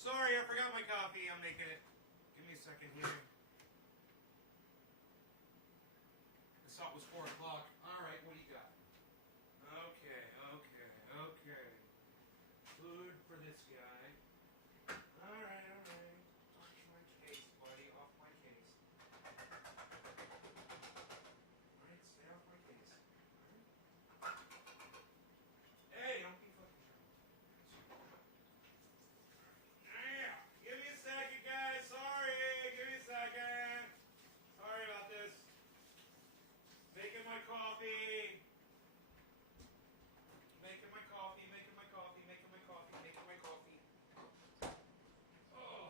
Sorry, I forgot my coffee. I'm making it. Give me a second here. I saw it was 4 o'clock. All right, what do you got? Okay. Food for this guy. All right. Off my case, buddy. Off my case. All right, stay off my case. All right. Hey, don't be fucking trouble. Yeah. Give me a second, guys. Sorry. Give me a second. Sorry about this. Making my coffee. Oh.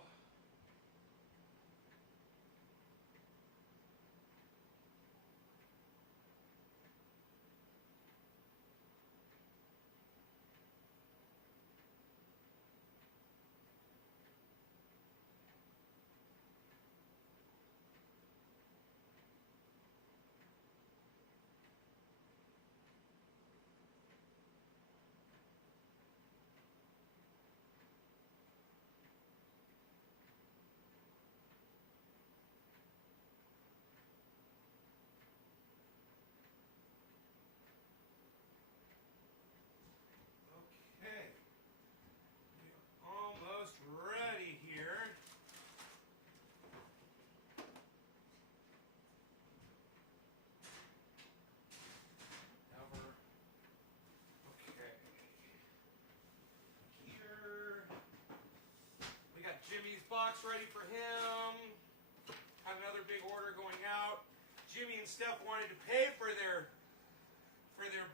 Okay. We're almost ready here. Cover. Okay. Here. We got Jimmy's box ready for him. Have another big order going out. Jimmy and Steph wanted to pay for their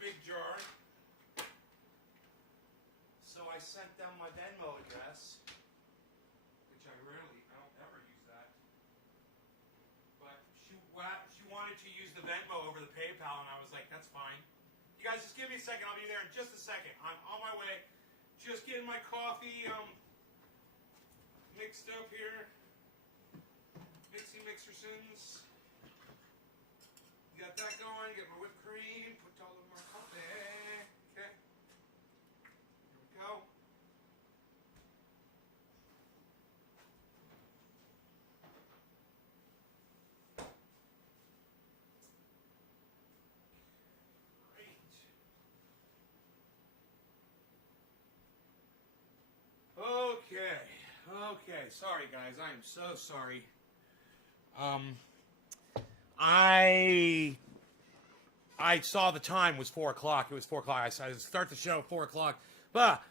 big jar. So I sent them my Venmo address, which I don't ever use that. But she wanted to use the Venmo over the PayPal, and I was like, that's fine. You guys just give me a second. I'll be there in just a second. I'm on my way. Just getting my coffee mixed up here. Mixersons. Got that going. Get my whipped cream. Put all of my coffee. Okay. Here we go. Great. Okay. Sorry, guys. I am so sorry. I saw the time was 4 o'clock. It was 4 o'clock. I decided to start the show at 4 o'clock, but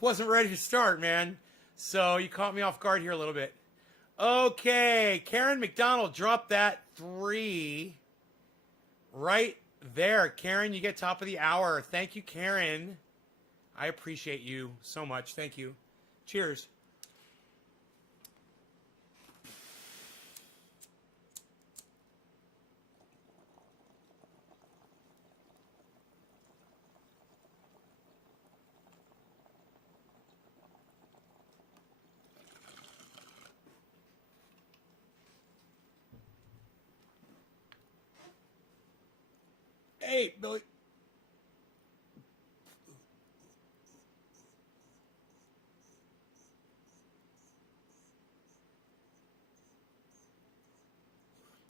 wasn't ready to start, man. So you caught me off guard here a little bit. Okay, Karen McDonald dropped that 3 right there. Karen, you get top of the hour. Thank you, Karen. I appreciate you so much. Thank you. Cheers. Hey, Billy.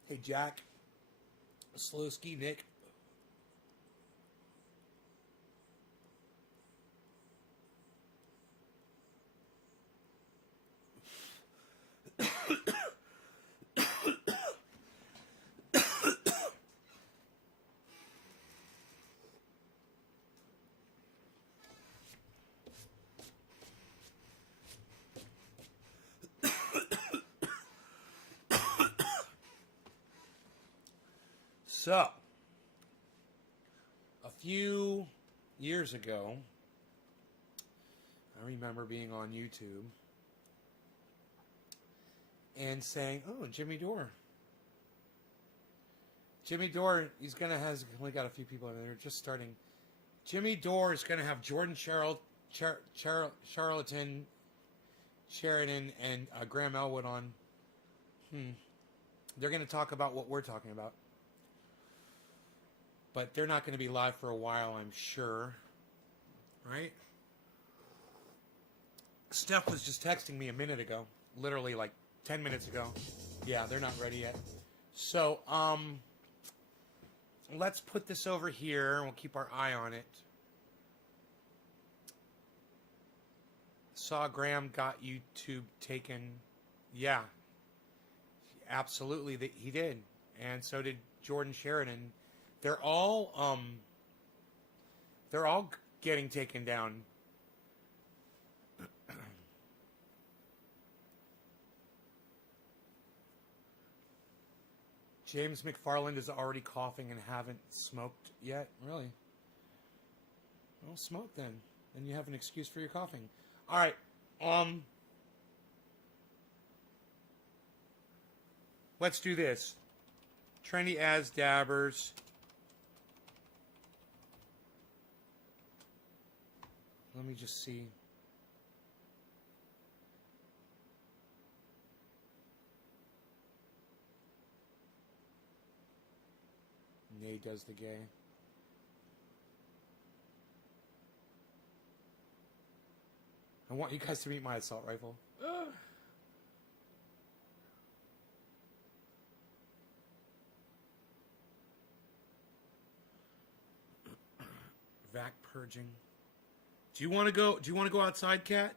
Hey, Jack. Slowski, Nick. So, a few years ago, I remember being on YouTube and saying, "Oh, Jimmy Dore. Jimmy Dore, he's gonna has only got a few people in there just starting. Jimmy Dore is gonna have Jordan Charlatan, Sheridan, and Graham Elwood on. They're gonna talk about what we're talking about." But they're not going to be live for a while, I'm sure. Right? Steph was just texting me a minute ago, literally like 10 minutes ago. Yeah, they're not ready yet. So, let's put this over here, and we'll keep our eye on it. Saw Graham got YouTube taken. Yeah, absolutely, he did, and so did Jordan Sheridan. They're all getting taken down. James McFarland is already coughing and haven't smoked yet? Really? Well, smoke then. Then you have an excuse for your coughing. All right. Let's do this. Trendy as dabbers. Let me just see. Nay does the gay. I want you guys to meet my assault rifle. Vac purging. Do you want to go? Do you want to go outside, Kat?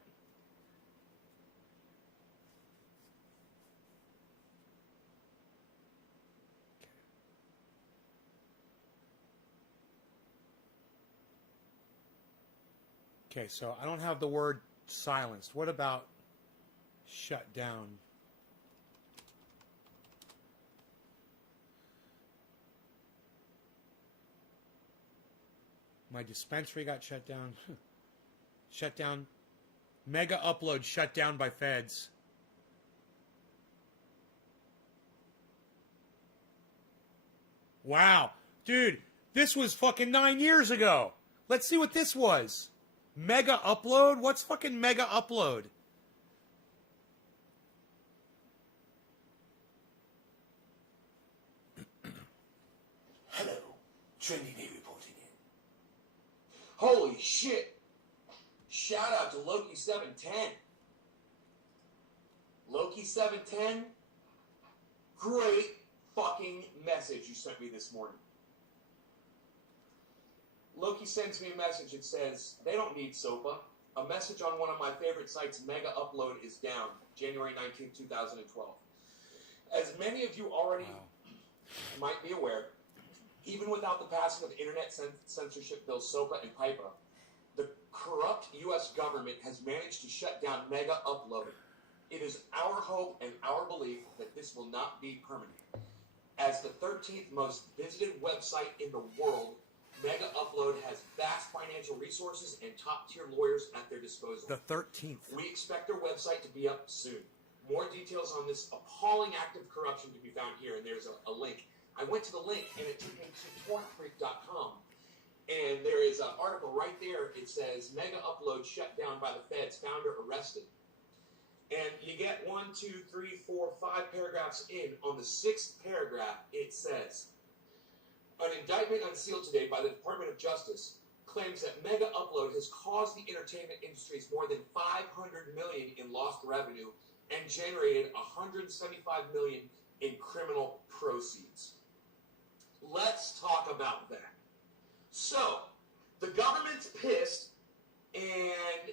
Okay, so I don't have the word silenced. What about shut down? My dispensary got shut down. Shut down. Mega upload shut down by feds. Wow. Dude, this was fucking 9 years ago. Let's see what this was. Mega upload? What's fucking mega upload? Hello, Trendy Day reporting in. Holy shit! Shout out to Loki710. Loki710, great fucking message you sent me this morning. Loki sends me a message. It says, they don't need SOPA. A message on one of my favorite sites, Mega Upload, is down. January 19, 2012. As many of you already might be aware, even without the passing of internet censorship bills SOPA and PIPA, the corrupt U.S. government has managed to shut down Mega Upload. It is our hope and our belief that this will not be permanent. As the 13th most visited website in the world, Mega Upload has vast financial resources and top-tier lawyers at their disposal. The 13th. We expect their website to be up soon. More details on this appalling act of corruption can be found here, and there's a link. I went to the link, and it took me to torrentfreak.com, and there is an article right there. It says, Mega Upload shut down by the feds, founder arrested. And you get 1, 2, 3, 4, 5 paragraphs in. On the 6th paragraph, it says, an indictment unsealed today by the Department of Justice claims that Mega Upload has caused the entertainment industries more than $500 million in lost revenue and generated $175 million in criminal proceeds. Let's talk about that. So, the government's pissed, and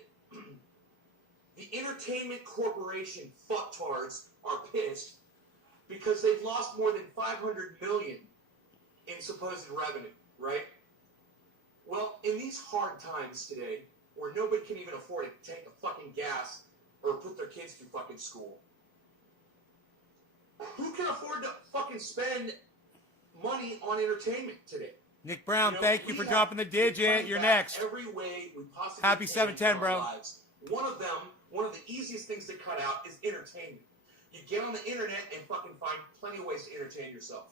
the entertainment corporation fucktards are pissed because they've lost more than $500 million in supposed revenue, right? Well, in these hard times today, where nobody can even afford to take a fucking gas or put their kids through fucking school, who can afford to fucking spend money on entertainment today? Nick Brown, thank you for dropping the digit. You're next. Every way we possibly Happy can 710, in our bro. lives. One of the easiest things to cut out is entertainment. You get on the internet and fucking find plenty of ways to entertain yourself.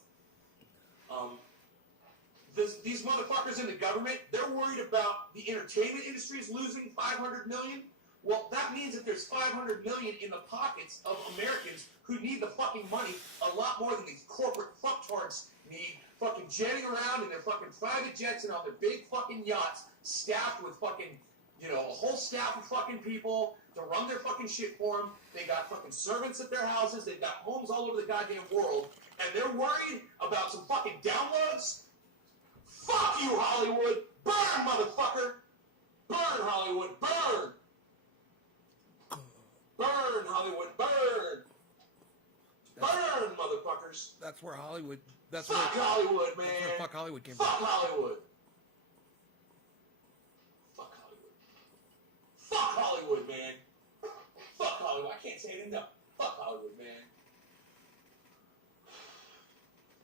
These motherfuckers in the government, they're worried about the entertainment industries losing $500 million. Well, that means that there's $500 million in the pockets of Americans who need the fucking money a lot more than these corporate fucktards need, fucking jetting around in their fucking private jets and on their big fucking yachts, staffed with fucking you know, a whole staff of fucking people to run their fucking shit for them. They got fucking servants at their houses. They've got homes all over the goddamn world. And they're worried about some fucking downloads? Fuck you, Hollywood! Burn, motherfucker! Burn, Hollywood! Burn! Burn, Hollywood! Burn! Burn, motherfuckers! That's where Hollywood... Fuck Hollywood, man! That's where fuck Hollywood came Fuck from. Hollywood! Fuck Hollywood. Fuck Hollywood, man! Fuck Hollywood. I can't say it enough. Fuck Hollywood, man.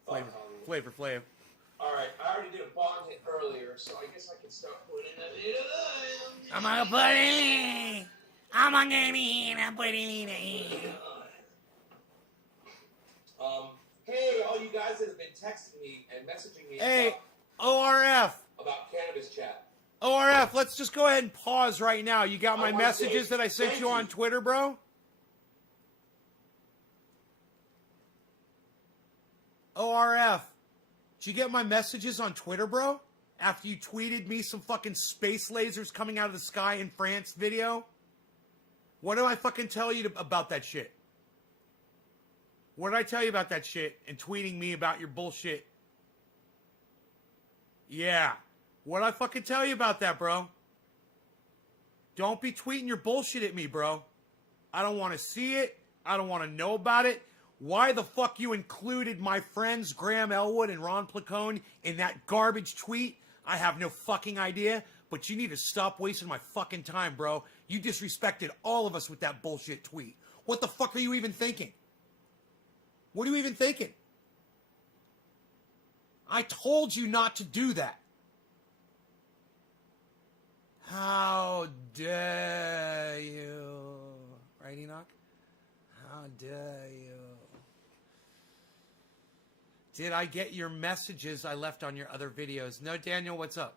Fuck Hollywood. Flavor Flav. Alright, I already did a Bond hit earlier, so I guess I can start putting it in. I'm gonna put it in. I'm gonna put it in. Hey, all you guys that have been texting me and messaging me Hey, ORF. about cannabis chat. ORF, let's just go ahead and pause right now. You got my wanna messages say that I sent thank you on you. Twitter, bro? ORF. Did you get my messages on Twitter, bro? After you tweeted me some fucking space lasers coming out of the sky in France video? What did I fucking tell you about that shit? What did I tell you about that shit and tweeting me about your bullshit? Yeah. What did I fucking tell you about that, bro? Don't be tweeting your bullshit at me, bro. I don't want to see it. I don't want to know about it. Why the fuck you included my friends Graham Elwood and Ron Placone in that garbage tweet? I have no fucking idea, but you need to stop wasting my fucking time, bro. You disrespected all of us with that bullshit tweet. What the fuck are you even thinking? What are you even thinking? I told you not to do that. How dare you? Right, Enoch? How dare you? Did I get your messages I left on your other videos? No, Daniel, what's up?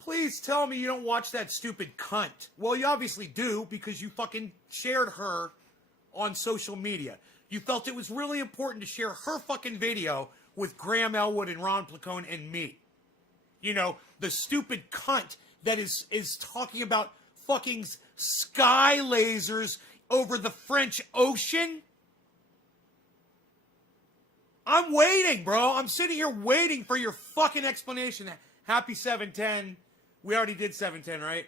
Please tell me you don't watch that stupid cunt. Well, you obviously do because you fucking shared her on social media. You felt it was really important to share her fucking video with Graham Elwood and Ron Placone and me. You know, the stupid cunt that is talking about fucking sky lasers over the French Ocean. I'm waiting, bro. I'm sitting here waiting for your fucking explanation. Happy 710. We already did 710, right?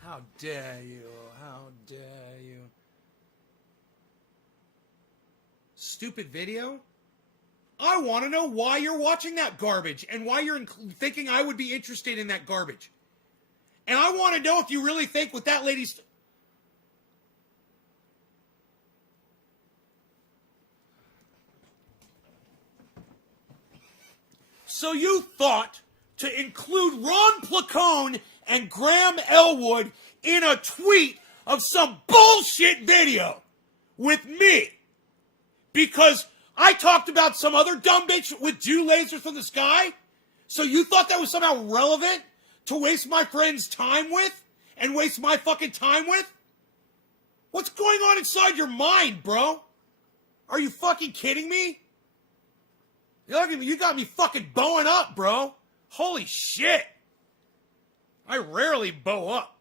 How dare you? How dare you? Stupid video? I want to know why you're watching that garbage and why you're thinking I would be interested in that garbage. And I want to know if you really think with that lady's... So you thought to include Ron Placone and Graham Elwood in a tweet of some bullshit video with me because I talked about some other dumb bitch with Jew lasers from the sky? So you thought that was somehow relevant to waste my friend's time with and waste my fucking time with? What's going on inside your mind, bro? Are you fucking kidding me? You got me fucking bowing up, bro. Holy shit. I rarely bow up.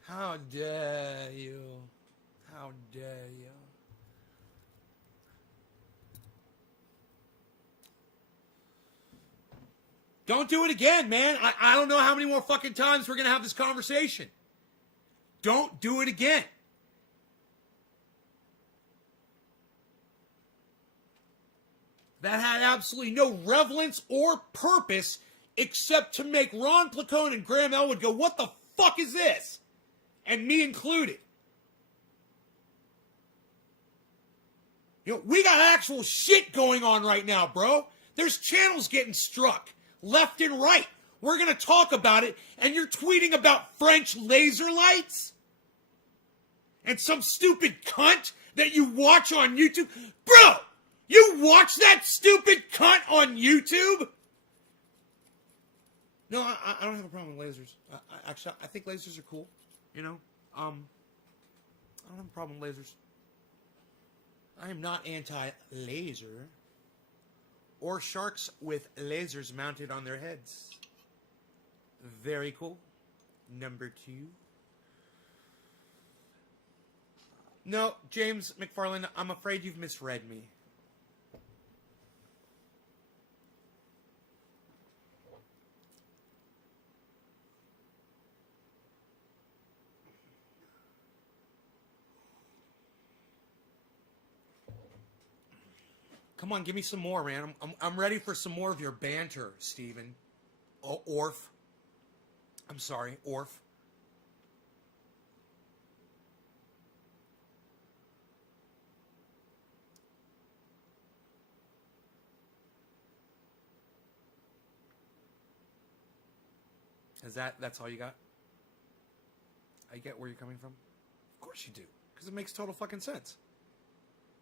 How dare you? How dare you? Don't do it again, man. I don't know how many more fucking times we're going to have this conversation. Don't do it again. That had absolutely no relevance or purpose except to make Ron Placone and Graham Elwood go, what the fuck is this? And me included. You know, we got actual shit going on right now, bro. There's channels getting struck left and right. We're going to talk about it, and you're tweeting about French laser lights? And some stupid cunt that you watch on YouTube? Bro! You watch that stupid cunt on YouTube? No, I don't have a problem with lasers. Actually, I think lasers are cool. You know, I don't have a problem with lasers. I am not anti-laser. Or sharks with lasers mounted on their heads. Very cool. Number 2. No, James McFarland, I'm afraid you've misread me. Come on, give me some more, man. I'm ready for some more of your banter, Steven. Oh, Orf. I'm sorry, Orf. That's all you got? I get where you're coming from. Of course you do, because it makes total fucking sense.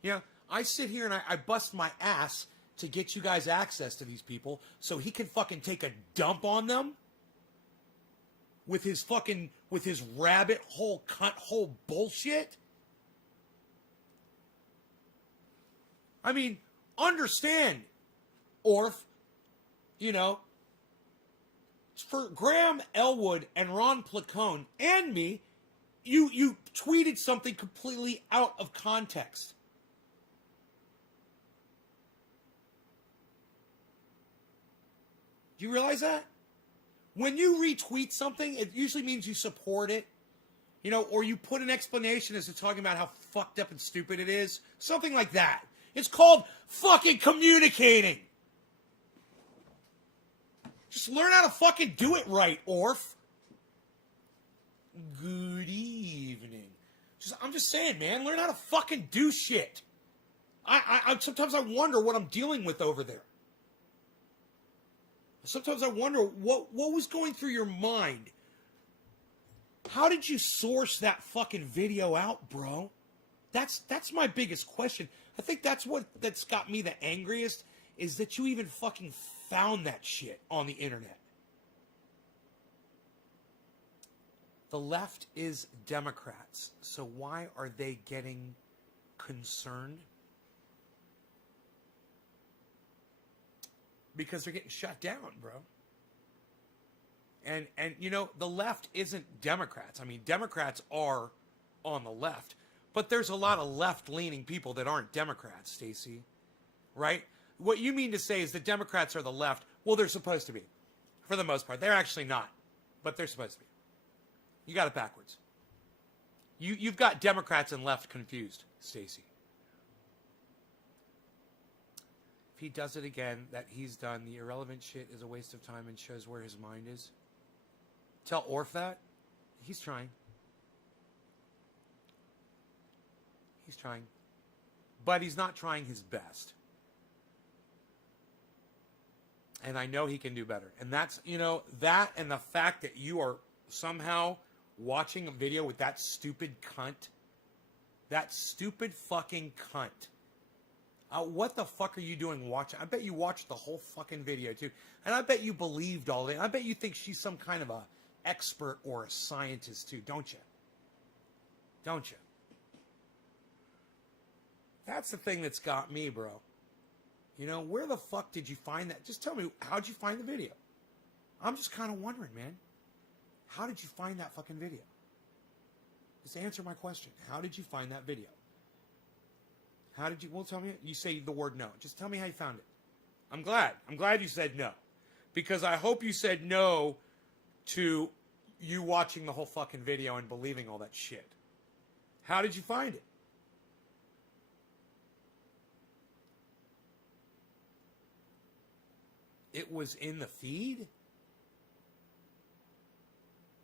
Yeah, I sit here and I bust my ass to get you guys access to these people so he can fucking take a dump on them with his rabbit hole cunt hole bullshit. I mean, understand, Orf, you know, for Graham Elwood and Ron Placone and me, you tweeted something completely out of context. Do you realize that? When you retweet something, it usually means you support it, you know, or you put an explanation as to talking about how fucked up and stupid it is. Something like that. It's called fucking communicating. Just learn how to fucking do it right, Orf. Good evening. I'm just saying, man, learn how to fucking do shit. I sometimes I wonder what I'm dealing with over there. Sometimes I wonder what was going through your mind. How did you source that fucking video out, bro? That's my biggest question. I think that's got me the angriest is that you even fucking found that shit on the internet. The left is Democrats, so why are they getting concerned? Because they're getting shut down, bro. And you know, the left isn't Democrats. I mean, Democrats are on the left, but there's a lot of left-leaning people that aren't Democrats, Stacey. Right? What you mean to say is that Democrats are the left. Well, they're supposed to be. For the most part. They're actually not. But they're supposed to be. You got it backwards. You've got Democrats and left confused, Stacey. If he does it again, that he's done, the irrelevant shit is a waste of time and shows where his mind is. Tell Orf that. He's trying. He's trying. But he's not trying his best. And I know he can do better. And that's, you know, that and the fact that you are somehow watching a video with that stupid cunt. That stupid fucking cunt. What the fuck are you doing watching? I bet you watched the whole fucking video, too. And I bet you believed all that. I bet you think she's some kind of a expert or a scientist, too, don't you? Don't you? That's the thing that's got me, bro. You know, where the fuck did you find that? Just tell me, how'd you find the video? I'm just kind of wondering, man. How did you find that fucking video? Just answer my question. How did you find that video? How did you, well, tell me, you say the word no. Just tell me how you found it. I'm glad. I'm glad you said no. Because I hope you said no to you watching the whole fucking video and believing all that shit. How did you find it? It was in the feed?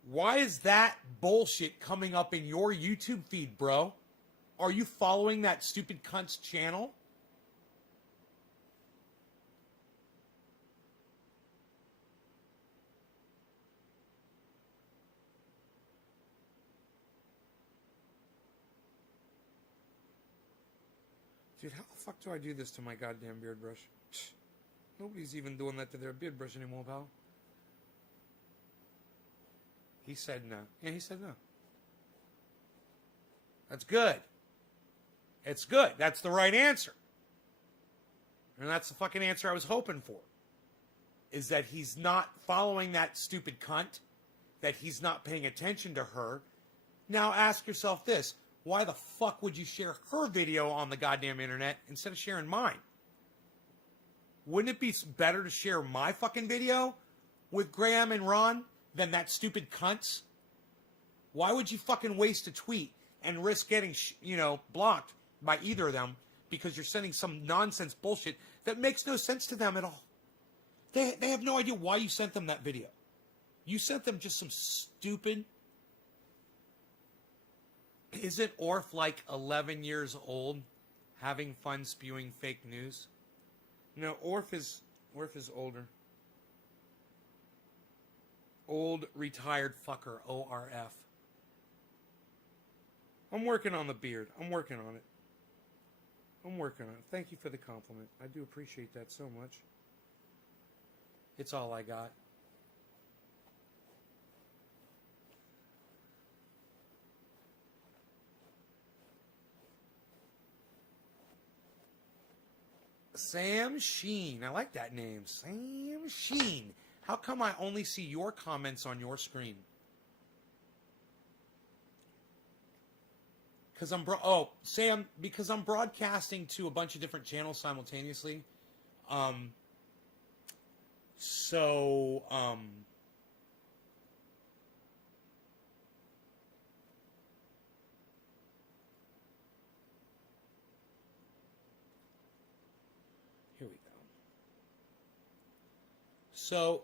Why is that bullshit coming up in your YouTube feed, bro? Are you following that stupid cunt's channel? Dude, how the fuck do I do this to my goddamn beard brush? Nobody's even doing that to their beard brush anymore, pal. He said no. Yeah, he said no. That's good. It's good. That's the right answer. And that's the fucking answer I was hoping for. Is that he's not following that stupid cunt, that he's not paying attention to her. Now ask yourself this. Why the fuck would you share her video on the goddamn internet instead of sharing mine? Wouldn't it be better to share my fucking video with Graham and Ron than that stupid cunt's? Why would you fucking waste a tweet and risk getting, blocked by either of them because you're sending some nonsense bullshit that makes no sense to them at all? They have no idea why you sent them that video. You sent them just some stupid... Isn't Orf like 11 years old having fun spewing fake news? No, Orf is older. Old retired fucker, ORF. I'm working on the beard. I'm working on it. Thank you for the compliment. I do appreciate that so much. It's all I got. Sam Sheen. I like that name. Sam Sheen. How come I only see your comments on your screen? Sam, because I'm broadcasting to a bunch of different channels simultaneously. Here we go. So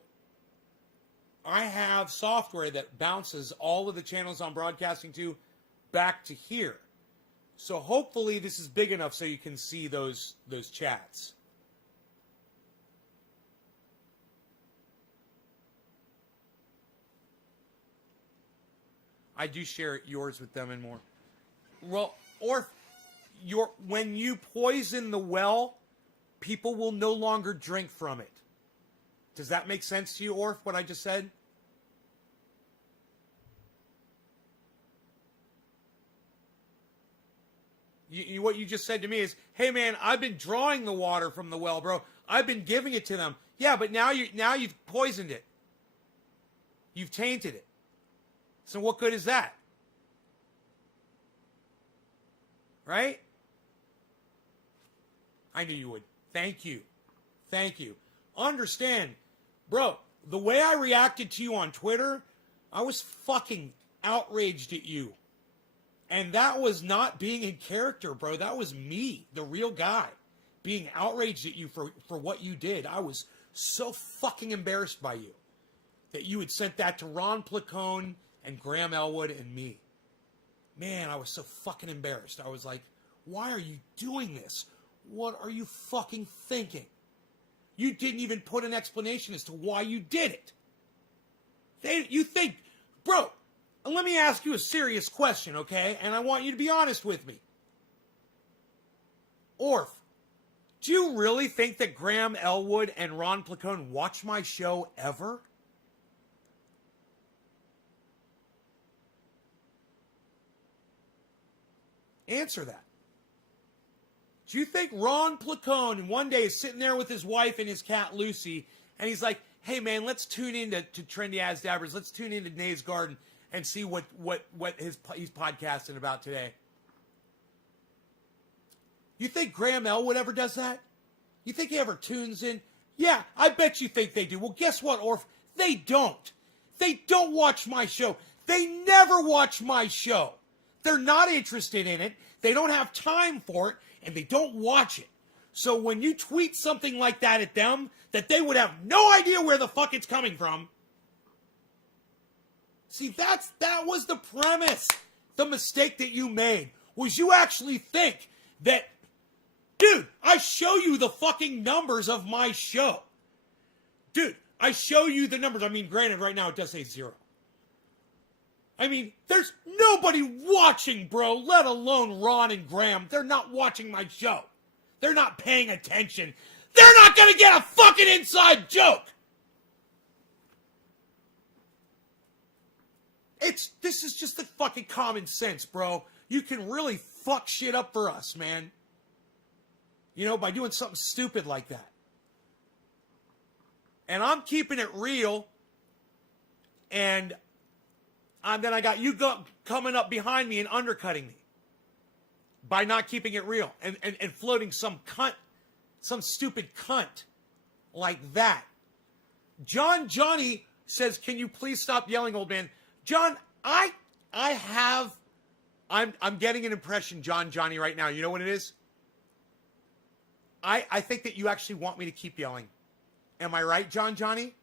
I have software that bounces all of the channels I'm broadcasting to back to here. So hopefully this is big enough so you can see those chats. I do share yours with them and more. Well, or when you poison the well, people will no longer drink from it. Does that make sense to you, Orf, what I just said? What you just said to me is, hey man, I've been drawing the water from the well, bro. I've been giving it to them. Yeah, but now you've poisoned it. You've tainted it. So what good is that? Right? I knew you would. Thank you. Understand, bro, the way I reacted to you on Twitter, I was fucking outraged at you. And that was not being in character, bro. That was me, the real guy, being outraged at you for what you did. I was so fucking embarrassed by you that you had sent that to Ron Placone and Graham Elwood and me. Man, I was so fucking embarrassed. I was like, why are you doing this? What are you fucking thinking? You didn't even put an explanation as to why you did it. You think, bro, let me ask you a serious question, okay? And I want you to be honest with me. Orf, do you really think that Graham Elwood and Ron Placone watch my show ever? Answer that. Do you think Ron Placone one day is sitting there with his wife and his cat Lucy, and he's like, hey man, let's tune in to Trendy As Dabbers, let's tune in to Nays Garden and see what he's podcasting about today? You think Graham Elwood ever does that? You think he ever tunes in? Yeah, I bet you think they do. Well, guess what, Orf? They don't. They don't watch my show. They never watch my show. They're not interested in it. They don't have time for it, and they don't watch it. So when you tweet something like that at them, that they would have no idea where the fuck it's coming from. See, that was the premise. The mistake that you made was you actually think that, dude, I show you the fucking numbers of my show. Dude, I show you the numbers. I mean, granted, right now it does say 0. I mean, there's nobody watching, bro, let alone Ron and Graham. They're not watching my show. They're not paying attention. They're not going to get a fucking inside joke. This is just the fucking common sense, bro. you can really fuck shit up for us, man. You know, by doing something stupid like that. And I'm keeping it real. And then I got you coming up behind me and undercutting me. By not keeping it real. And floating some cunt. Some stupid cunt. Like that. Johnny says, can you please stop yelling, old man? John, I'm getting an impression, Johnny, right now. You know what it is? I think that you actually want me to keep yelling. Am I right, Johnny?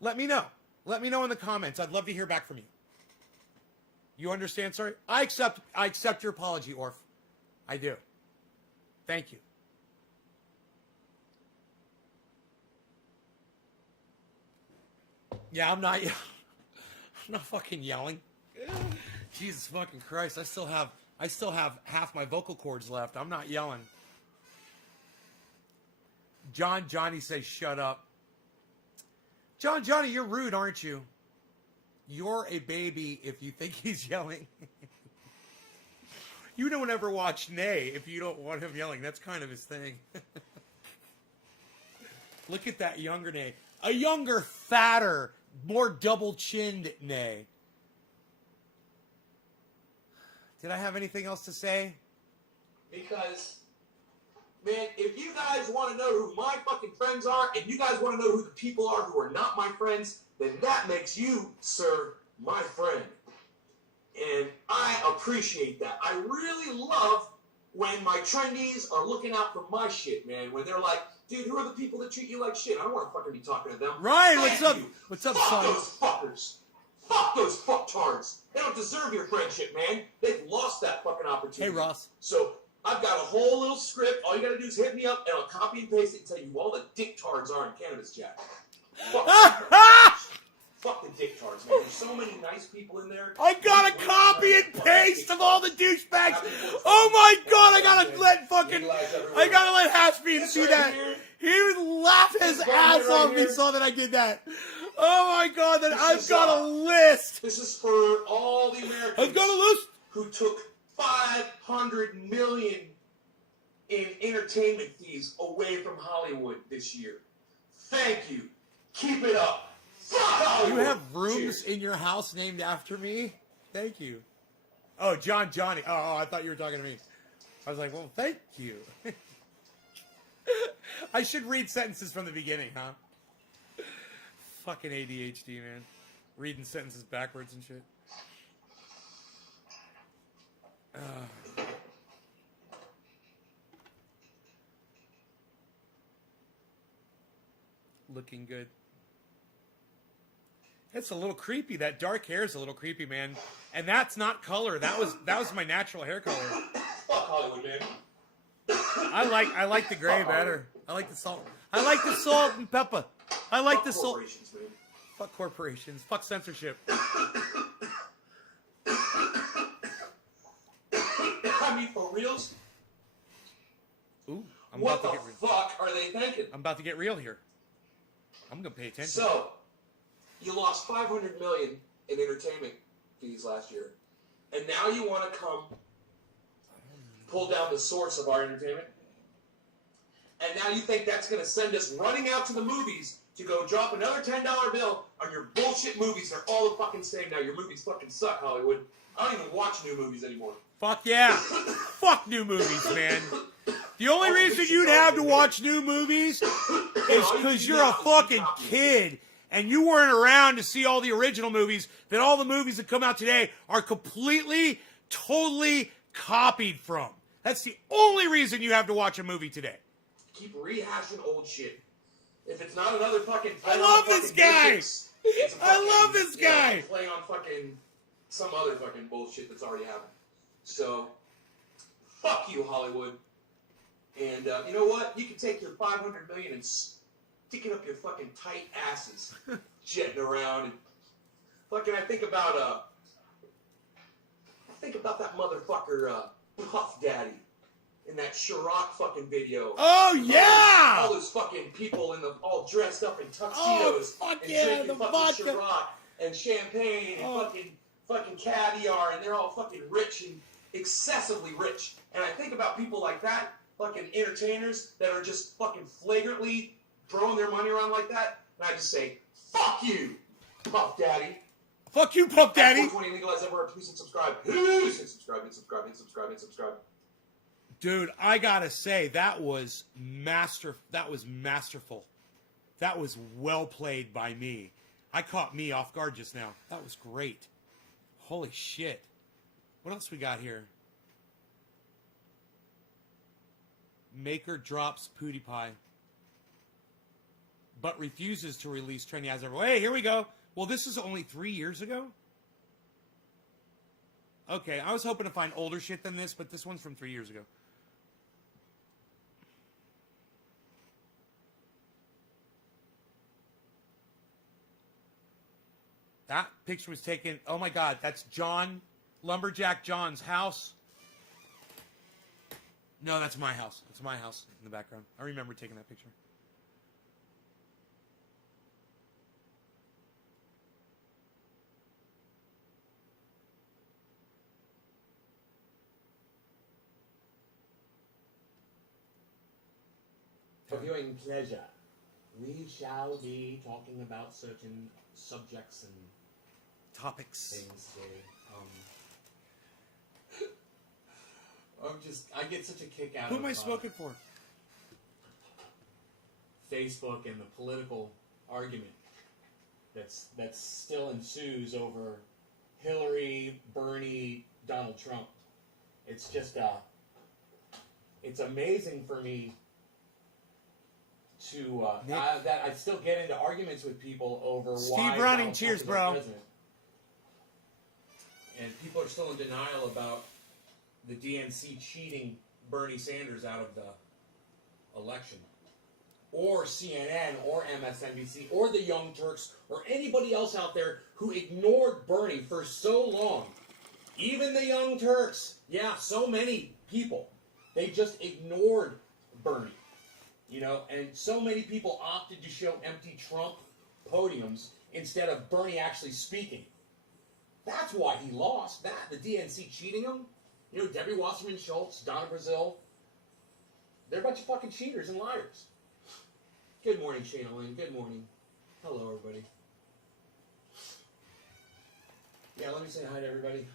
Let me know. Let me know in the comments. I'd love to hear back from you. You understand, sorry? I accept your apology, Orf. I do. Thank you. Yeah, I'm not fucking yelling. Jesus fucking Christ. I still have half my vocal cords left. I'm not yelling. Johnny says, shut up. Johnny, you're rude, aren't you? You're a baby if you think he's yelling. You don't ever watch Nay if you don't want him yelling. That's kind of his thing. Look at that younger Nay. A younger, fatter, more double-chinned Nay. Did I have anything else to say? Because, man, if you guys want to know who my fucking friends are, and you guys want to know who the people are who are not my friends, then that makes you, sir, my friend. And I appreciate that. I really love when my trendies are looking out for my shit, man. When they're like, dude, who are the people that treat you like shit? I don't want to fucking be talking to them. Ryan, Thank what's up? you. What's up, Fuck son? those fuckers. Fuck those fucktards. They don't deserve your friendship, man. They've lost that fucking opportunity. Hey, Ross. So I've got a whole little script. All you got to do is hit me up, and I'll copy and paste it and tell you who all the dicktards are in Cannabis Jack. Fuck the dicktards, man. There's so many nice people in there. I got a copy and paste of all the douchebags. Oh my god, I gotta let Haspien see that. He would laugh his ass off if he saw that I did that. Oh my god, then I've got a list. This is for all the Americans. I've got a list. Who took $500 million in entertainment fees away from Hollywood this year. Thank you. Keep it up. You have rooms in your house named after me? Thank you. Oh, Johnny. Oh, I thought you were talking to me. I was like, well, thank you. I should read sentences from the beginning, huh? Fucking ADHD, man. Reading sentences backwards and shit. Looking good. It's a little creepy. That dark hair is a little creepy, man. And that's not color. That was my natural hair color. Fuck Hollywood, man. I like the gray better. I like the salt. I like the salt and pepper. I like the salt. Man. Fuck corporations. Fuck censorship. I mean, for reals? Ooh, What the fuck are they thinking? I'm about to get real here. I'm gonna pay attention. So, you lost $500 million in entertainment fees last year, and now you want to come pull down the source of our entertainment? And now you think that's going to send us running out to the movies to go drop another $10 bill on your bullshit movies? They're all the fucking same now. Your movies fucking suck, Hollywood. I don't even watch new movies anymore. Fuck yeah. Fuck new movies, man. The only reason you'd have to watch new movies is because you're a fucking kid and you weren't around to see all the original movies, that all the movies that come out today are completely, totally copied from. That's the only reason you have to watch a movie today. Keep rehashing old shit. If it's not another fucking... I love this guy! I love this guy! Play on fucking... some other fucking bullshit that's already happened. So, fuck you, Hollywood. And you know what? You can take your $500 million and stick it up your fucking tight asses, jetting around. And fucking, I think about that motherfucker, Puff Daddy, in that Chirac fucking video. Oh yeah! All those fucking people all dressed up in tuxedos. Oh fuck and yeah! drinking The fucking vodka Chirac and champagne and fucking caviar, and they're all fucking rich excessively rich. And I think about people like that, fucking entertainers that are just fucking flagrantly throwing their money around like that, and I just say, fuck you, Puff Daddy. Fuck you, Puff Daddy. 420 legalize everywhere. Please hit subscribe. Please hit subscribe, hit subscribe, hit subscribe, hit subscribe. Dude, I gotta say, that was masterful. That was well played by me. I caught me off guard just now. That was great. Holy shit. What else we got here? Maker drops PewDiePie, but refuses to release Trendy as ever. Hey, here we go. Well, this is only 3 years ago? Okay, I was hoping to find older shit than this, but this one's from 3 years ago. That picture was taken, oh my God, that's John, Lumberjack John's house. No, that's my house. It's my house in the background. I remember taking that picture. For viewing pleasure, we shall be talking about certain subjects and Topics. things today. I get such a kick out Who of am I smoking for? Facebook and the political argument that's still ensues over Hillary, Bernie, Donald Trump. It's just it's amazing for me to that I still get into arguments with people over Steve why Running, Donald cheers, Trump is our bro. president. And people are still in denial about the DNC cheating Bernie Sanders out of the election, or CNN, or MSNBC, or the Young Turks, or anybody else out there who ignored Bernie for so long. Even the Young Turks, yeah, so many people, they just ignored Bernie, you know, and so many people opted to show empty Trump podiums instead of Bernie actually speaking. That's why he lost. The DNC cheating him. You know, Debbie Wasserman Schultz, Donna Brazile, they're a bunch of fucking cheaters and liars. Good morning, Shayna Lynn. Good morning. Hello, everybody. Yeah, let me say hi to everybody.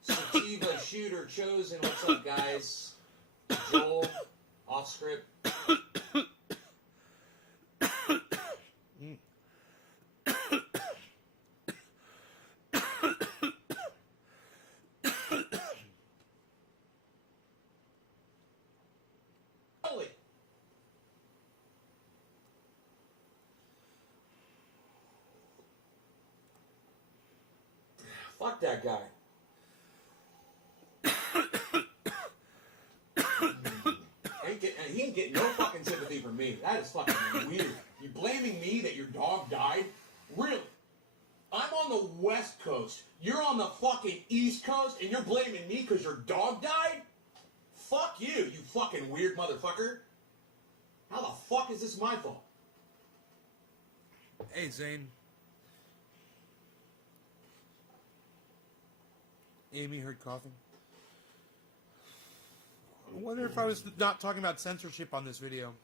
Sativa Shooter Chosen. What's up, guys? Joel, off script. Fuck that guy. He ain't getting no fucking sympathy from me. That is fucking weird. You blaming me that your dog died? Really? I'm on the West Coast. You're on the fucking East Coast, and you're blaming me because your dog died? Fuck you, you fucking weird motherfucker. How the fuck is this my fault? Hey, Zane. Amy heard coughing. I wonder if I was not talking about censorship on this video.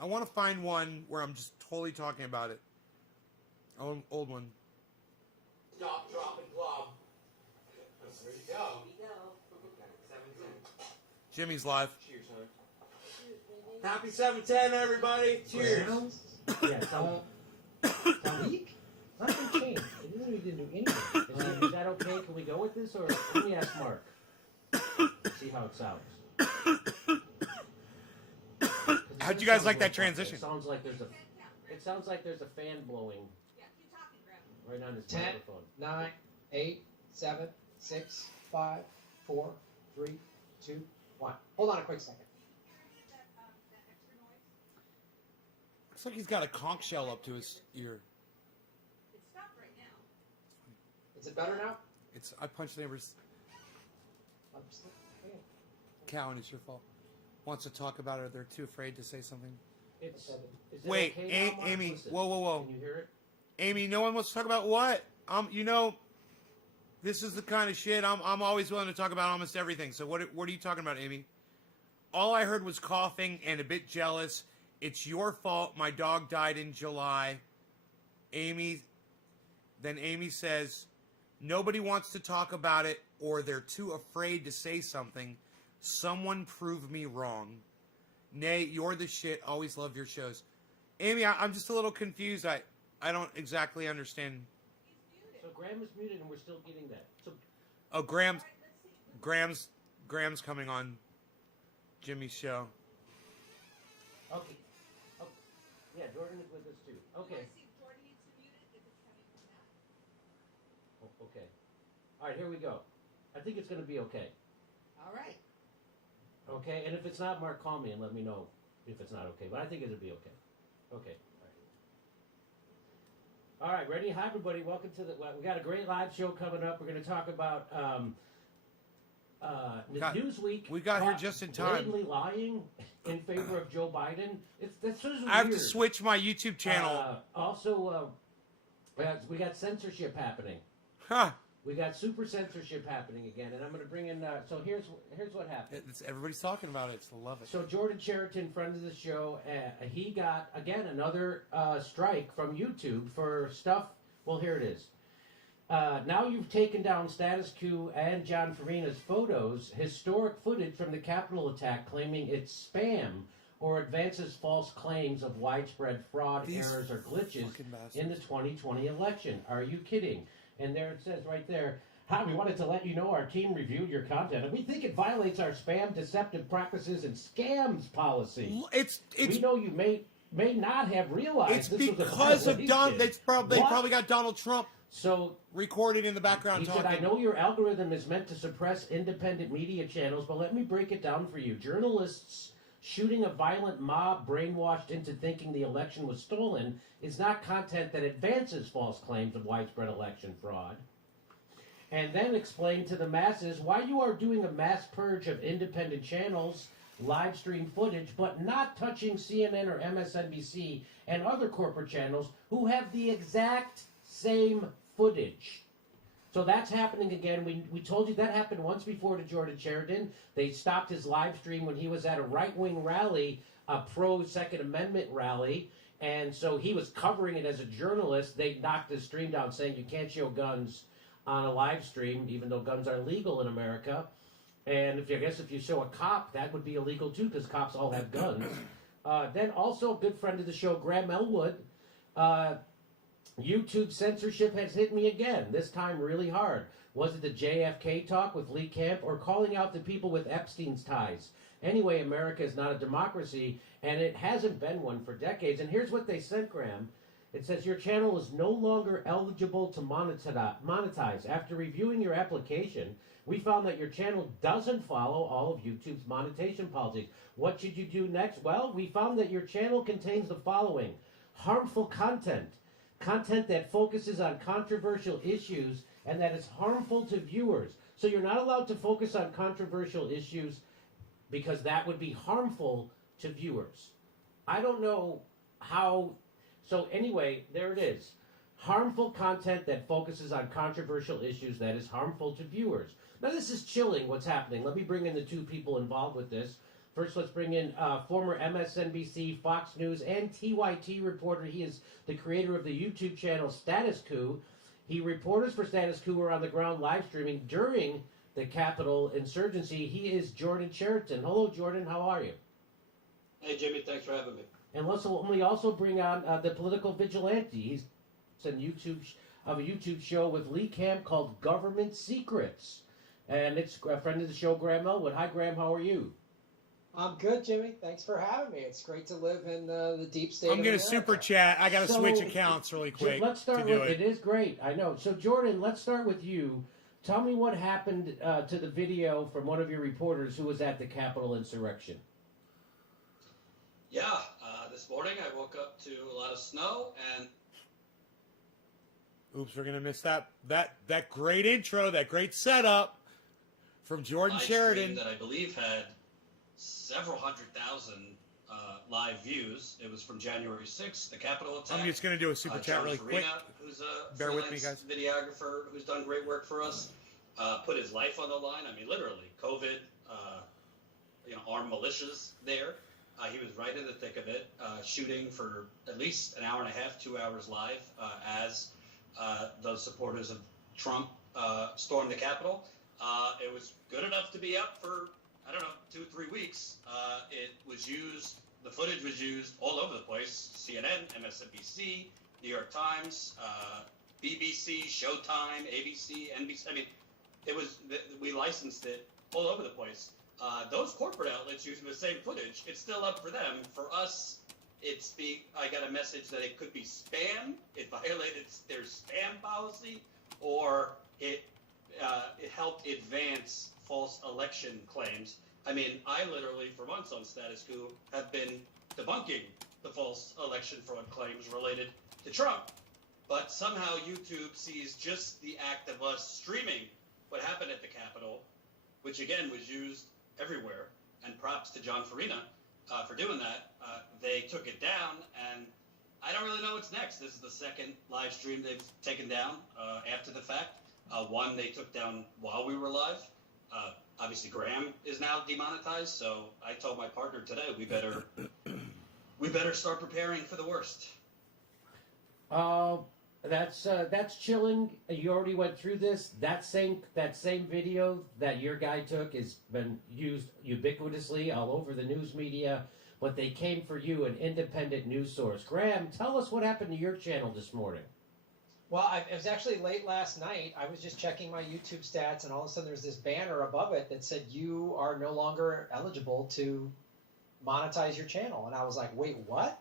I want to find one where I'm just totally talking about it. Old one. Stop, drop, and glob. There you go. Jimmy's live. Cheers, honey. Happy 710, everybody. Cheers. Yeah, a week? Nothing changed. It literally didn't do anything. Is that okay? Can we go with this? Or let me ask Mark. See how it sounds. How'd you guys like that transition? It sounds like there's a fan blowing right on his 10, microphone. 9, 8, 7, 6, 5, 4, 3, 2, 1. Hold on a quick second. Looks like he's got a conch shell up to his ear. It stopped right now. Is it better now? I punched the neighbor's cow and it's your fault. Wants to talk about it. They're too afraid to say something. Is it Wait, okay now, Mark? Amy. Listen. Whoa. Can you hear it? Amy, no one wants to talk about what? You know, This is the kind of shit I'm always willing to talk about almost everything. So what are you talking about, Amy? All I heard was coughing and a bit jealous. It's your fault. My dog died in July. Amy says, nobody wants to talk about it or they're too afraid to say something. Someone prove me wrong. Nay, you're the shit. Always love your shows. Amy, I'm just a little confused. I don't exactly understand. So Graham is muted and we're still getting that. So Oh, Graham's coming on Jimmy's show. okay. Oh, yeah, Jordan is with us too. Okay. You want to see if Jordan needs to mute it if it's coming from that? Oh, okay. All right, here we go. I think it's going to be okay. All right. Okay, and if it's not, Mark, call me and let me know if it's not okay. But I think it'll be okay. Okay. All right, ready? Hi, everybody. Welcome to the. We got a great live show coming up. We're going to talk about Newsweek. We got here just in time. Blatantly lying in favor of Joe Biden. This is weird. I have to switch my YouTube channel. Also, we got censorship happening. Huh. We got super censorship happening again, and I'm going to bring in. So here's what happened. Everybody's talking about it. So I love it. So Jordan Cheriton, friend of the show, he got again another strike from YouTube for stuff. Well, here it is. Now you've taken down Status Quo and John Farina's photos, historic footage from the Capitol attack, claiming it's spam or advances false claims of widespread fraud, errors, or glitches in the 2020 election. Are you kidding? And there it says right there, hi, we wanted to let you know our team reviewed your content, and we think it violates our spam, deceptive practices, and scams policy. We know you may not have realized it's this because was a of Don. They What? probably got Donald Trump So recorded in the background he talking. said, I know your algorithm is meant to suppress independent media channels, but let me break it down for you. Journalists shooting a violent mob brainwashed into thinking the election was stolen is not content that advances false claims of widespread election fraud. And then explain to the masses why you are doing a mass purge of independent channels, live stream footage, but not touching CNN or MSNBC and other corporate channels who have the exact same footage. So that's happening again. We told you that happened once before to Jordan Sheridan. They stopped his live stream when he was at a right-wing rally, a pro-Second Amendment rally, and so he was covering it as a journalist. They knocked his stream down saying you can't show guns on a live stream, even though guns are legal in America. And I guess if you show a cop, that would be illegal too, because cops all have guns. Then also a good friend of the show, Graham Elwood, YouTube censorship has hit me again, this time really hard. Was it the JFK talk with Lee Camp or calling out the people with Epstein's ties? Anyway, America is not a democracy, and it hasn't been one for decades. And here's what they sent, Graham. It says, your channel is no longer eligible to monetize. After reviewing your application, we found that your channel doesn't follow all of YouTube's monetization policies. What should you do next? Well, we found that your channel contains the following: harmful content. Content that focuses on controversial issues and that is harmful to viewers. So you're not allowed to focus on controversial issues because that would be harmful to viewers. I don't know how. So anyway, there it is. Harmful content that focuses on controversial issues that is harmful to viewers. Now this is chilling what's happening. Let me bring in the two people involved with this. First, let's bring in former MSNBC, Fox News, and TYT reporter. He is the creator of the YouTube channel Status Quo. Reporters for Status Quo were on the ground live streaming during the Capitol insurgency. He is Jordan Cheriton. Hello, Jordan. How are you? Hey, Jimmy. Thanks for having me. And we also bring on the political vigilante. He's on a YouTube show with Lee Camp called Government Secrets. And it's a friend of the show, Graham Elwood. Hi, Graham. How are you? I'm good, Jimmy. Thanks for having me. It's great to live in the deep state. I'm of going to America. super chat. I got to switch accounts really quick. Let's start with it. It is great. I know. So, Jordan, let's start with you. Tell me what happened to the video from one of your reporters who was at the Capitol insurrection. Yeah, this morning I woke up to a lot of snow and. Oops, we're going to miss that great intro, that great setup from Jordan live Sheridan. stream that I believe had several 100,000 live views. It was from January 6th, the Capitol attack. I'm just going to do a super chat John really quick. Farina, who's a Bear with me, freelance guys. videographer who's done great work for us, put his life on the line. I mean, literally, COVID, armed militias there. He was right in the thick of it, shooting for at least an hour and a half, 2 hours live as those supporters of Trump stormed the Capitol. It was good enough to be up for, 2-3 weeks. It was used, the footage was used all over the place. CNN, MSNBC, New York Times, BBC, Showtime, ABC, NBC. I mean, we licensed it all over the place. Those corporate outlets using the same footage, it's still up for them. For us, I got a message that it could be spam. It violated their spam policy, or it helped advance false election claims. I mean, I literally, for months on Status Quo, have been debunking the false election fraud claims related to Trump. But somehow YouTube sees just the act of us streaming what happened at the Capitol, which again was used everywhere, and props to John Farina for doing that. They took it down, and I don't really know what's next. This is the second live stream they've taken down after the fact. One they took down while we were live. Obviously, Graham is now demonetized, so I told my partner today we better start preparing for the worst. That's chilling. You already went through this. That same video that your guy took has been used ubiquitously all over the news media. But they came for you, an independent news source. Graham, tell us what happened to your channel this morning. Well, it was actually late last night. I was just checking my YouTube stats, and all of a sudden there's this banner above it that said you are no longer eligible to monetize your channel. And I was like, wait, what?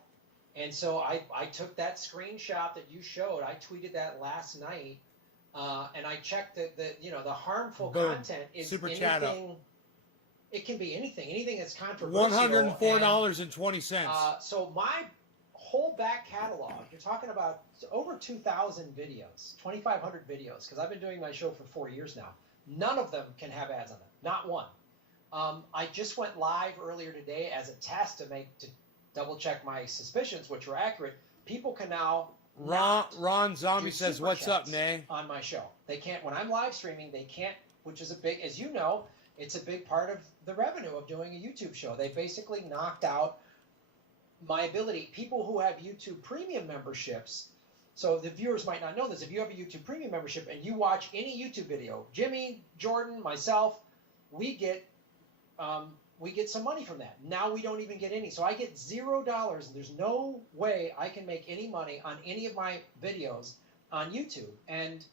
And so I took that screenshot that you showed. I tweeted that last night, and I checked the harmful Boom. content is Super anything. chat up. It can be anything that's controversial. $104.20. So my whole back catalog, you're talking about over 2,000 videos, 2,500 videos, because I've been doing my show for 4 years now. None of them can have ads on them, not one. I just went live earlier today as a test to double check my suspicions, which were accurate. People can now Ron Zombie do says, super "What's up, chats Nay?" on my show. They can't when I'm live streaming. They can't, which is a big, as you know, it's a big part of the revenue of doing a YouTube show. They basically knocked out my ability. People who have YouTube Premium memberships. So the viewers might not know this. If you have a YouTube Premium membership and you watch any YouTube video, Jimmy, Jordan, myself, we get some money from that. Now we don't even get any. So I get $0, and there's no way I can make any money on any of my videos on YouTube. And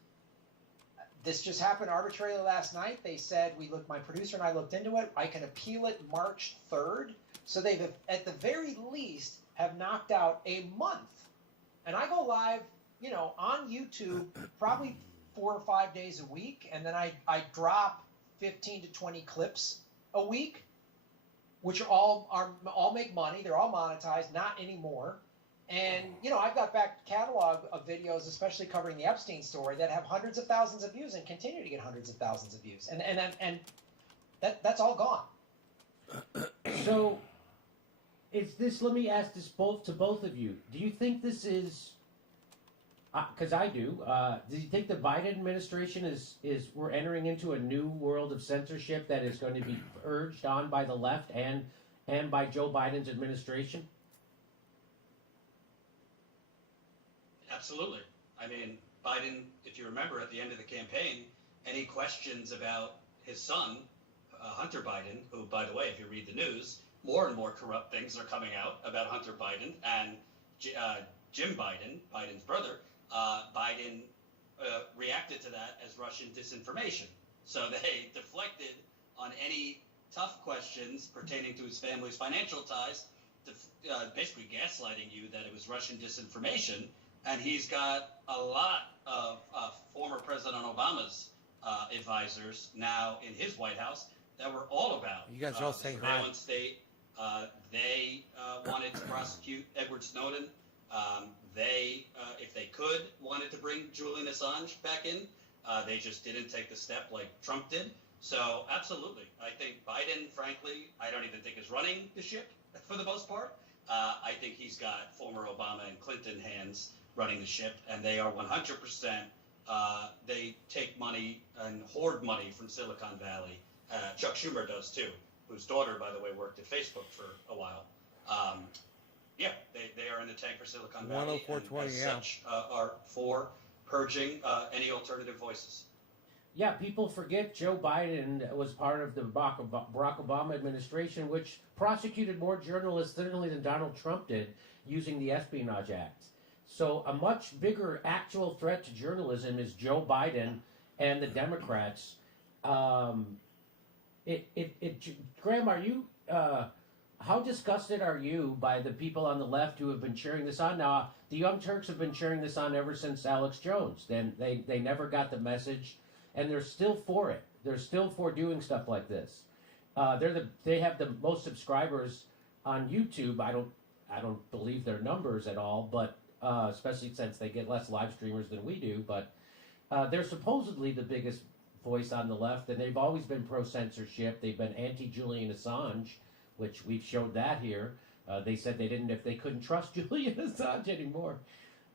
this just happened arbitrarily last night. They said my producer and I looked into it. I can appeal it March 3rd. So they've, at the very least, have knocked out a month. And I go live, on YouTube probably 4 or 5 days a week. And then I drop 15 to 20 clips a week, which all make money. They're all monetized, not anymore. And, I've got back catalog of videos, especially covering the Epstein story, that have hundreds of thousands of views and continue to get hundreds of thousands of views. And that's all gone. So, let me ask this to both of you. Do you think this is, because I do, do you think the Biden administration we're entering into a new world of censorship that is going to be urged on by the left and by Joe Biden's administration? Absolutely. I mean, Biden, if you remember at the end of the campaign, any questions about his son, Hunter Biden, who, by the way, if you read the news, more and more corrupt things are coming out about Hunter Biden and Jim Biden, Biden's brother. Biden reacted to that as Russian disinformation. So they deflected on any tough questions pertaining to his family's financial ties, basically gaslighting you that it was Russian disinformation. And he's got a lot of former President Obama's advisors now in his White House that were all about You guys are all saying hi. surveillance state. They wanted to prosecute Edward Snowden. They, if they could, wanted to bring Julian Assange back in. They just didn't take the step like Trump did. So absolutely, I think Biden, frankly, I don't even think is running the ship for the most part. I think he's got former Obama and Clinton hands running the ship, and they are 100%. They take money and hoard money from Silicon Valley. Chuck Schumer does too, whose daughter, by the way, worked at Facebook for a while. Yeah, they are in the tank for Silicon Valley, and 104.20, as yeah. such are for purging any alternative voices. Yeah, people forget Joe Biden was part of the Barack Obama administration, which prosecuted more journalists certainly than Donald Trump did using the Espionage Act. So a much bigger actual threat to journalism is Joe Biden and the Democrats. Graham, are you? How disgusted are you by the people on the left who have been cheering this on? Now, the Young Turks have been cheering this on ever since Alex Jones. Then they never got the message. And they're still for it. They're still for doing stuff like this. They have the most subscribers on YouTube. I don't believe their numbers at all, but especially since they get less live streamers than we do. But they're supposedly the biggest voice on the left, and they've always been pro censorship. They've been anti Julian Assange, which we've showed that here. They said they didn't if they couldn't trust Julian Assange anymore.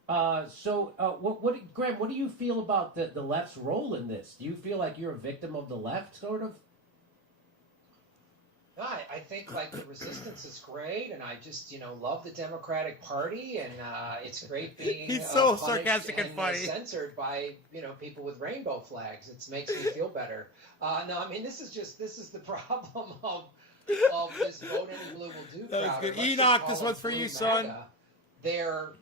Graham, what do you feel about the left's role in this? Do you feel like you're a victim of the left, sort of? No, I think like the resistance is great, and I just love the Democratic Party, and it's great being He's so punished sarcastic and funny. censored by people with rainbow flags. It makes me feel better. No, I mean this is the problem of this vote any blue will do That was crowd. good. Let's just Enoch, call this it one's for blue you, son. MAGA. They're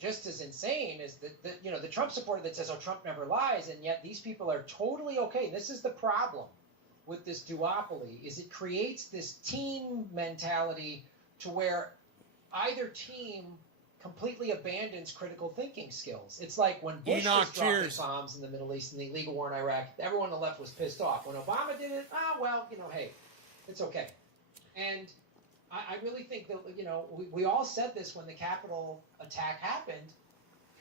just as insane as the Trump supporter that says, "Oh, Trump never lies," and yet these people are totally okay. This is the problem with this duopoly: is it creates this team mentality to where either team completely abandons critical thinking skills. It's like when Bush Enoch, was dropping cheers. bombs in the Middle East and the illegal war in Iraq, everyone on the left was pissed off. When Obama did it, hey, it's okay. And I really think that, we all said this when the Capitol attack happened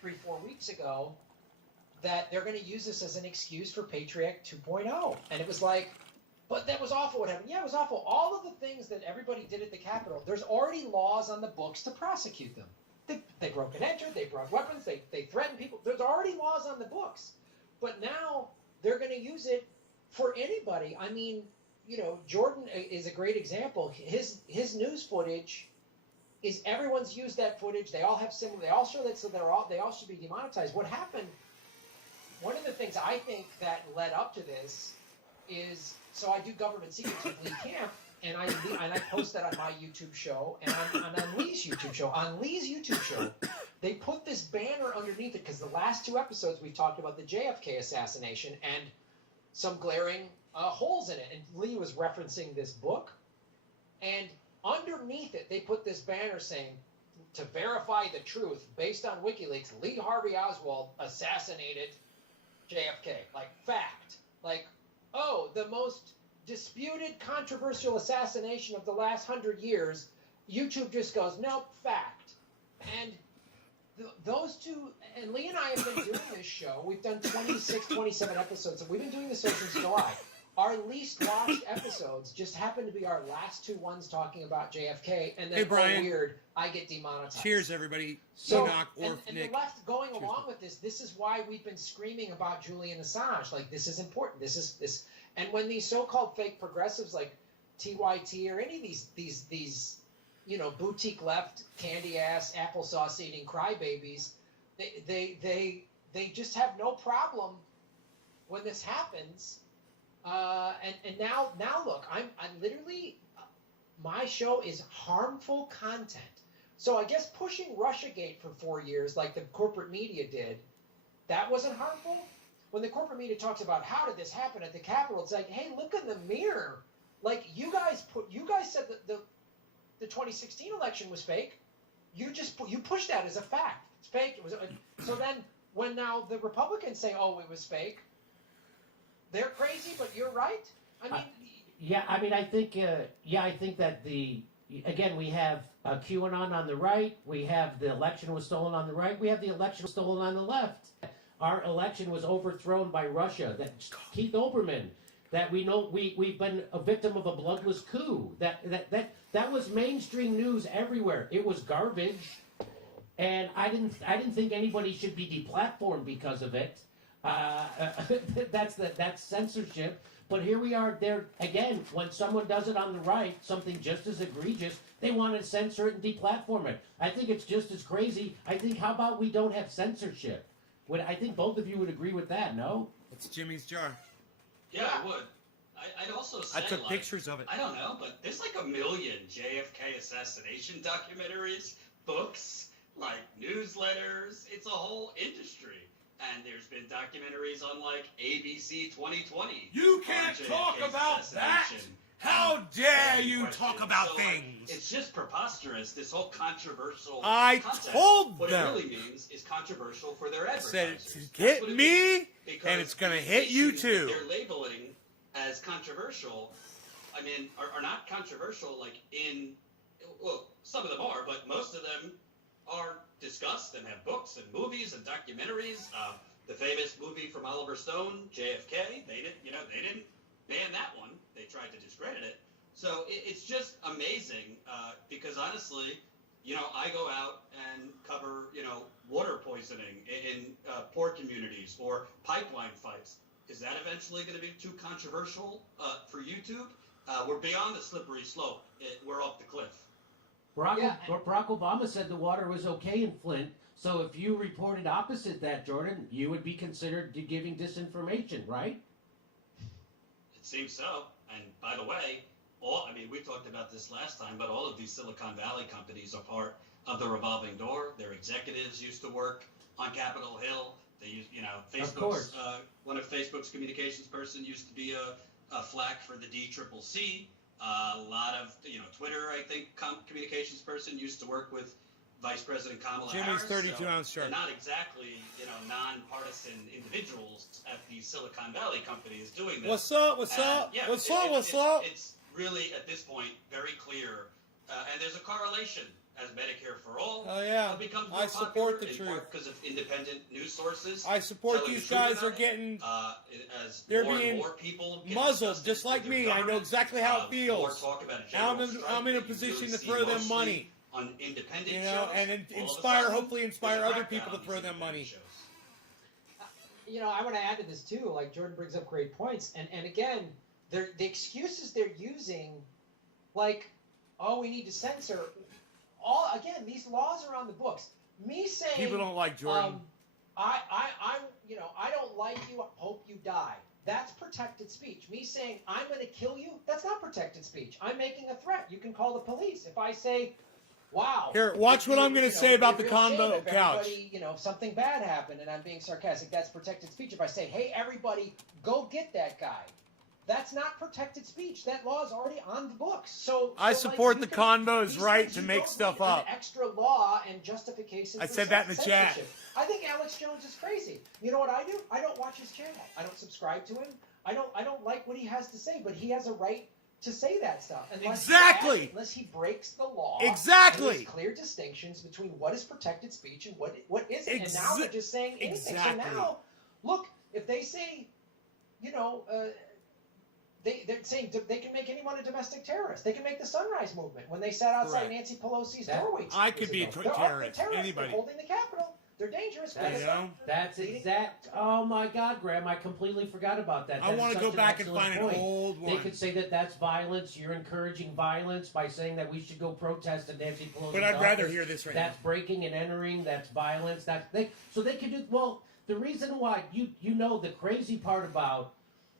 3-4 weeks ago, that they're going to use this as an excuse for Patriot 2.0. And it was like, but that was awful what happened. Yeah, it was awful. All of the things that everybody did at the Capitol, there's already laws on the books to prosecute them. They broke and entered, they brought weapons, they threatened people. There's already laws on the books. But now they're going to use it for anybody. I mean, Jordan is a great example. His news footage is everyone's used that footage. They all have similar. They all show that, so they all should be demonetized. What happened? One of the things I think that led up to this is, so I do government secrets with Lee Camp, and I post that on my YouTube show and on Lee's YouTube show. On Lee's YouTube show, they put this banner underneath it because the last 2 episodes we've talked about the JFK assassination and some glaring holes in it. And Lee was referencing this book, and underneath it they put this banner saying, to verify the truth, based on WikiLeaks, Lee Harvey Oswald assassinated JFK. Like, fact. Like, oh, the most disputed, controversial assassination of the last 100 years. YouTube just goes, nope, fact. And those two, and Lee and I have been doing this show. We've done 26, 27 episodes, and we've been doing this show since July. Our least watched episodes just happen to be our last 2 ones talking about JFK, and then, Hey, Brian. oh, weird, I get demonetized. Cheers, everybody. So, Enoch or and Nick. the left going Cheers. along with this is why we've been screaming about Julian Assange. Like, this is important. This is this. And when these so-called fake progressives like TYT or any of these boutique left candy ass applesauce eating crybabies, they just have no problem when this happens. And now look, I'm literally, my show is harmful content. So I guess pushing Russiagate for 4 years, like the corporate media did, that wasn't harmful. When the corporate media talks about how did this happen at the Capitol, it's like, hey, look in the mirror. Like, you guys said that the 2016 election was fake. You pushed that as a fact. It's fake. It was so then when now the Republicans say, oh, it was fake, they're crazy, but you're right. I mean, I think that we have QAnon on the right. We have the election was stolen on the right. We have the election was stolen on the left. Our election was overthrown by Russia. That Keith Olbermann that we know we've been a victim of a bloodless coup. That was mainstream news everywhere. It was garbage, and I didn't think anybody should be deplatformed because of it. That's censorship. But here we are. There again. When someone does it on the right, something just as egregious, they want to censor it and deplatform it. I think it's just as crazy. I think, how about we don't have censorship? I think both of you would agree with that, no? It's Jimmy's jar. Yeah, I would. I'd also say, I took pictures of it. I don't know, but there's like a million JFK assassination documentaries, books, like newsletters. It's a whole industry. And there's been documentaries on like ABC 2020. You can't on talk JFK's about that! assassination. How dare And you questions. talk about So, like, things? it's just preposterous, this whole controversial I concept. told what them. it really means is controversial for their I said advertisers. it's That's hit what it me, means. Because and it's gonna these hit you issues that too. They're labeling as controversial, I mean, are not controversial like in, well, some of them are, but most of them are discussed and have books and movies and documentaries. The famous movie from Oliver Stone, JFK, they didn't ban that one. They tried to discredit it. So it's just amazing because honestly, I go out and cover, water poisoning in poor communities or pipeline fights. Is that eventually going to be too controversial for YouTube? We're beyond the slippery slope. We're off the cliff. Barack Obama said the water was okay in Flint. So if you reported opposite that, Jordan, you would be considered giving disinformation, right? It seems so. And by the way, we talked about this last time, but all of these Silicon Valley companies are part of the revolving door. Their executives used to work on Capitol Hill. They use, Facebook's one of Facebook's communications person used to be a flack for the DCCC. A lot of Twitter, I think, communications person used to work with Vice President Kamala Jimmy's Harris. 32-ounce They're shark. not exactly nonpartisan individuals at these Silicon Valley companies doing this. What's up? What's And, up? yeah, What's up? It's really at this point very clear, and there's a correlation as Medicare for All. Oh yeah, becomes more I support the popular, in truth. part because of independent news sources. I support telling these the truth guys about are it. getting As they're more being and more people get muzzled, disgusted just like with their me. I know government, exactly how it more feels. talk about a I'm general in, strike I'm in a that you position really to see throw them mostly money. on independent You know, shows. and All of a inspire, sudden, hopefully inspire there's a other crackdown people to on throw these them money. independent shows. I want to add to this too. Like Jordan brings up great points, and again, the excuses they're using, like, oh, we need to censor. These laws are on the books. Me saying People don't like Jordan. I don't like you. I hope you die. That's protected speech. Me saying I'm going to kill you. That's not protected speech. I'm making a threat. You can call the police. If I say, wow. Here, watch what I'm going to say about the it'd be a real combo shame if couch. everybody, if something bad happened and I'm being sarcastic, that's protected speech. If I say, hey, everybody, go get that guy. That's not protected speech. That law is already on the books. So I support you the can- convo's these right things, to you make don't stuff need an up. extra law and justification. I for said that in the chat. censorship. I think Alex Jones is crazy. You know what I do? I don't watch his channel. I don't subscribe to him. I don't like what he has to say, but he has a right to say that stuff. Exactly. Unless he breaks the law. Exactly. And there's clear distinctions between what is protected speech and what isn't. And now they're just saying anything. Exactly. So now, look, if they say, they're saying they can make anyone a domestic terrorist. They can make the Sunrise Movement when they sat outside Correct. Nancy Pelosi's doorway. I could be a They're terrorist. They're Anybody. holding the Capitol. They're dangerous. That's- That's exact. Oh my God, Graham! I completely forgot about that. I That want is to go such an back and excellent find point. an old They one. could say that that's violence. You're encouraging violence by saying that we should go protest at Nancy Pelosi's But I'd rather office. hear this right That's breaking and entering. That's violence. So they could do. Well, the reason why the crazy part about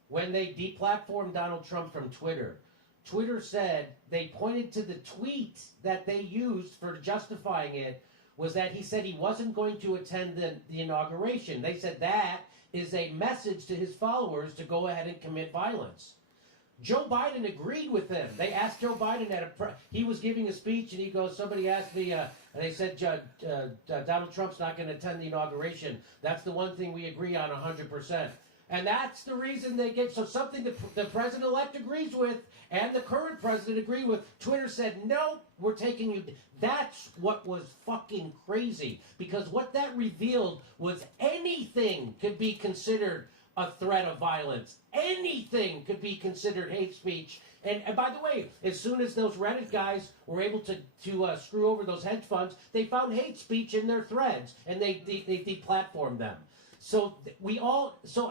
when they deplatformed Donald Trump from Twitter. Twitter said they pointed to the tweet that they used for justifying it was that he said he wasn't going to attend the inauguration. They said that is a message to his followers to go ahead and commit violence. Joe Biden agreed with them. They asked Joe Biden he was giving a speech and he goes, somebody asked me, and they said Donald Trump's not going to attend the inauguration. That's the one thing we agree on 100%. And that's the reason they get, so something the president-elect agrees with and the current president agree with. Twitter said, no, we're taking you. That's what was fucking crazy. Because what that revealed was anything could be considered a threat of violence. Anything could be considered hate speech. And by the way, as soon as those Reddit guys were able to screw over those hedge funds, they found hate speech in their threads, and they deplatformed them. So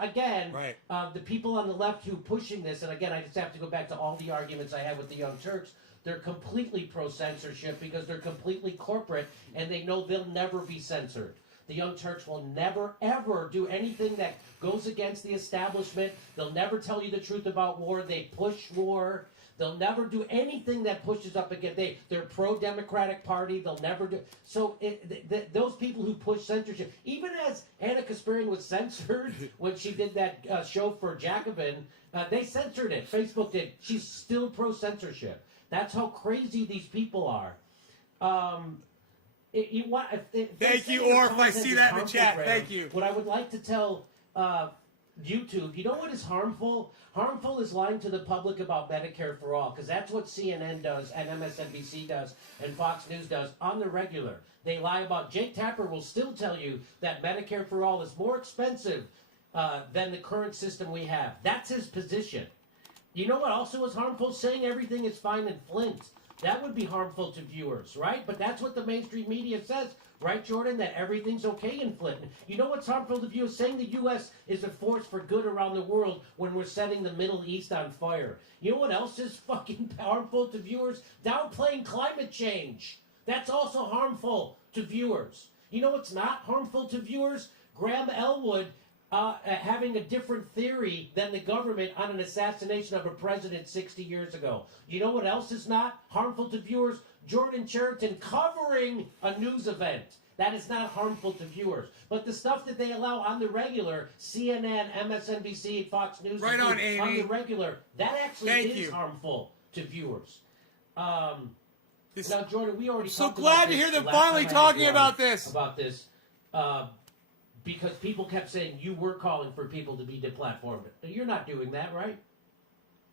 again, Right. the people on the left who pushing this, and again, I just have to go back to all the arguments I had with the Young Turks. They're completely pro-censorship because they're completely corporate, and they know they'll never be censored. The Young Turks will never, ever do anything that goes against the establishment. They'll never tell you the truth about war. They push war. They'll never do anything that pushes up against. They're pro-Democratic Party. They'll never do. So those people who push censorship, even as Anna Kasparian was censored when she did that show for Jacobin, they censored it. Facebook did. She's still pro-censorship. That's how crazy these people are. Thank you, Orf. I see that in the chat. Thank you. What I would like to tell YouTube, you know what is harmful? Harmful is lying to the public about Medicare for all, because that's what CNN does, and MSNBC does, and Fox News does on the regular. They lie about. Jake Tapper will still tell you that Medicare for all is more expensive than the current system we have. That's his position. You know what also is harmful? Saying everything is fine in Flint. That would be harmful to viewers, right? But that's what the mainstream media says, right, Jordan? That everything's okay in Flint. You know what's harmful to viewers? Saying the U.S. is a force for good around the world when we're setting the Middle East on fire. You know what else is fucking harmful to viewers? Downplaying climate change. That's also harmful to viewers. You know what's not harmful to viewers? Graham Elwood having a different theory than the government on an assassination of a president 60 years ago. You know what else is not harmful to viewers? Jordan Cheriton covering a news event. That is not harmful to viewers. But the stuff that they allow on the regular, CNN, MSNBC, Fox News, Right on, Amy. on the regular, that actually Thank is you. harmful to viewers. Now, Jordan, we already So talked glad about to hear this them the last finally time I had talking you on about this. Because people kept saying you were calling for people to be deplatformed. You're not doing that, right?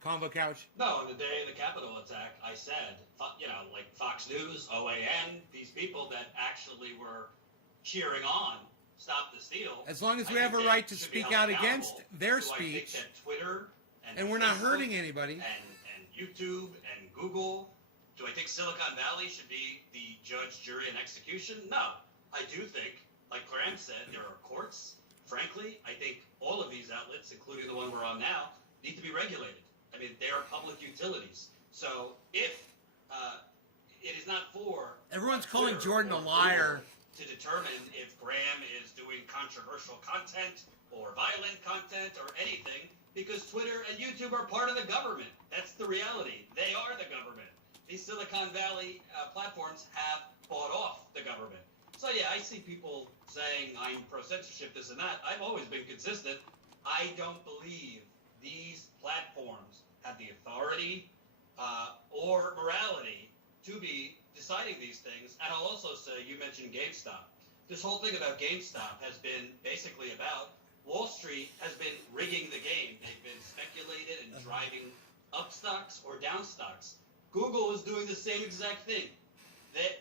Combo couch. No, on the day of the Capitol attack, I said, like Fox News, OAN, these people that actually were cheering on Stop the Steal. As long as we I have think a they right to should be speak held out against accountable. their So I think speech, that Twitter and we're not Facebook hurting anybody. and YouTube and Google. Do I think Silicon Valley should be the judge, jury, and execution? No. I do think, like Graham said, there are courts. Frankly, I think all of these outlets, including the one we're on now, need to be regulated. I mean, they are public utilities. So if it is not for Everyone's calling Twitter Jordan a or liar. Google to determine if Graham is doing controversial content or violent content or anything, because Twitter and YouTube are part of the government. That's the reality. They are the government. These Silicon Valley platforms have bought off the government. So yeah, I see people saying I'm pro-censorship, this and that. I've always been consistent. I don't believe these platforms have the authority or morality to be deciding these things. And I'll also say, you mentioned GameStop. This whole thing about GameStop has been basically about Wall Street has been rigging the game. They've been speculated and driving up stocks or down stocks. Google is doing the same exact thing.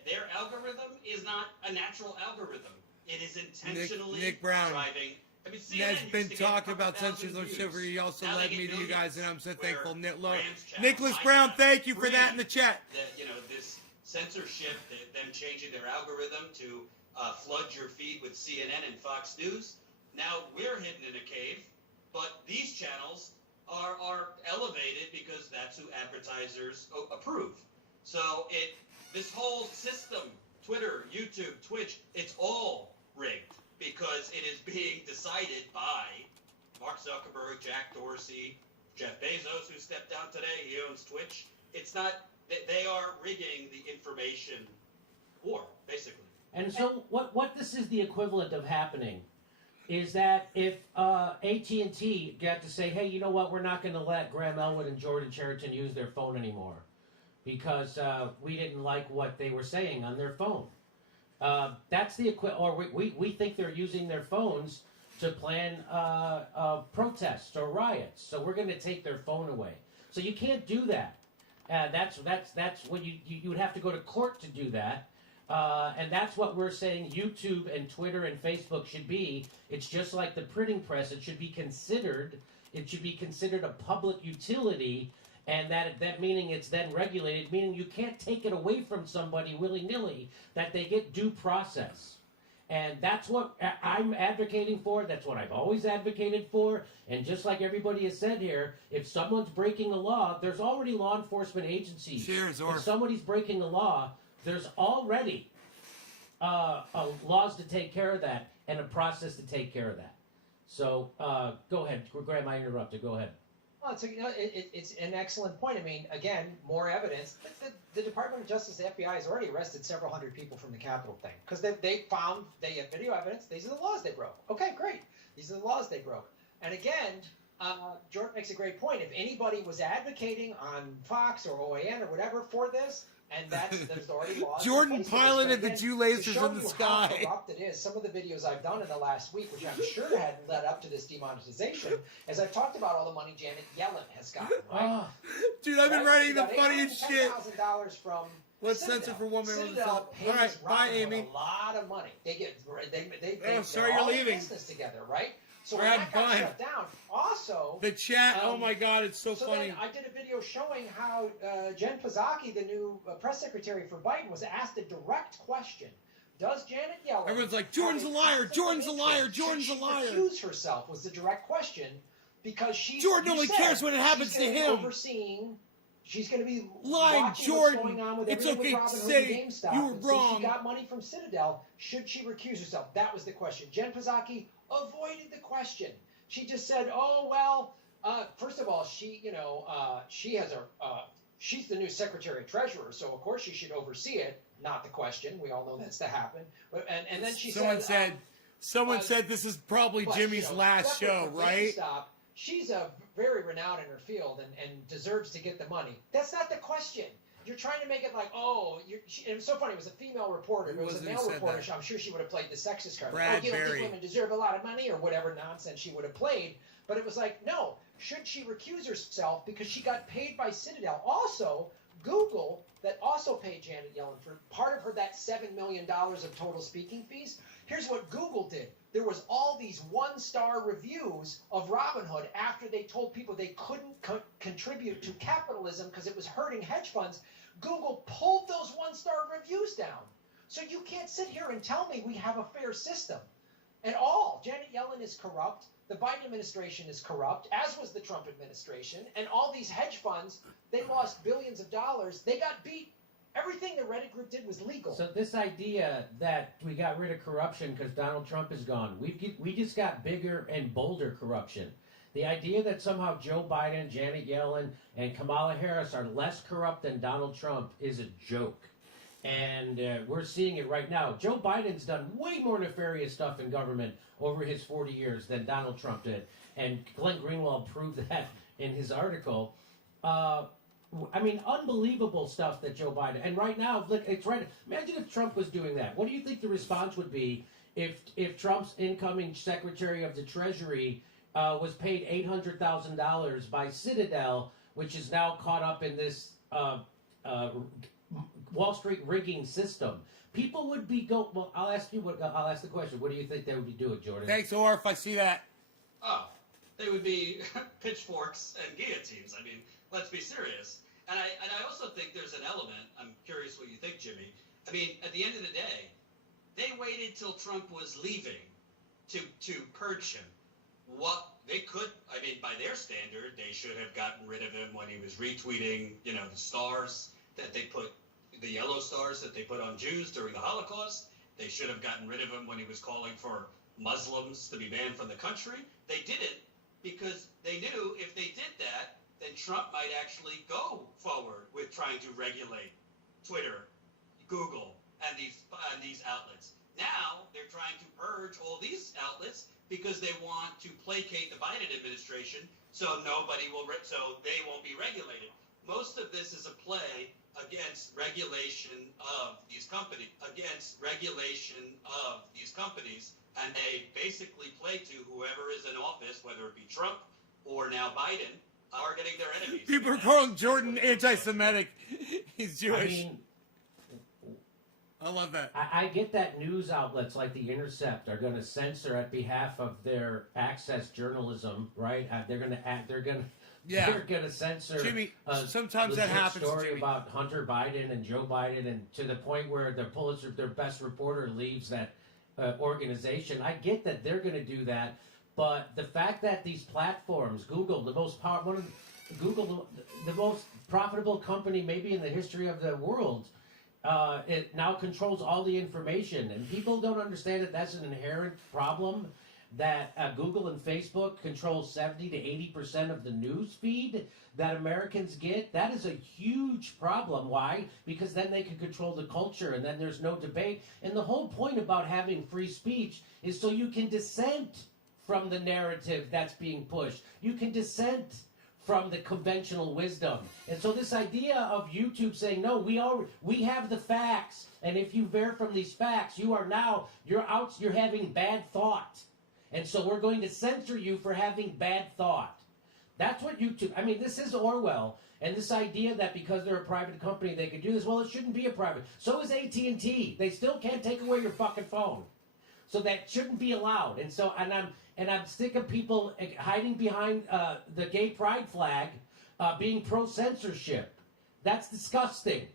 Their algorithm is not a natural algorithm. It is intentionally Nick Brown. driving. I mean, CNN Ned's used been to get talking a about couple thousand censorship. views. He also Now led they me get to you guys, millions, and I'm so where thankful. Graham's channel, Nicholas my Brown, channel, thank you for that in free. the chat. This censorship, them changing their algorithm to flood your feed with CNN and Fox News. Now we're hidden in a cave, but these channels are elevated because that's who advertisers approve. So this whole system, Twitter, YouTube, Twitch, it's all rigged because it is being decided by Mark Zuckerberg, Jack Dorsey, Jeff Bezos, who stepped down today. He owns Twitch. It's not. They are rigging the information war, basically. And so what this is the equivalent of happening is that if AT&T got to say, hey, you know what, we're not going to let Graham Elwood and Jordan Cheriton use their phone anymore because we didn't like what they were saying on their phone. That's the or we think they're using their phones to plan protests or riots, so we're going to take their phone away. So you can't do that. That's when you would have to go to court to do that. And that's what we're saying YouTube and Twitter and Facebook should be. It's just like the printing press. It should be considered a public utility, and that meaning it's then regulated, meaning you can't take it away from somebody willy-nilly, that they get due process. And that's what I'm advocating for. That's what I've always advocated for. And just like everybody has said here, if someone's breaking a law, there's already law enforcement agencies. Cheers, Orf. If somebody's breaking a law, there's already laws to take care of that and a process to take care of that. So go ahead. Graham, I interrupted. Go ahead. Well, it's an excellent point. I mean, again, more evidence. The Department of Justice, the FBI, has already arrested several hundred people from the Capitol thing because they have video evidence. These are the laws they broke. Okay, great. These are the laws they broke. And again, Jordan makes a great point. If anybody was advocating on Fox or OAN or whatever for this, and there's already laws. Jordan piloted the Jew lasers in the sky. How corrupt it is. Some of the videos I've done in the last week, which I'm sure had led up to this demonetization, as I've talked about all the money Janet Yellen has gotten. Right? Dude, I've been writing the She got funniest shit. $810,000 from Let's Citadel. censor for 1 minute. Citadel pays All right, bye, Robinhood Amy. a lot of money. They Oh, sorry, they're you're all in leaving. business together, right? So All when right, that got bye. shut down, also The chat, oh my god, it's so funny. then I did a video showing how Jen Psaki, the new press secretary for Biden, was asked a direct question. Does Janet Yellen... Everyone's like, Jordan's a liar, Jordan's a liar, Jordan's a liar. Should she recuse herself was the direct question because Jordan only cares when it happens to him. She's going to be Lying, watching Jordan. what's going on with It's everything okay with to Robinhood say and GameStop. you were And since wrong. she got money from Citadel. Should she recuse herself? That was the question. Jen Psaki avoided the question. She just said, "Oh well." First of all, she has she's the new Secretary of Treasurer, so of course she should oversee it. Not the question. We all know that's to happen. And then Someone said this is probably Jimmy's last show, right? GameStop, she's very renowned in her field and deserves to get the money. That's not the question. You're trying to make it like, it was so funny. It was a female reporter. If it was a male reporter, I'm sure she would have played the sexist card. Brad You don't Berry. think women deserve a lot of money or whatever nonsense she would have played. But it was like, no, should she recuse herself because she got paid by Citadel? Also, Google, that also paid Janet Yellen for part of that $7 million of total speaking fees. Here's what Google did. There was all these one-star reviews of Robinhood after they told people they couldn't contribute to capitalism because it was hurting hedge funds. Google pulled those one-star reviews down. So you can't sit here and tell me we have a fair system at all. Janet Yellen is corrupt. The Biden administration is corrupt, as was the Trump administration. And all these hedge funds, they lost billions of dollars. They got beat. Everything the Reddit group did was legal. So this idea that we got rid of corruption because Donald Trump is gone, we just got bigger and bolder corruption. The idea that somehow Joe Biden, Janet Yellen, and Kamala Harris are less corrupt than Donald Trump is a joke. And we're seeing it right now. Joe Biden's done way more nefarious stuff in government over his 40 years than Donald Trump did. And Glenn Greenwald proved that in his article. I mean, unbelievable stuff that Joe Biden... And right now, look, it's right... Imagine if Trump was doing that. What do you think the response would be if Trump's incoming Secretary of the Treasury was paid $800,000 by Citadel, which is now caught up in this Wall Street rigging system? People would be Well, I'll ask the question. What do you think they would be doing, Jordan? Thanks, Orf. I see that. Oh, they would be pitchforks and guillotines. I mean, let's be serious. And I also think there's an element, I'm curious what you think, Jimmy. I mean, at the end of the day, they waited till Trump was leaving to purge him. What they could, I mean, by their standard, they should have gotten rid of him when he was retweeting, the stars that they put, the yellow stars that they put on Jews during the Holocaust. They should have gotten rid of him when he was calling for Muslims to be banned from the country. They didn't because they knew if they did that, then Trump might actually go forward with trying to regulate Twitter, Google, and these outlets. Now they're trying to purge all these outlets because they want to placate the Biden administration, so so they won't be regulated. Most of this is a play against regulation of these companies, and they basically play to whoever is in office, whether it be Trump or now Biden, targeting their enemies. People are calling Jordan anti-Semitic. He's Jewish. I mean, I love that. I get that news outlets like The Intercept are going to censor at behalf of their access journalism, right? They're going to Yeah. they're going to censor. Jimmy, a sometimes that legit happens, Story Jimmy. about Hunter Biden and Joe Biden, and to the point where their best reporter leaves that organization. I get that they're going to do that, but the fact that these platforms, Google, the most profitable company maybe in the history of the world. It now controls all the information, and people don't understand that that's an inherent problem. That Google and Facebook control 70 to 80% of the news feed that Americans get. That is a huge problem. Why? Because then they can control the culture, and then there's no debate. And the whole point about having free speech is so you can dissent from the narrative that's being pushed. You can dissent from the conventional wisdom. And so this idea of YouTube saying, no, we have the facts, and if you veer from these facts, you're having bad thought. And so we're going to censor you for having bad thought. That's what YouTube, I mean, this is Orwell. And this idea that because they're a private company, they could do this, well, it shouldn't be a private. So is AT&T. They still can't take away your fucking phone. So that shouldn't be allowed. And so, I'm sick of people hiding behind the gay pride flag, being pro-censorship. That's disgusting.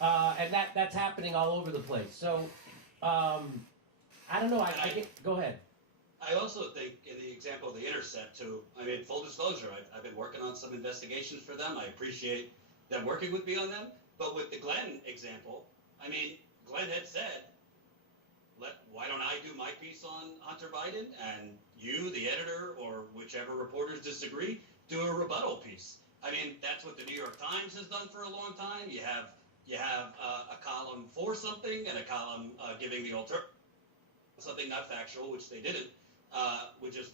And that's happening all over the place. So, I don't know. Go ahead. I also think in the example of The Intercept, too, I mean, full disclosure, I've been working on some investigations for them. I appreciate them working with me on them. But with the Glenn example, I mean, Glenn had said, why don't I do my piece on Hunter Biden, and you, the editor, or whichever reporters disagree, do a rebuttal piece. I mean, that's what the New York Times has done for a long time. You have a column for something and a column giving the something not factual, which they didn't. Would just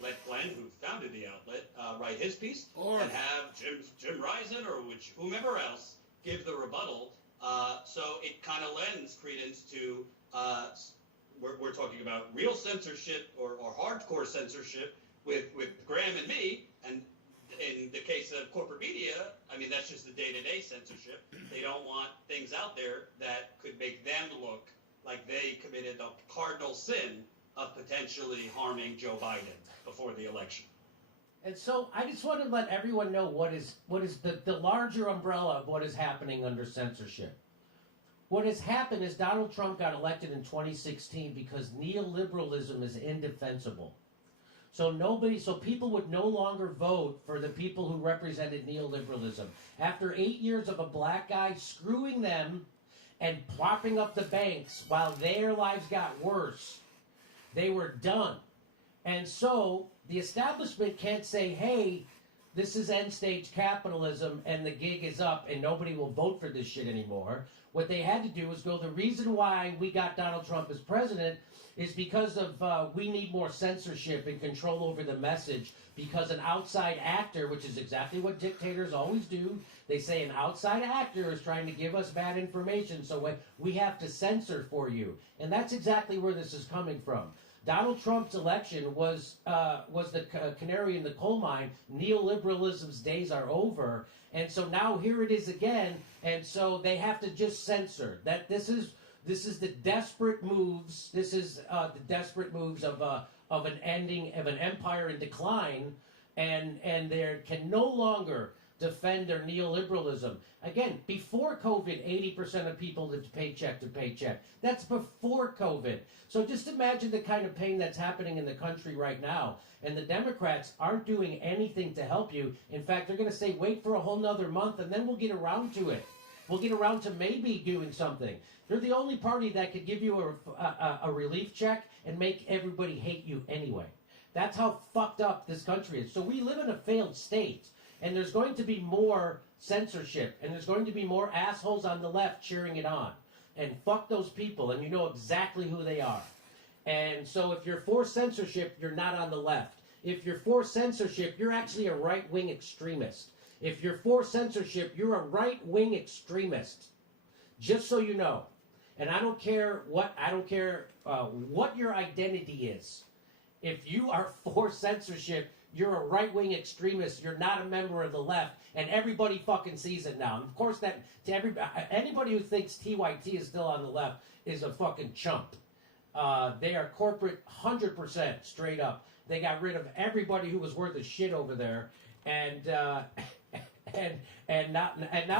let Glenn, who founded the outlet, write his piece, and have Jim Risen or whomever else give the rebuttal. So it kind of lends credence to we're talking about real censorship or hardcore censorship with Graham and me, and in the case of corporate media, I mean, that's just the day-to-day censorship. They don't want things out there that could make them look like they committed the cardinal sin of potentially harming Joe Biden before the election. And so I just want to let everyone know what is the larger umbrella of what is happening under censorship. What has happened is Donald Trump got elected in 2016 because neoliberalism is indefensible. So people would no longer vote for the people who represented neoliberalism. After 8 years of a black guy screwing them and propping up the banks while their lives got worse, they were done. And so the establishment can't say, hey, this is end stage capitalism and the gig is up and nobody will vote for this shit anymore. What they had to do was go, the reason why we got Donald Trump as president is because of we need more censorship and control over the message, because an outside actor, which is exactly what dictators always do, they say an outside actor is trying to give us bad information, so we have to censor for you. And that's exactly where this is coming from. Donald Trump's election was the canary in the coal mine. Neoliberalism's days are over. And so now here it is again, and so they have to just censor. That this is the desperate moves. This is the desperate moves of an ending of an empire in decline, and they can no longer defend their neoliberalism. Again, before COVID, 80% of people lived paycheck to paycheck. That's before COVID. So just imagine the kind of pain that's happening in the country right now. And the Democrats aren't doing anything to help you. In fact, they're going to say, wait for a whole nother month, and then we'll get around to it. We'll get around to maybe doing something. They're the only party that could give you a relief check and make everybody hate you anyway. That's how fucked up this country is. So we live in a failed state. And there's going to be more censorship, and there's going to be more assholes on the left cheering it on. And fuck those people, and you know exactly who they are. And so if you're for censorship, you're not on the left. If you're for censorship, you're actually a right-wing extremist. If you're for censorship, you're a right-wing extremist. Just so you know. And I don't care what your identity is. If you are for censorship, you're a right-wing extremist. You're not a member of the left, and everybody fucking sees it now. And of course, that to everybody, anybody who thinks TYT is still on the left is a fucking chump. They are corporate 100% straight up. They got rid of everybody who was worth a shit over there, and now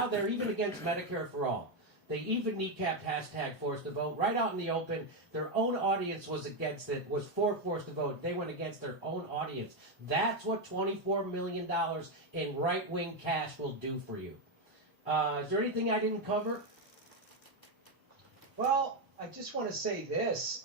they're even against Medicare for all. They even kneecapped hashtag forced to vote right out in the open. Their own audience was against it, was for forced to vote. They went against their own audience. That's what $24 million in right-wing cash will do for you. Is there anything I didn't cover? Well, I just want to say this.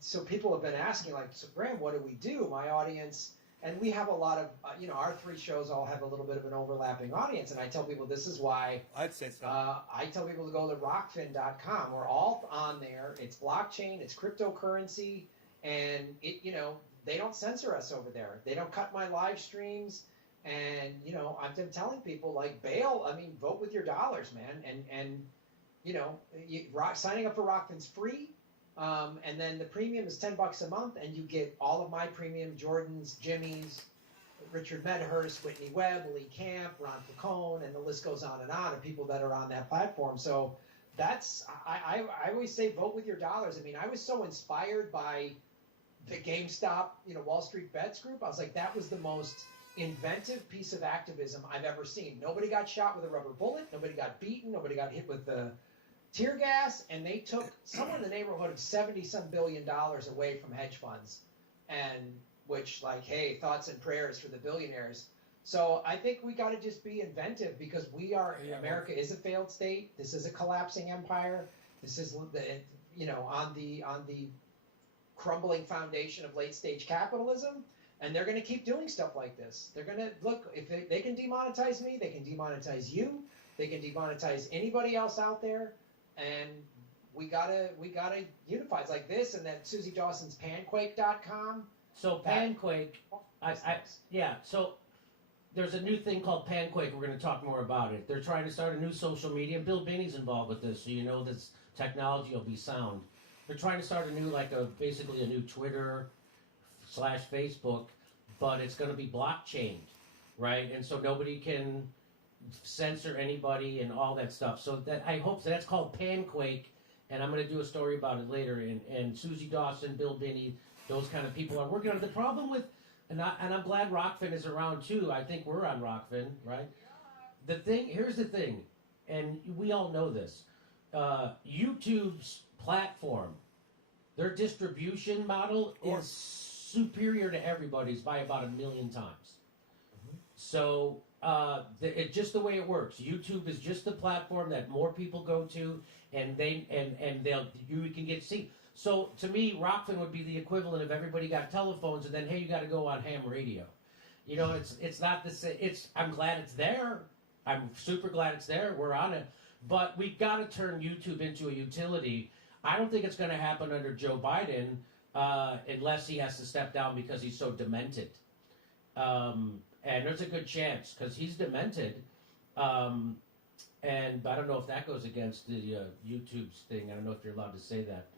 So people have been asking, like, so Graham, what do we do? My audience, and we have a lot of, our 3 shows all have a little bit of an overlapping audience. And I tell people this is why I'd say so. I tell people to go to rockfin.com. We're all on there. It's blockchain, it's cryptocurrency, and they don't censor us over there. They don't cut my live streams. And, I've been telling people, like, vote with your dollars, man. And signing up for Rockfin's free. And then the premium is $10 a month, and you get all of my premium: Jordan's, Jimmy's, Richard Medhurst, Whitney Webb, Lee Camp, Ron Picone, and the list goes on of people that are on that platform. So that's I always say vote with your dollars. I mean, I was so inspired by the GameStop, Wall Street Bets group. I was like, that was the most inventive piece of activism I've ever seen. Nobody got shot with a rubber bullet. Nobody got beaten. Nobody got hit with the tear gas, and they took somewhere in the neighborhood of $70-some billion away from hedge funds, and which, like, hey, thoughts and prayers for the billionaires. So I think we got to just be inventive, because America is a failed state. This is a collapsing empire. This is on the crumbling foundation of late stage capitalism, and they're going to keep doing stuff like this. They're going to look, if they can demonetize me, they can demonetize you, they can demonetize anybody else out there. And we gotta unify. It's like this, and that Susie Dawson's Panquake.com. So Panquake, so there's a new thing called Panquake. We're going to talk more about it. They're trying to start a new social media. Bill Binney's involved with this, so this technology will be sound. They're trying to start basically a new Twitter / Facebook, but it's going to be blockchained, right? And so nobody can censor anybody and all that stuff. So that's called Panquake, and I'm going to do a story about it later. And Susie Dawson, Bill Binney, those kind of people are working on it. The problem with, and I'm glad Rockfin is around too. I think we're on Rockfin, right? Here's the thing, and we all know this. YouTube's platform, their distribution model is superior to everybody's by about 1 million times. So just the way it works. YouTube is just the platform that more people go to, and you can get seen. So to me, Rockfin would be the equivalent of everybody got telephones, and then hey, you got to go on ham radio. It's not the same. I'm glad it's there. I'm super glad it's there. We're on it, but we've got to turn YouTube into a utility. I don't think it's going to happen under Joe Biden unless he has to step down because he's so demented. And there's a good chance because he's demented. And I don't know if that goes against the YouTube's thing. I don't know if you're allowed to say that.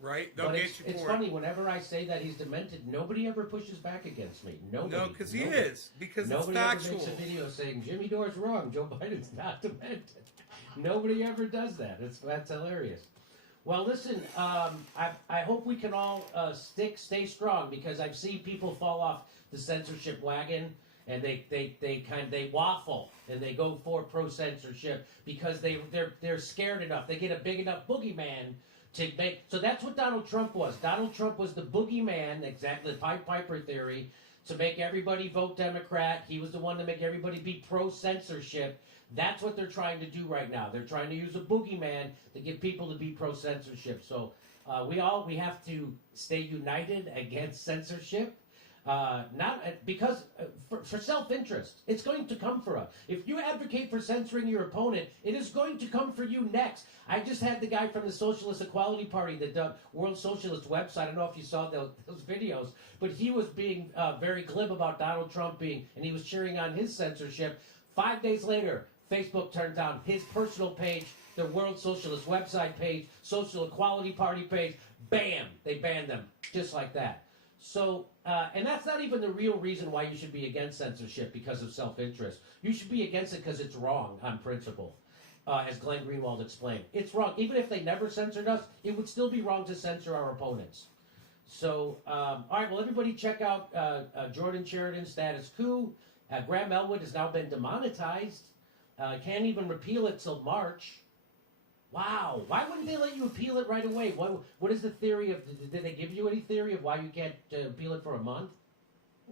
Right? But it's funny, whenever I say that he's demented, nobody ever pushes back against me. Nobody. No, because he is. Because nobody it's factual. Nobody ever makes a video saying, Jimmy Dore's wrong, Joe Biden's not demented. Nobody ever does that. That's hilarious. Well, listen, I hope we can all stay strong, because I've seen people fall off the censorship wagon, and they waffle and they go for pro-censorship because they're scared enough. They get a big enough boogeyman to make. So that's what Donald Trump was. Donald Trump was the boogeyman, exactly the Pied Piper theory, to make everybody vote Democrat. He was the one to make everybody be pro-censorship. That's what they're trying to do right now. They're trying to use a boogeyman to get people to be pro-censorship. So we have to stay united against censorship. Not because for self-interest, it's going to come for us. If you advocate for censoring your opponent, it is going to come for you next. I just had the guy from the Socialist Equality Party, the World Socialist website. I don't know if you saw those videos, but he was being very glib about Donald Trump and he was cheering on his censorship. 5 days later, Facebook turned down his personal page, the World Socialist website page, Social Equality Party page. Bam! They banned them just like that. So, and that's not even the real reason why you should be against censorship because of self-interest. You should be against it because it's wrong on principle. As Glenn Greenwald explained, it's wrong. Even if they never censored us, it would still be wrong to censor our opponents. So, all right, well, everybody check out Jordan Sheridan's Status Coup. Graham Elwood has now been demonetized. Can't even repeal it till March. Wow. Why wouldn't they let you appeal it right away? What is the theory of... Did they give you any theory of why you can't appeal it for a month?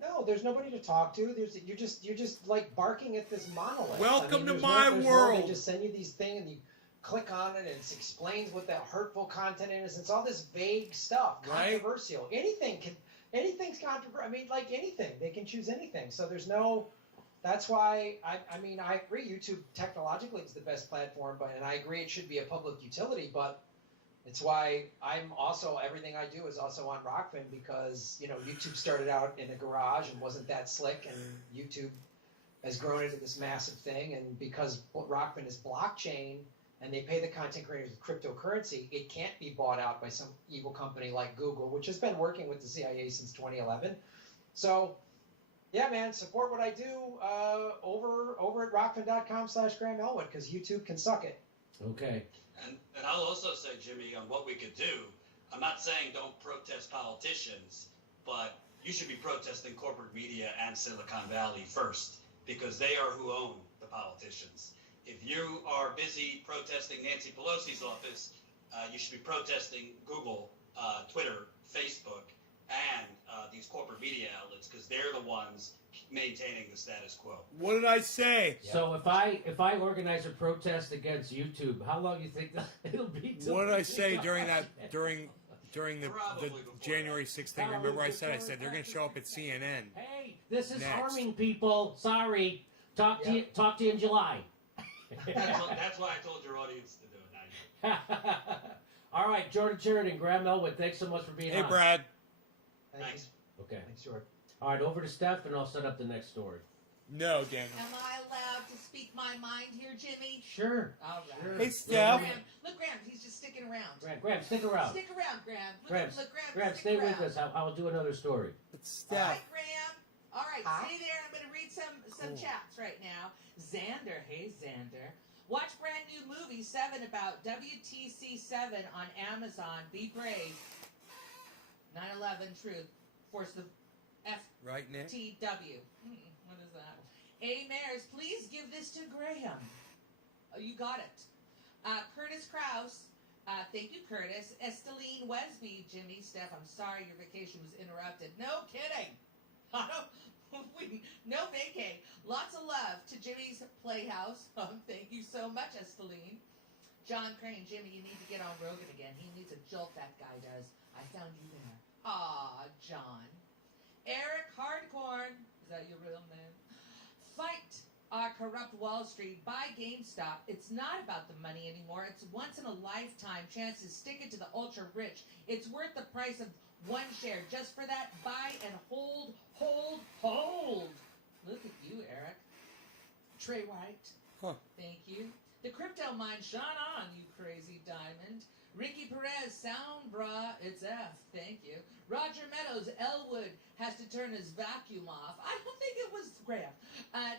No, there's nobody to talk to. You're just like barking at this monolith. Welcome to there's my world. They just send you these things and you click on it and it explains what that hurtful content is. It's all this vague stuff, Right. controversial. Anything's controversial. I mean, like anything, they can choose anything. So there's no. That's why I mean I agree. YouTube technologically is the best platform, and I agree it should be a public utility. But it's why I'm also everything I do is also on Rockfin because YouTube started out in a garage and wasn't that slick, and YouTube has grown into this massive thing. And because Rockfin is blockchain and they pay the content creators with cryptocurrency, it can't be bought out by some evil company like Google, which has been working with the CIA since 2011. So. Yeah, man, support what I do over at rockfin.com/Graham Elwood because YouTube can suck it. Okay. And I'll also say, Jimmy, on what we could do, I'm not saying don't protest politicians, but you should be protesting corporate media and Silicon Valley first because they are who own the politicians. If you are busy protesting Nancy Pelosi's office, you should be protesting Google, Twitter, Facebook, and these corporate media outlets because they're the ones maintaining the status quo. What did I say? So if I organize a protest against YouTube, how long do you think it'll be? What did I say during the Probably before January 6th thing? Remember I said they're going to show up at CNN. Hey, this is Next. harming people. Sorry. Talk to you in July. That's why I told your audience to do it. All right, Jordan Sheridan, Graham Elwood, thanks so much for being Hey, on. Brad. Thanks. Okay. Thanks, George. All right, over to Steph, and I'll set up the next story. No, Daniel. Am I allowed to speak my mind here, Jimmy? Sure. All right. Sure. Hey, Steph. Look, Graham, he's just sticking around. Graham, stick around. Stick around, Graham. Graham, Graham, stay with us. I'll do another story. It's All Steph. right, Graham. All right, Hi. stay there. I'm going to read some chats right now. Xander, hey Xander. Watch brand new movie 7 about WTC7 on Amazon. Be brave. 9/11 truth. Force the Right, Nick? FTW. What is that? A Mares, please give this to Graham. Oh, you got it. Curtis Kraus. Thank you, Curtis. Esteline Wesby, Jimmy, Steph, I'm sorry your vacation was interrupted. No kidding. No vacay. Lots of love to Jimmy's Playhouse. Thank you so much, Esteline. John Crane, Jimmy, you need to get on Rogan again. He needs a jolt, that guy does. I found you there. Aw, John. Eric Hardcorn. Is that your real name? Fight our corrupt Wall Street. Buy GameStop. It's not about the money anymore. It's once in a lifetime chance to stick it to the ultra rich. It's worth the price of one share. Just for that, buy and hold, hold, hold. Look at you, Eric. Trey White. Huh. Thank you. The crypto mine shone on, you crazy diamond. Ricky Perez, sound bra, it's F. Thank you. Roger Meadows, Elwood has to turn his vacuum off. I don't think it was Graham.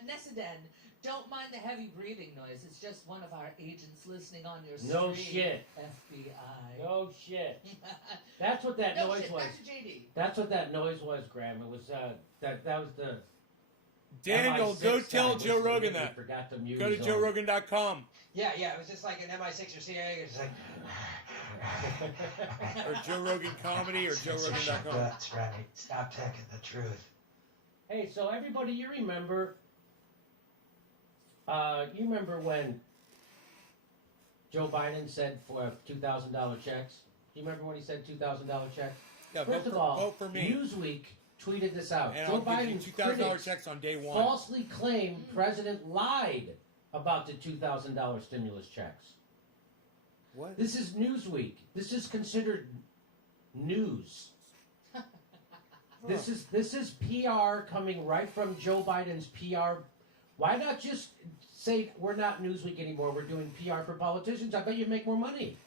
Nesiden, don't mind the heavy breathing noise. It's just one of our agents listening on your stream. No shit. FBI. No shit. That's what that No noise shit, was. back to JD. That's what that noise was, Graham. It was that was the Daniel, MI6 go tell guy Joe was- Rogan he that. Forgot to mute Go to his joerogan.com Yeah, it was just like an MI6 or CIA. It's like. or Joe Rogan Comedy or joerogan.com. That's right. Stop taking the truth. Hey, so everybody, you remember when Joe Biden said for $2,000 checks? Do you remember when he said $2,000 checks? Yeah, First of all, vote for me. Newsweek tweeted this out. And Joe I'll give you Biden's $2,000 critics checks on day one. falsely claimed President lied about the $2,000 stimulus checks. What? This is Newsweek. This is considered news. This is PR coming right from Joe Biden's PR. Why not just say we're not Newsweek anymore? We're doing PR for politicians. I bet you make more money.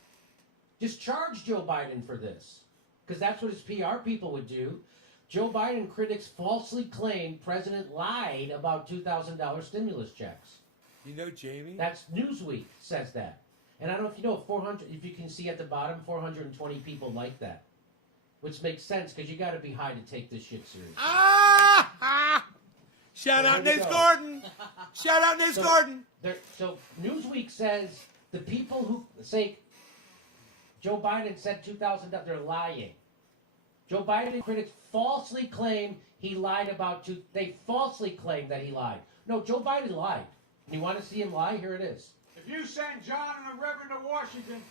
Just charge Joe Biden for this, because that's what his PR people would do. Joe Biden critics falsely claim president lied about $2,000 stimulus checks. You know Jamie? That's Newsweek says that. And I don't know if you know, 400, if you can see at the bottom, 420 people like that. Which makes sense, because you got to be high to take this shit serious. Shout out there you Nice go. Gordon! Shout out Nice Gordon! So Newsweek says the people who say Joe Biden said $2,000, they're lying. Joe Biden critics falsely claim he lied about they falsely claim that he lied. No, Joe Biden lied. You want to see him lie? Here it is. If you send John and the Reverend to Washington,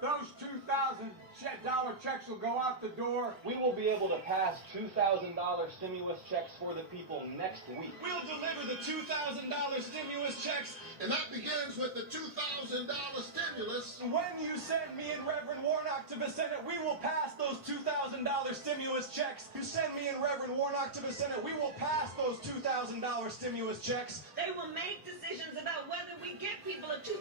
those $2,000 checks will go out the door. We will be able to pass $2,000 stimulus checks for the people next week. We'll deliver the $2,000 stimulus checks. And that begins with the $2,000 stimulus. When you send me and Reverend Warnock to the Senate, we will pass those $2,000 stimulus checks. You send me and Reverend Warnock to the Senate, we will pass those $2,000 stimulus checks. They will make decisions about whether we get people a $2,000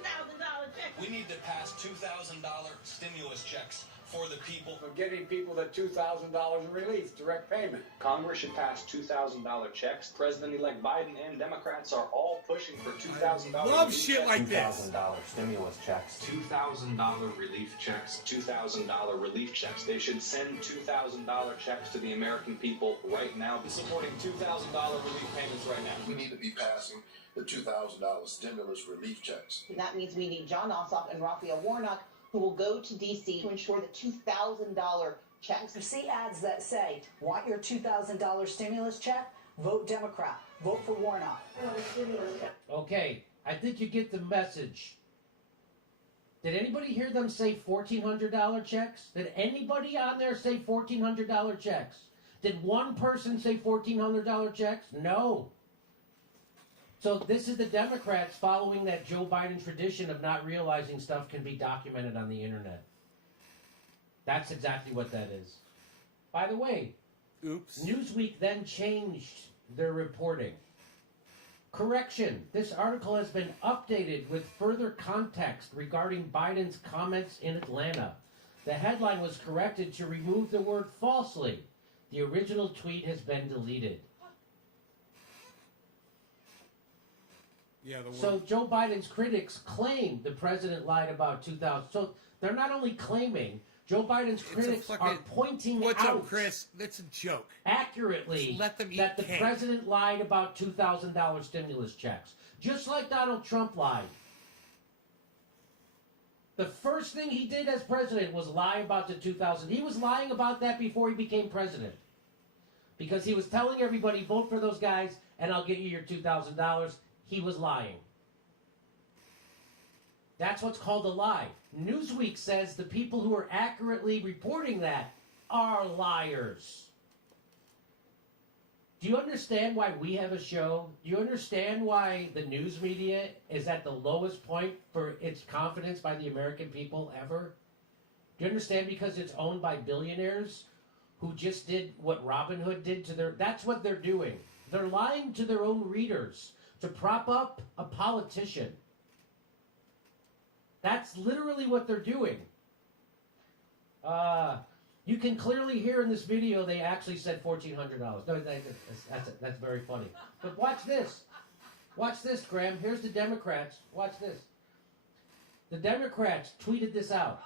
check. We need to pass $2,000 stimulus checks for the people. For getting people that $2,000 in relief, direct payment. Congress should pass $2,000 checks. President-elect Biden and Democrats are all pushing for $2,000. Love shit like this. $2,000 stimulus checks. $2,000 relief checks. $2,000 relief checks. They should send $2,000 checks to the American people right now. Supporting $2,000 relief payments right now. We need to be passing the $2,000 stimulus relief checks. And that means we need John Ossoff and Raphael Warnock, who will go to D.C. to ensure the $2,000 checks. You see ads that say, want your $2,000 stimulus check? Vote Democrat. Vote for Warnock. Okay, I think you get the message. Did anybody hear them say $1,400 checks? Did anybody on there say $1,400 checks? Did one person say $1,400 checks? No. So this is the Democrats following that Joe Biden tradition of not realizing stuff can be documented on the internet. That's exactly what that is. By the way, Oops. Newsweek then changed their reporting. Correction, this article has been updated with further context regarding Biden's comments in Atlanta. The headline was corrected to remove the word falsely. The original tweet has been deleted. Yeah, the So Joe Biden's critics claim the president lied about 2000. So they're not only claiming, Joe Biden's critics are pointing What's out up, Chris? That's a joke. accurately Just let them eat that the cake. president lied about $2,000 stimulus checks. Just like Donald Trump lied. The first thing he did as president was lie about the 2000. He was lying about that before he became president. Because he was telling everybody, vote for those guys and I'll get you your $2,000. He was lying. That's what's called a lie. Newsweek says the people who are accurately reporting that are liars. Do you understand why we have a show? Do you understand why the news media is at the lowest point for its confidence by the American people ever? Do you understand? Because it's owned by billionaires who just did what Robin Hood did to their... That's what they're doing. They're lying to their own readers to prop up a politician. That's literally what they're doing. You can clearly hear in this video they actually said $1,400. No, that's very funny. But watch this. Watch this, Graham. Here's the Democrats. Watch this. The Democrats tweeted this out.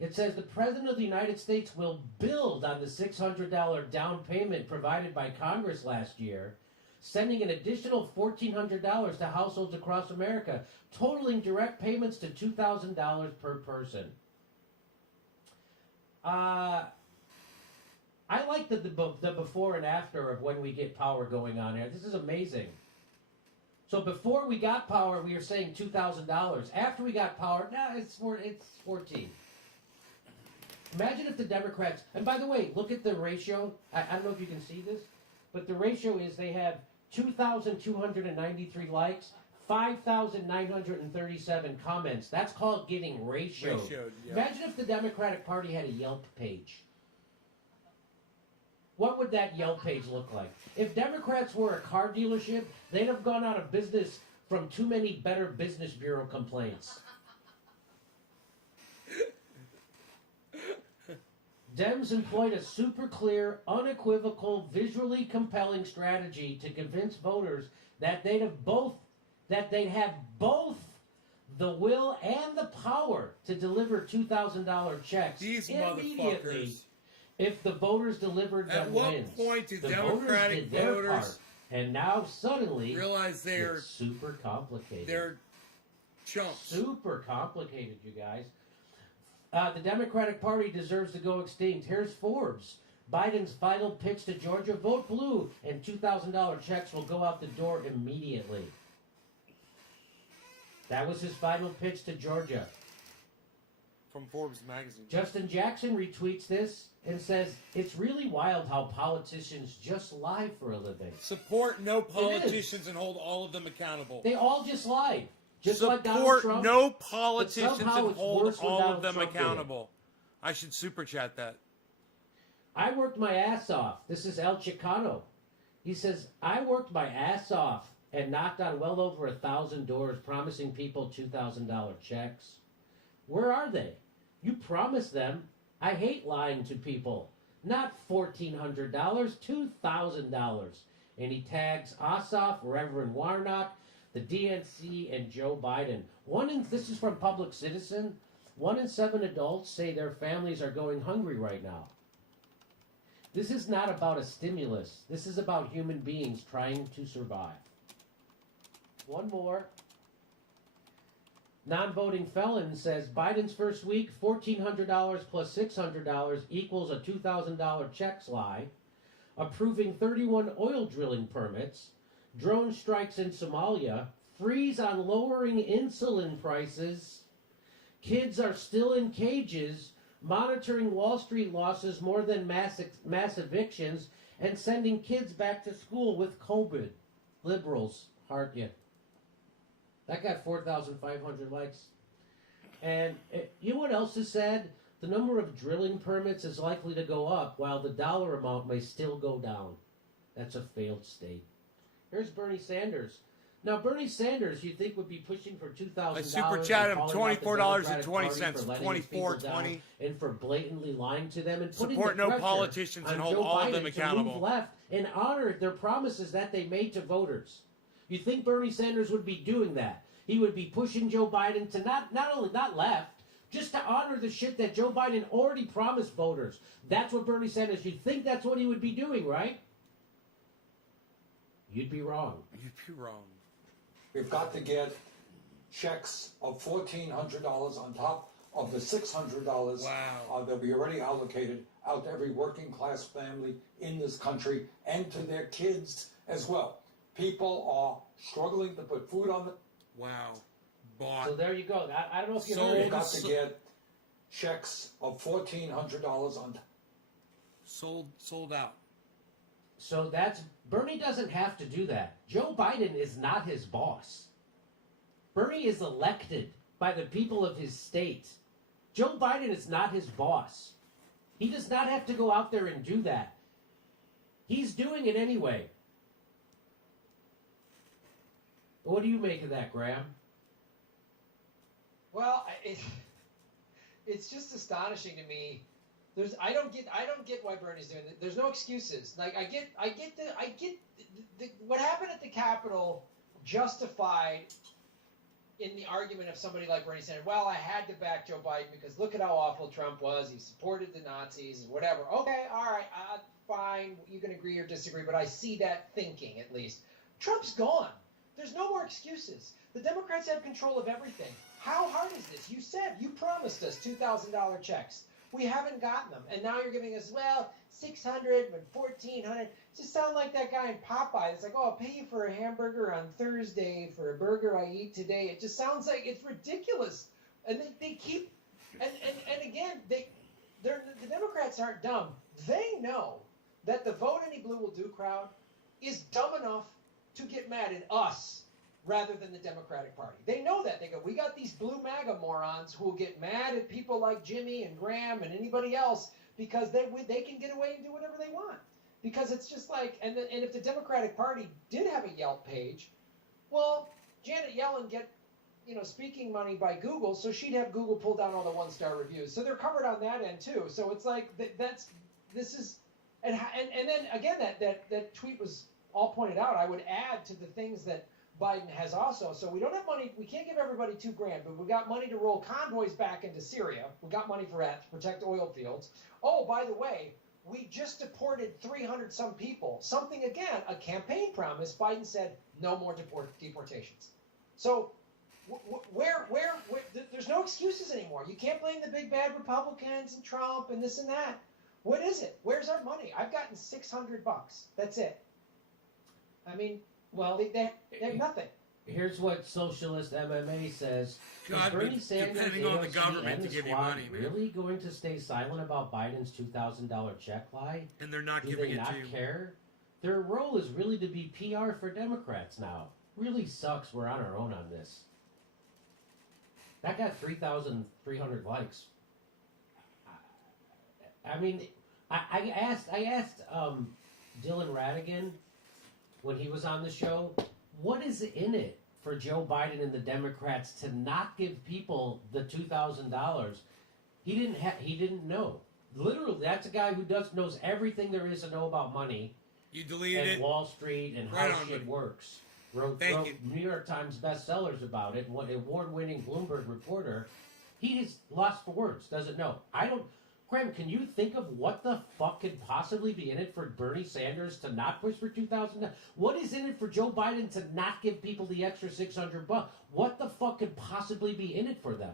It says the President of the United States will build on the $600 down payment provided by Congress last year, sending an additional $1,400 to households across America, totaling direct payments to $2,000 per person. I like the before and after of when we get power going on here. This is amazing. So before we got power, we were saying $2,000. After we got power, it's 14. Imagine if the Democrats, and by the way, look at the ratio. I don't know if you can see this, but the ratio is they have 2,293 likes, 5,937 comments. That's called getting ratioed. Yeah. Imagine if the Democratic Party had a Yelp page. What would that Yelp page look like? If Democrats were a car dealership, they'd have gone out of business from too many Better Business Bureau complaints. Dems employed a super clear, unequivocal, visually compelling strategy to convince voters that they'd have both the will and the power to deliver $2,000 checks These immediately motherfuckers. if the voters delivered At them what wins. point do The Democratic voters did their voters part, and now suddenly realize they're it's super complicated. they're chumps? Super complicated, you guys. The Democratic Party deserves to go extinct. Here's Forbes. Biden's final pitch to Georgia: vote blue, and $2,000 checks will go out the door immediately. That was his final pitch to Georgia. From Forbes magazine. Justin Jackson retweets this and says, "It's really wild how politicians just lie for a living. Support no politicians and hold all of them accountable. They all just lied. Just Support like Donald Trump. no But politicians somehow and it's hold worse when all Donald of them Trump did it. accountable." I should super chat that. I worked my ass off. This is El Chicano. He says, "I worked my ass off and knocked on well over 1,000 doors promising people $2,000 checks. Where are they? You promised them. I hate lying to people. Not $1,400, $2,000. And he tags Ossoff, Reverend Warnock, the DNC, and Joe Biden. This is from Public Citizen. 1 in 7 adults say their families are going hungry right now. This is not about a stimulus. This is about human beings trying to survive. One more. Non-voting felon says Biden's first week, $1,400 plus $600 equals a $2,000 check lie. Approving 31 oil drilling permits. Drone strikes in Somalia. Freeze on lowering insulin prices. Kids are still in cages. Monitoring Wall Street losses more than mass evictions. And sending kids back to school with COVID. Liberals, heart you. That got 4,500 likes. And you know what else is sad? The number of drilling permits is likely to go up, while the dollar amount may still go down. That's a failed state. Here's Bernie Sanders. Now, Bernie Sanders, you think would be pushing for $2,000. I super chat him $24.20, $24.20, and for blatantly lying to them and putting support the no pressure politicians and on hold Joe all of Biden them to accountable. move left and honor their promises that they made to voters. You think Bernie Sanders would be doing that? He would be pushing Joe Biden to not left, just to honor the shit that Joe Biden already promised voters. That's what Bernie Sanders. You think that's what he would be doing, right? You'd be wrong. You'd be wrong. We've got to get checks of $1,400 on top of the $600 that we already allocated out to every working class family in this country and to their kids as well. People are struggling to put food on the... Wow. Bought. So there you go. I don't know if you So heard. we've got to get checks of $1,400 on... Sold out. So Bernie doesn't have to do that. Joe Biden is not his boss. Bernie is elected by the people of his state. Joe Biden is not his boss. He does not have to go out there and do that. He's doing it anyway. What do you make of that, Graham? Well, it's just astonishing to me. I don't get why Bernie's doing it. There's no excuses. Like I get what happened at the Capitol justified in the argument of somebody like Bernie saying, well, I had to back Joe Biden because look at how awful Trump was. He supported the Nazis and whatever. Okay, all right, fine. You can agree or disagree, but I see that thinking at least. Trump's gone. There's no more excuses. The Democrats have control of everything. How hard is this? You promised us $2,000 checks. We haven't gotten them. And now you're giving us, well, 600 and 1,400. Just sound like that guy in Popeye. It's like, oh, I'll pay you for a hamburger on Thursday for a burger I eat today. It just sounds like it's ridiculous. And they keep, and again, the Democrats aren't dumb. They know that the vote any blue will do crowd is dumb enough to get mad at us rather than the Democratic Party. They know that. They go, we got these blue MAGA morons who will get mad at people like Jimmy and Graham and anybody else because they can get away and do whatever they want. Because it's just like, and if the Democratic Party did have a Yelp page, well, Janet Yellen speaking money by Google, so she'd have Google pull down all the 1-star reviews. So they're covered on that end too. So it's like and then again that tweet was all pointed out. I would add to the things that Biden has also. So we don't have money. We can't give everybody $2,000, but we got money to roll convoys back into Syria. We got money for that to protect oil fields. Oh, by the way, we just deported 300 some people. Something again, a campaign promise. Biden said no more deportations. So where there's no excuses anymore. You can't blame the big bad Republicans and Trump and this and that. What is it? Where's our money? I've gotten $600. That's it. I mean, well, they have nothing. Here's what Socialist MMA says. God, Bernie Sanders, depending on the AOC, government and to the give you squad money, man. really going to stay silent about Biden's $2,000 check lie? And they're not Do giving they it not to you. care? Their role is really to be PR for Democrats now. Really sucks we're on our own on this. That got 3,300 likes. I mean, I asked Dylan Radigan when he was on the show, what is in it for Joe Biden and the Democrats to not give people the $2,000? He didn't know. Literally, that's a guy who knows everything there is to know about money. You deleted and it. Wall Street and Right how on, shit buddy. works. Wrote Thank New York Times bestsellers about it. What award-winning Bloomberg reporter. He is lost for words. Doesn't know. Graham, can you think of what the fuck could possibly be in it for Bernie Sanders to not push for $2,000? What is in it for Joe Biden to not give people the extra $600? What the fuck could possibly be in it for them?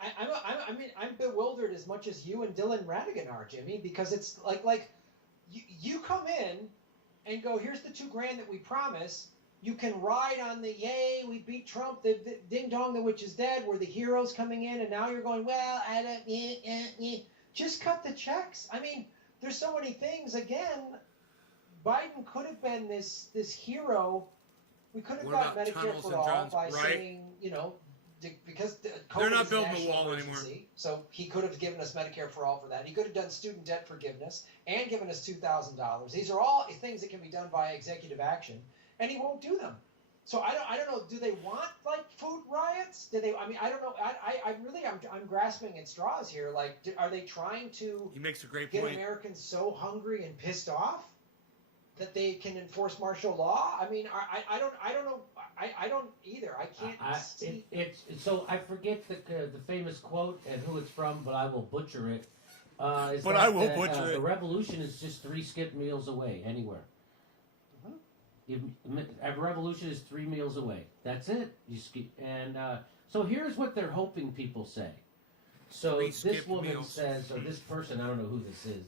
I'm bewildered as much as you and Dylan Radigan are, Jimmy, because it's like you come in and go, here's the $2,000 that we promise. You can ride on the yay, we beat Trump, the ding dong, the witch is dead. We're the heroes coming in, and now you're going, well, I don't. Just cut the checks. I mean, there's so many things. Again, Biden could have been this hero. We could have got Medicare for all by saying, because COVID They're not is a building the national wall emergency, anymore. so he could have given us Medicare for all for that. He could have done student debt forgiveness and given us $2,000. These are all things that can be done by executive action, and he won't do them. So I don't know. Do they want like food riots? Do they? I mean, I don't know. I'm grasping at straws here. Like, are they trying to? He makes a great get point. Americans so hungry and pissed off that they can enforce martial law? I mean, I don't know. I don't either. I can't see. So I forget the famous quote and who it's from, but I will butcher it. The revolution is just 3 skip meals away anywhere. A revolution is 3 meals away. That's it. So here's what they're hoping people say. So this woman says, or this person, I don't know who this is,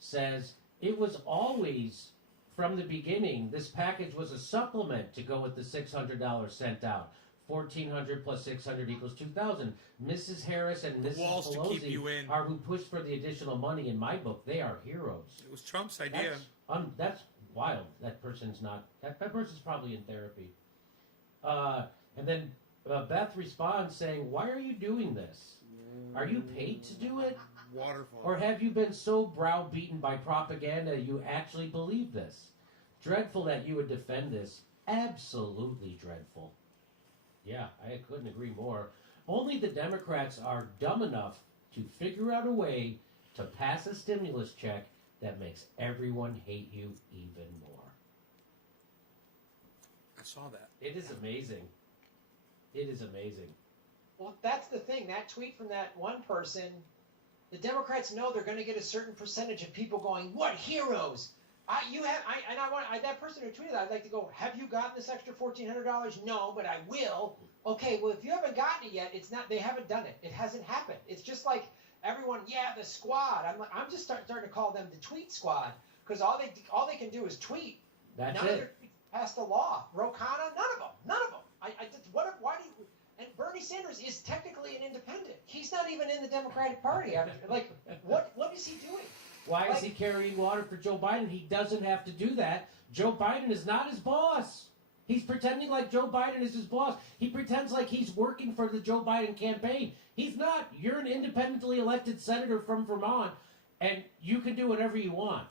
says, it was always, from the beginning, this package was a supplement to go with the $600 sent out. $1,400 plus $600 equals $2,000. Mrs. Harris and Mrs. Pelosi are who pushed for the additional money. In my book, they are heroes. It was Trump's idea. That's wild. That person's not. That person's probably in therapy. And then Beth responds saying, "Why are you doing this? Are you paid to do it? Waterfall. Or have you been so browbeaten by propaganda you actually believe this? Dreadful that you would defend this. Absolutely dreadful." Yeah, I couldn't agree more. Only the Democrats are dumb enough to figure out a way to pass a stimulus check that makes everyone hate you even more. I saw that. It is amazing. It is amazing. Well, that's the thing. That tweet from that one person, the Democrats know they're going to get a certain percentage of people going, "What heroes?" That person who tweeted that, I'd like to go, have you gotten this extra $1,400? No, but I will. Okay, well, if you haven't gotten it yet, they haven't done it. It hasn't happened. It's just like everyone, the squad. I'm just starting to call them the tweet squad because all they can do is tweet. That's none it. of their tweets pass the law. Ro Khanna, none of them. Why do you? And Bernie Sanders is technically an independent. He's not even in the Democratic Party. What is he doing? Why is he carrying water for Joe Biden? He doesn't have to do that. Joe Biden is not his boss. He's pretending like Joe Biden is his boss. He pretends like he's working for the Joe Biden campaign. He's not. You're an independently elected senator from Vermont, and you can do whatever you want.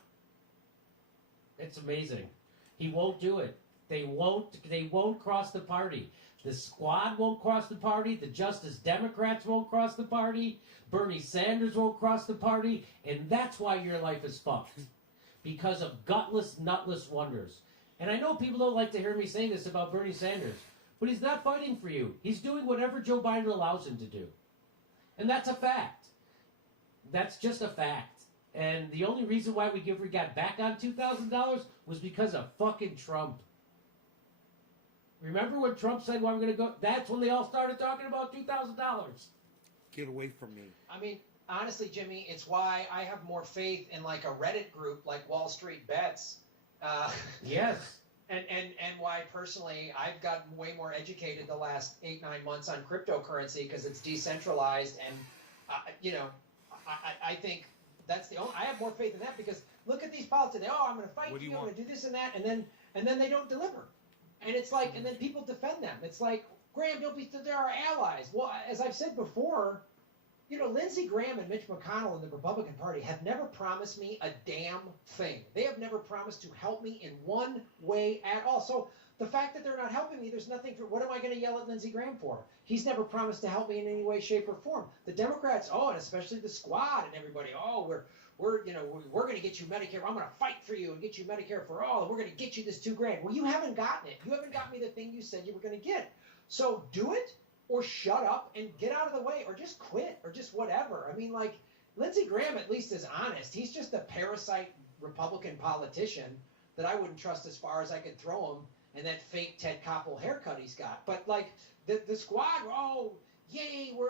It's amazing. He won't do it. They won't cross the party. The Squad won't cross the party. The Justice Democrats won't cross the party. Bernie Sanders won't cross the party. And that's why your life is fucked. Because of gutless, nutless wonders. And I know people don't like to hear me say this about Bernie Sanders, but he's not fighting for you. He's doing whatever Joe Biden allows him to do. And that's a fact. That's just a fact. And the only reason why we got back on $2,000 was because of fucking Trump. Remember when Trump said, well, I'm going to go? That's when they all started talking about $2,000. Get away from me. I mean, honestly, Jimmy, it's why I have more faith in like a Reddit group like Wall Street Bets. Yes. And why personally I've gotten way more educated the last 8-9 months on cryptocurrency because it's decentralized and I think that's the only, I have more faith in that because look at these politicians. I'm going to fight for you. I'm going to do this and that, and then they don't deliver. And it's like, and then people defend them. It's like, Graham, they're our allies. Well, as I've said before, Lindsey Graham and Mitch McConnell in the Republican Party have never promised me a damn thing. They have never promised to help me in one way at all. So the fact that they're not helping me, there's nothing for, what am I going to yell at Lindsey Graham for? He's never promised to help me in any way, shape, or form. The Democrats, and especially the Squad and everybody, we're going to get you Medicare. I'm going to fight for you and get you Medicare for all, and we're going to get you this $2,000. Well, you haven't gotten it. You haven't got me the thing you said you were going to get. So do it, or shut up and get out of the way, or just quit, or just whatever. I mean, like, Lindsey Graham at least is honest. He's just a parasite Republican politician that I wouldn't trust as far as I could throw him, and that fake Ted Koppel haircut he's got. But like the Squad, yay, we're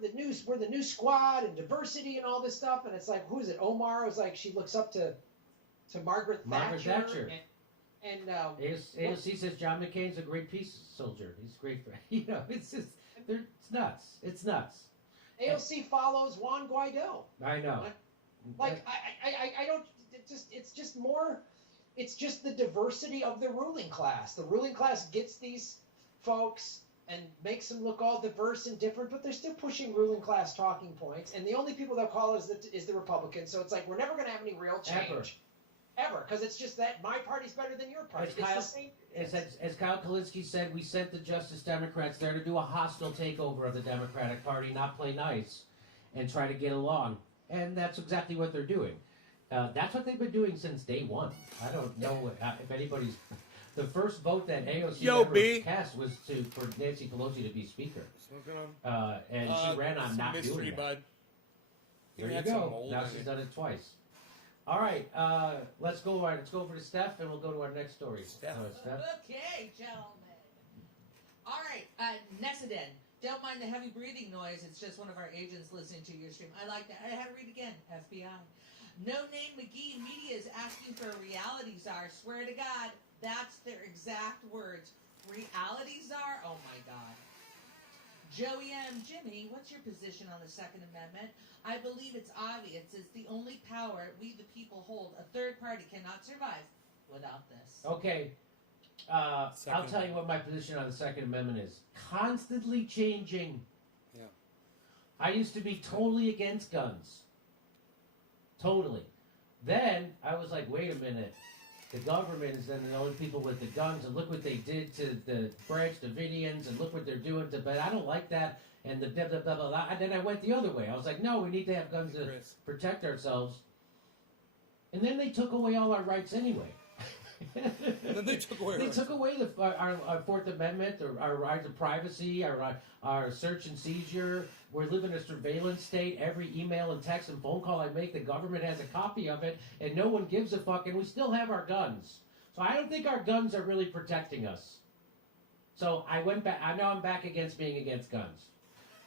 the new Squad and diversity and all this stuff. And it's like, who is it? Omar was like, she looks up to Margaret Thatcher. And AOC says John McCain's a great peace soldier. He's great for it's just it's nuts. It's nuts. AOC follows Juan Guaido. I know. Like I don't. It's just more. It's just the diversity of the ruling class. The ruling class gets these folks and makes them look all diverse and different, but they're still pushing ruling class talking points. And the only people they'll call is the Republicans. So it's like we're never going to have any real change. Ever, because it's just that my party's better than your party. As Kyle Kalinske said, we sent the Justice Democrats there to do a hostile takeover of the Democratic Party, not play nice, and try to get along. And that's exactly what they're doing. That's what they've been doing since day one. I don't know if anybody's... The first vote that AOC ever cast was for Nancy Pelosi to be Speaker. And she ran on not doing that. Bud. There you go. Now she's done it twice. All right, let's go over to Steph, and we'll go to our next story. Steph. Okay, gentlemen. All right, Nessadin. Don't mind the heavy breathing noise. It's just one of our agents listening to your stream. I like that. I had to read again. FBI. No Name McGee Media is asking for a reality czar. Swear to God, that's their exact words. Reality czar? Oh, my God. Joey M. Jimmy, what's your position on the Second Amendment? I believe it's obvious. It's the only power we the people hold. A third party cannot survive without this. Okay. I'll tell you what my position on the Second Amendment is. Constantly changing. Yeah. I used to be totally against guns. Totally. Then I was like, wait a minute. The government is then the only people with the guns, and look what they did to the Branch Davidians, and look what they're doing to. But I don't like that, and the blah blah blah blah. blah. And then I went the other way. I was like, no, we need to have guns to protect ourselves. And then they took away all our rights anyway. And then they took away. They took away our Fourth Amendment, our right to privacy, our search and seizure. We're living in a surveillance state. Every email and text and phone call I make, the government has a copy of it, and no one gives a fuck. And we still have our guns. So I don't think our guns are really protecting us. So I went back. I know I'm back against being against guns.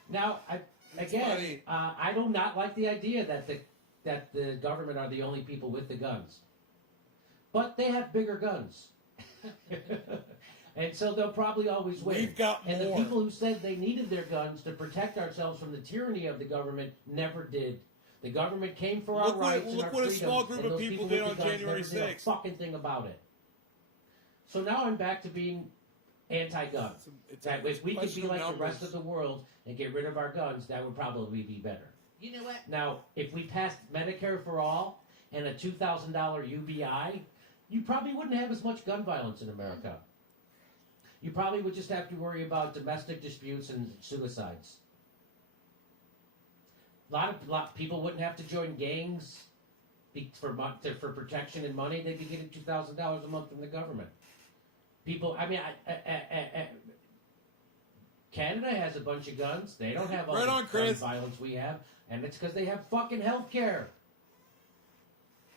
Now, I do not like the idea that the government are the only people with the guns. But they have bigger guns. And so they'll probably always win. We've got and more. The people who said they needed their guns to protect ourselves from the tyranny of the government never did. The government came for our rights and our freedoms. Look what a small group of people did on January 6th. Never did a fucking thing about it. So now I'm back to being anti-gun. That if we could be like the rest of the world and get rid of our guns, that would probably be better. You know what? Now, if we passed Medicare for all and a $2,000 UBI, you probably wouldn't have as much gun violence in America. You probably would just have to worry about domestic disputes and suicides. A lot of people wouldn't have to join gangs for protection and money. They'd be getting $2,000 a month from the government. People, I mean, Canada has a bunch of guns. They don't have all the gun violence we have, and it's because they have fucking health care.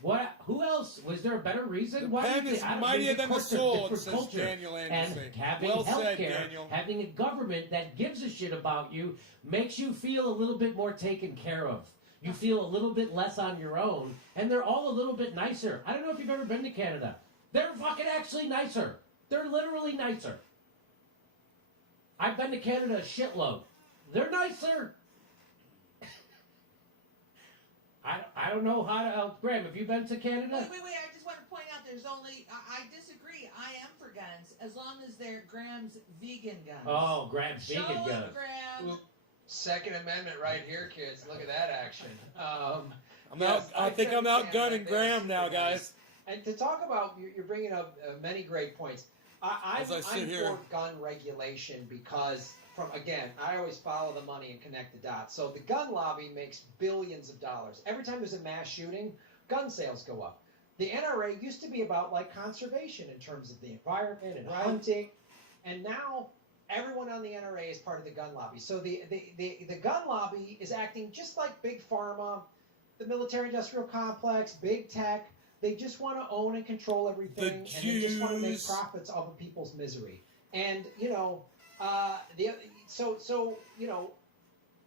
What? Who else? Was there a better reason? The pen is mightier than the sword, says culture. Daniel Anderson. And having Well health said, care, Daniel. having a government that gives a shit about you, makes you feel a little bit more taken care of. You feel a little bit less on your own, and they're all a little bit nicer. I don't know if you've ever been to Canada. They're fucking actually nicer. They're literally nicer. I've been to Canada a shitload. They're nicer. I don't know how to... Graham, have you been to Canada? Wait. I just want to point out there's only... I disagree. I am for guns as long as they're Graham's vegan guns. Oh, Graham's vegan guns. Graham. Second Amendment right here, kids. Look at that action. I think I'm outgunning Graham now, guys. And to talk about, you're bringing up many great points. I'm for gun regulation because, I always follow the money and connect the dots. So the gun lobby makes billions of dollars. Every time there's a mass shooting, gun sales go up. The NRA used to be about like conservation in terms of the environment and hunting, and now everyone on the NRA is part of the gun lobby. So the gun lobby is acting just like Big Pharma, the military-industrial complex, big tech. They just want to own and control everything, and they just want to make profits off of people's misery. And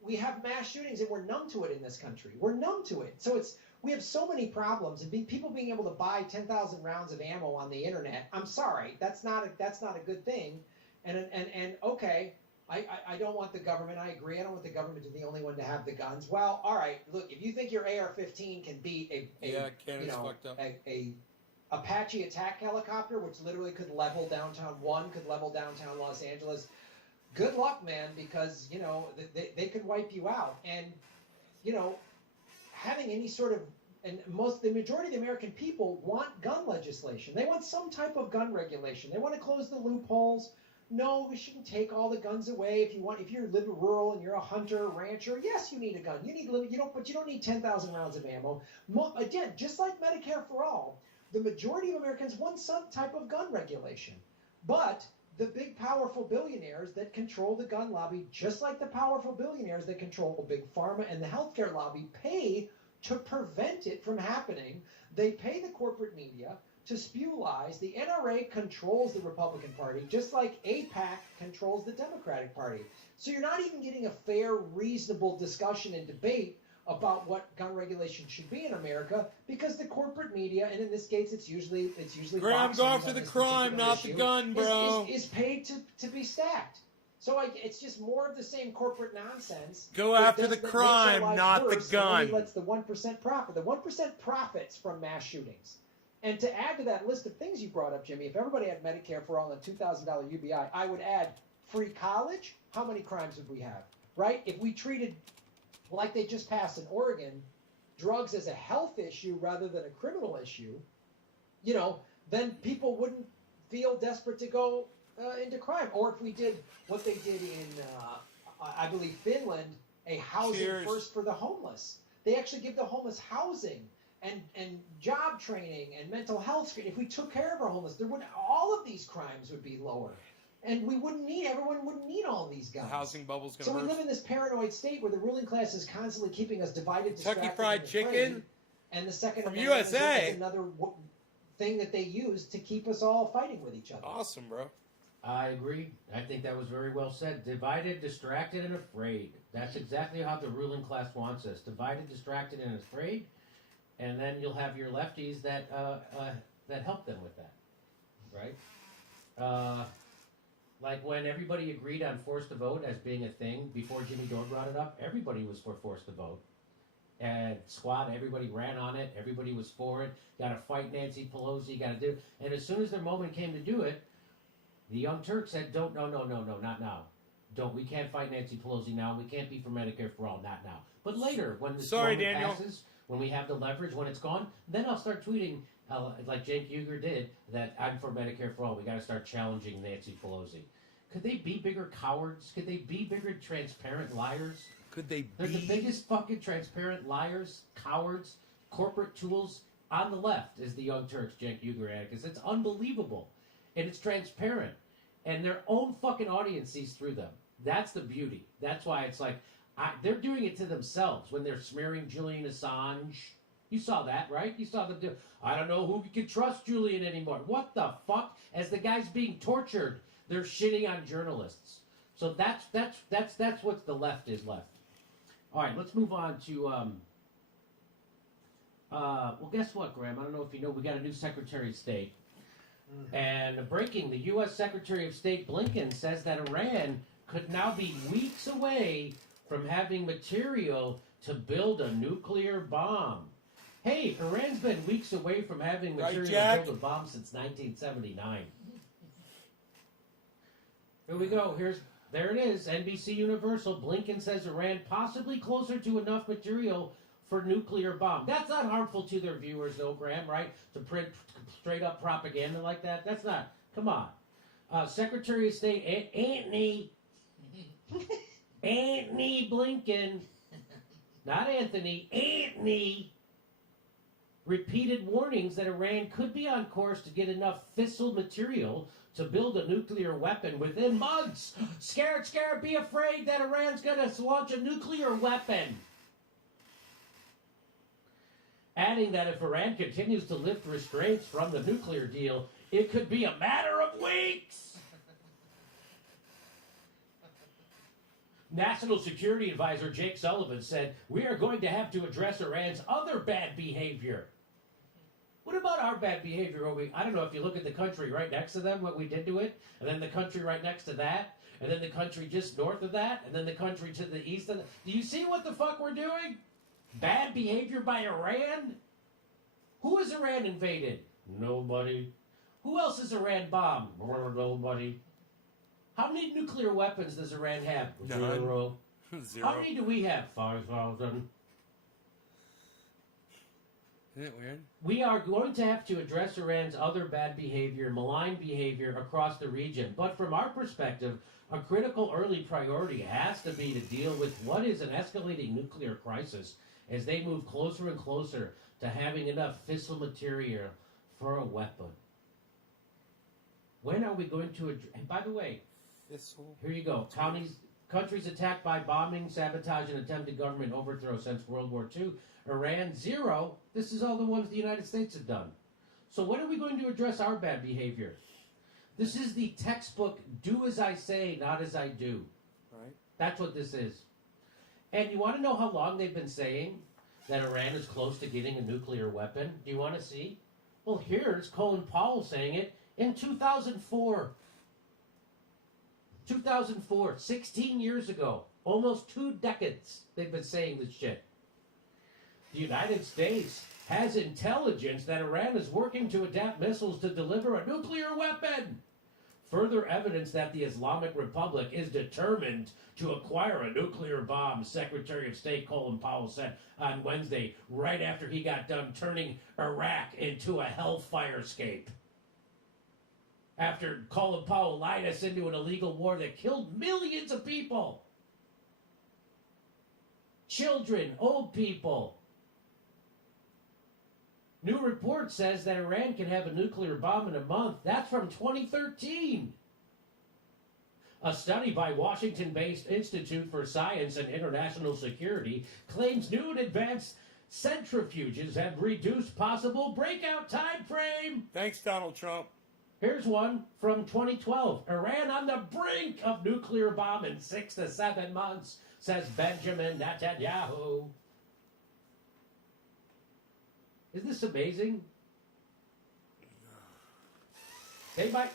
we have mass shootings, and we're numb to it in this country. We're numb to it. So we have so many problems, and people being able to buy 10,000 rounds of ammo on the internet. I'm sorry, that's not a good thing. And okay, I don't want the government. I agree. I don't want the government to be the only one to have the guns. Well, all right. Look, if you think your AR-15 can beat a Apache attack helicopter, which literally could level downtown could level downtown Los Angeles, good luck, man, because they could wipe you out. And having any sort of the majority of the American people want gun legislation. They want some type of gun regulation. They want to close the loopholes. No, we shouldn't take all the guns away. If you live rural and you're a hunter, rancher, yes, you need a gun. But you don't need 10,000 rounds of ammo. Again, just like Medicare for all, the majority of Americans want some type of gun regulation. But the big, powerful billionaires that control the gun lobby, just like the powerful billionaires that control Big Pharma and the healthcare lobby, pay to prevent it from happening. They pay the corporate media to spew lies. The NRA controls the Republican Party, just like AIPAC controls the Democratic Party. So you're not even getting a fair, reasonable discussion and debate about what gun regulation should be in America, because the corporate media, and in this case, it's usually Graham, Fox go News after on the this crime, particular not the issue, gun, bro. Is paid to be stacked. So it's just more of the same corporate nonsense. Go after the crime, not the gun. Only lets the 1% profit. The 1% profits from mass shootings. And to add to that list of things you brought up, Jimmy, if everybody had Medicare for all and a $2,000 UBI, I would add free college. How many crimes would we have, right? If we treated, like they just passed in Oregon, drugs as a health issue rather than a criminal issue, then people wouldn't feel desperate to go into crime. Or if we did what they did in, I believe, Finland, a housing first for the homeless. They actually give the homeless housing and job training and mental health screening. If we took care of our homeless, all of these crimes would be lower. And everyone wouldn't need all these guys. The housing bubble's going to So we live in this paranoid state where the ruling class is constantly keeping us divided, Kentucky distracted, Fried and Chicken afraid. And the Second from Amendment USA is another thing that they use to keep us all fighting with each other. Awesome, bro. I agree. I think that was very well said. Divided, distracted, and afraid. That's exactly how the ruling class wants us. Divided, distracted, and afraid. And then you'll have your lefties that help them with that, right? Like when everybody agreed on forced to vote as being a thing before Jimmy Dore brought it up, everybody was for forced to vote. And Squad, everybody ran on it. Everybody was for it. Got to fight Nancy Pelosi. Got to do. And as soon as their moment came to do it, the Young Turks said, no, not now. We can't fight Nancy Pelosi now. We can't be for Medicare for all, not now. But later, when this moment passes, when we have the leverage, when it's gone, then I'll start tweeting, like Cenk Uygur did, that I'm for Medicare for all. We got to start challenging Nancy Pelosi. Could they be bigger cowards? Could they be bigger transparent liars? Could they They're be? the biggest fucking transparent liars, cowards, corporate tools on the left, is the Young Turks, Cenk Uygur Atticus. It's unbelievable. And it's transparent. And their own fucking audience sees through them. That's the beauty. That's why it's like, they're doing it to themselves when they're smearing Julian Assange. You saw that, right? You saw them do. I don't know who we can trust Julian anymore. What the fuck? As the guy's being tortured, they're shitting on journalists. So that's what the left is left. All right, let's move on to. Well, guess what, Graham? I don't know if you know, we got a new Secretary of State. And breaking, the U.S. Secretary of State Blinken says that Iran could now be weeks away from having material to build a nuclear bomb. Hey, Iran's been weeks away from having material to build a bomb since 1979. Here we go. There it is. NBC Universal. Blinken says Iran possibly closer to enough material for nuclear bomb. That's not harmful to their viewers, though, Graham, right? To print straight up propaganda like that. That's not. Come on. Secretary of State Antony Blinken, not Anthony, Antony, repeated warnings that Iran could be on course to get enough fissile material to build a nuclear weapon within months. Scared, be afraid that Iran's going to launch a nuclear weapon. Adding that if Iran continues to lift restraints from the nuclear deal, it could be a matter of weeks. National Security Advisor Jake Sullivan said, we are going to have to address Iran's other bad behavior. What about our bad behavior? I don't know if you look at the country right next to them, what we did to it, and then the country right next to that, and then the country just north of that, and then the country to the east of that. Do you see what the fuck we're doing? Bad behavior by Iran? Who has Iran invaded? Nobody. Who else has Iran bombed? Nobody. How many nuclear weapons does Iran have? None. Zero. Zero. How many do we have? 5,000. Isn't it weird? We are going to have to address Iran's other bad behavior, malign behavior across the region. But from our perspective, a critical early priority has to be to deal with what is an escalating nuclear crisis as they move closer and closer to having enough fissile material for a weapon. When are we going to address... And by the way, here you go. Countries attacked by bombing, sabotage, and attempted government overthrow since World War II. Iran, 0. This is all the ones the United States have done. So when are we going to address our bad behavior? This is the textbook, do as I say, not as I do. Right. That's what this is. And you want to know how long they've been saying that Iran is close to getting a nuclear weapon? Do you want to see? Well, here's Colin Powell saying it in 2004. 2004, 16 years ago. Almost 2 decades they've been saying this shit. The United States has intelligence that Iran is working to adapt missiles to deliver a nuclear weapon. Further evidence that the Islamic Republic is determined to acquire a nuclear bomb, Secretary of State Colin Powell said on Wednesday, right after he got done turning Iraq into a hellfire scape. After Colin Powell lied us into an illegal war that killed millions of people. Children, old people. New report says that Iran can have a nuclear bomb in a month. That's from 2013. A study by Washington-based Institute for Science and International Security claims new and advanced centrifuges have reduced possible breakout time frame. Thanks, Donald Trump. Here's one from 2012. Iran on the brink of nuclear bomb in 6 to 7 months, says Benjamin Netanyahu. Isn't this amazing? They might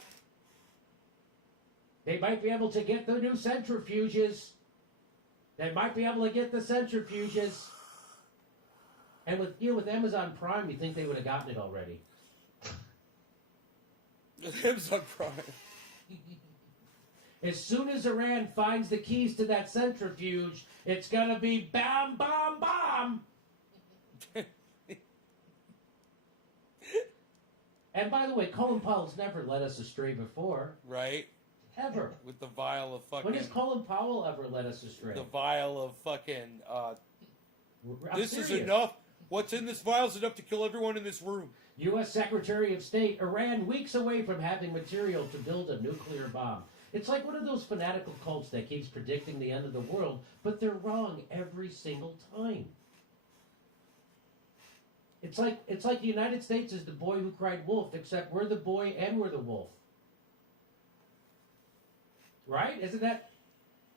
be able to get the new centrifuges. They might be able to get the centrifuges. And with Amazon Prime, you think they would have gotten it already. Amazon Prime. As soon as Iran finds the keys to that centrifuge, it's gonna be bam, bam, bam. And by the way, Colin Powell's never led us astray before. Right? Ever. With the vial of fucking... When has Colin Powell ever led us astray? The vial of fucking... this serious. is enough. What's in this vial is enough to kill everyone in this room. U.S. Secretary of State, Iran weeks away from having material to build a nuclear bomb. It's like one of those fanatical cults that keeps predicting the end of the world, but they're wrong every single time. It's like the United States is the boy who cried wolf, except we're the boy and we're the wolf. Right? Isn't that...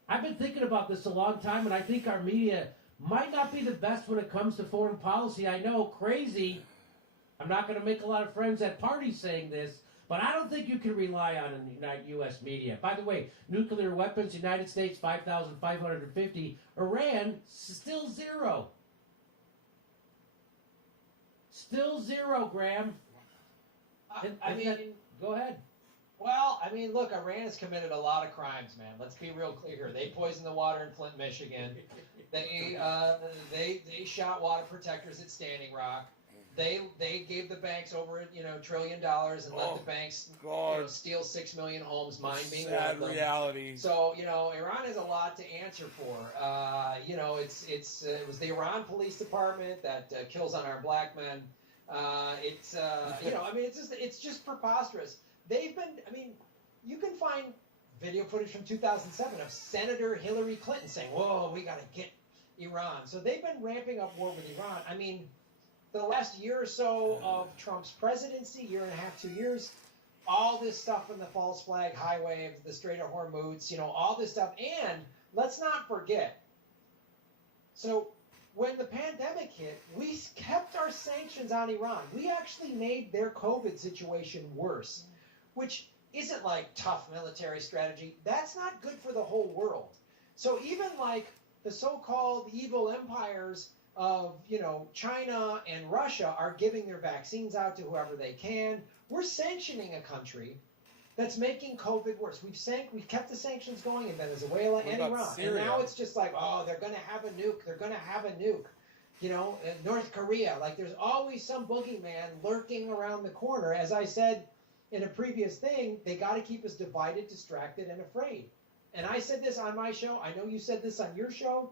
I've been thinking about this a long time, and I think our media might not be the best when it comes to foreign policy. I know, crazy. I'm not going to make a lot of friends at parties saying this, but I don't think you can rely on U.S. media. By the way, nuclear weapons, United States, 5,550. Iran, still zero. Still zero, Graham. Go ahead. Well, I mean, look, Iran has committed a lot of crimes, man. Let's be real clear here. They poisoned the water in Flint, Michigan. They shot water protectors at Standing Rock. They gave the banks over $1 trillion and let the banks steal 6 million homes, mine being one of them. Sad reality. So Iran has a lot to answer for. It was the Iran Police Department that kills unarmed black men. It's just preposterous. You can find video footage from 2007 of Senator Hillary Clinton saying, "Whoa, we got to get Iran." So they've been ramping up war with Iran. I mean, the last year or so of Trump's presidency, year and a half, 2 years, all this stuff in the false flag highway, the Strait of Hormuz, all this stuff. And let's not forget, so when the pandemic hit, we kept our sanctions on Iran. We actually made their COVID situation worse, which isn't like tough military strategy. That's not good for the whole world. So even like the so-called evil empires of, China and Russia are giving their vaccines out to whoever they can. We're sanctioning a country that's making COVID worse. We've kept the sanctions going in Venezuela and Iran. Syria? And now it's just like, oh, they're going to have a nuke. They're going to have a nuke. North Korea, like there's always some boogeyman lurking around the corner. As I said in a previous thing, they got to keep us divided, distracted, and afraid. And I said this on my show. I know you said this on your show.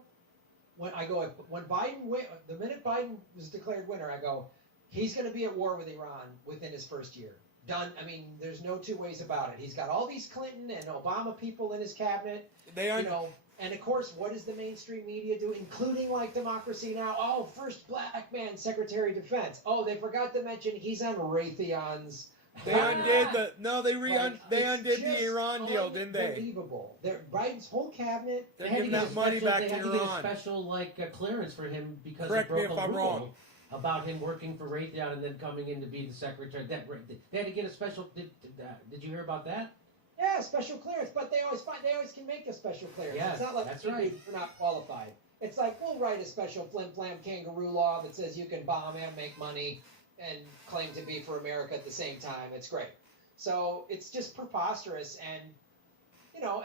When Biden the minute Biden was declared winner, I go, he's going to be at war with Iran within his first year. Done. I mean, there's no two ways about it. He's got all these Clinton and Obama people in his cabinet. And of course, what does the mainstream media do, including like Democracy Now? Oh, first black man Secretary of Defense. Oh, they forgot to mention he's on Raytheon's. They undid the Iran deal, didn't they? Unbelievable. Biden's whole cabinet. They're giving that money back to They had to Iran. get a special clearance for him because Correct he me broke if a I'm rule wrong. about him working for Raytheon and then coming in to be the secretary. They had to get a special. Did you hear about that? Yeah, special clearance, but they always can make a special clearance. Yes, it's not like that's right. You're not qualified. It's like we'll write a special flim-flam kangaroo law that says you can bomb and make money and claim to be for America at the same time. It's great. So it's just preposterous. And,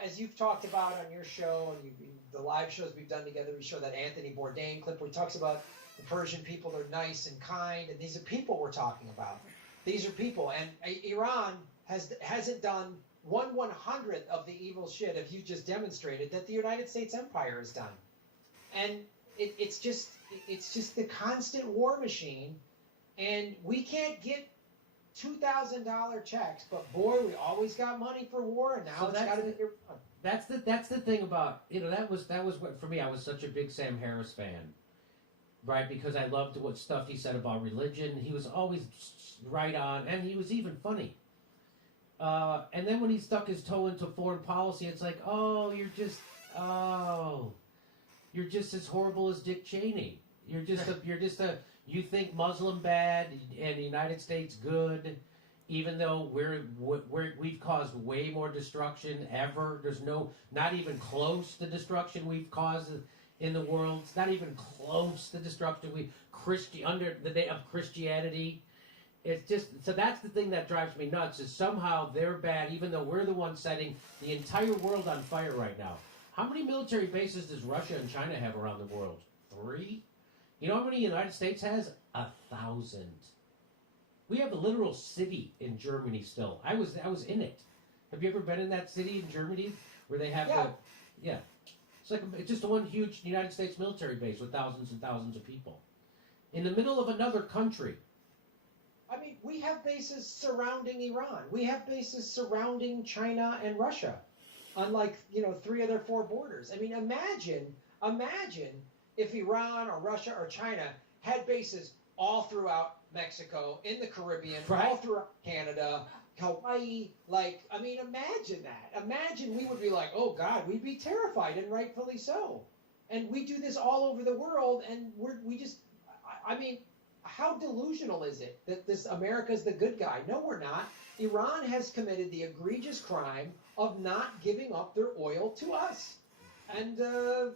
as you've talked about on your show and the live shows we've done together, we show that Anthony Bourdain clip where he talks about the Persian people are nice and kind. And these are people we're talking about. These are people. And Iran hasn't done 1/100th of the evil shit, if you just demonstrated, that the United States empire has done. And it's just the constant war machine. And we can't get $2,000 checks, but boy, we always got money for war, and now it's got to be Iran. That's the thing about that was what for me. I was such a big Sam Harris fan, right? Because I loved what stuff he said about religion. He was always right on, and he was even funny. And then when he stuck his toe into foreign policy, it's like, you're just as horrible as Dick Cheney. You think Muslim bad and the United States good, even though we've caused way more destruction ever. There's not even close to destruction we've caused in the world. It's not even close to destruction under the name of Christianity. It's just, so that's the thing that drives me nuts, is somehow they're bad, even though we're the ones setting the entire world on fire right now. How many military bases does Russia and China have around the world? 3? You know how many the United States has? 1,000. We have a literal city in Germany still. I was in it. Have you ever been in that city in Germany where they have yeah. It's like it's just one huge United States military base with thousands and thousands of people in the middle of another country. I mean, we have bases surrounding Iran. We have bases surrounding China and Russia, unlike 3 of their 4 borders. I mean, imagine if Iran or Russia or China had bases all throughout Mexico, in the Caribbean, Right. all throughout Canada, Hawaii. Like, I mean, imagine that. Imagine we would be like, oh God, we'd be terrified, and rightfully so. And we do this all over the world, and we just, I mean, how delusional is it that this America's the good guy? No, we're not. Iran has committed the egregious crime of not giving up their oil to us. And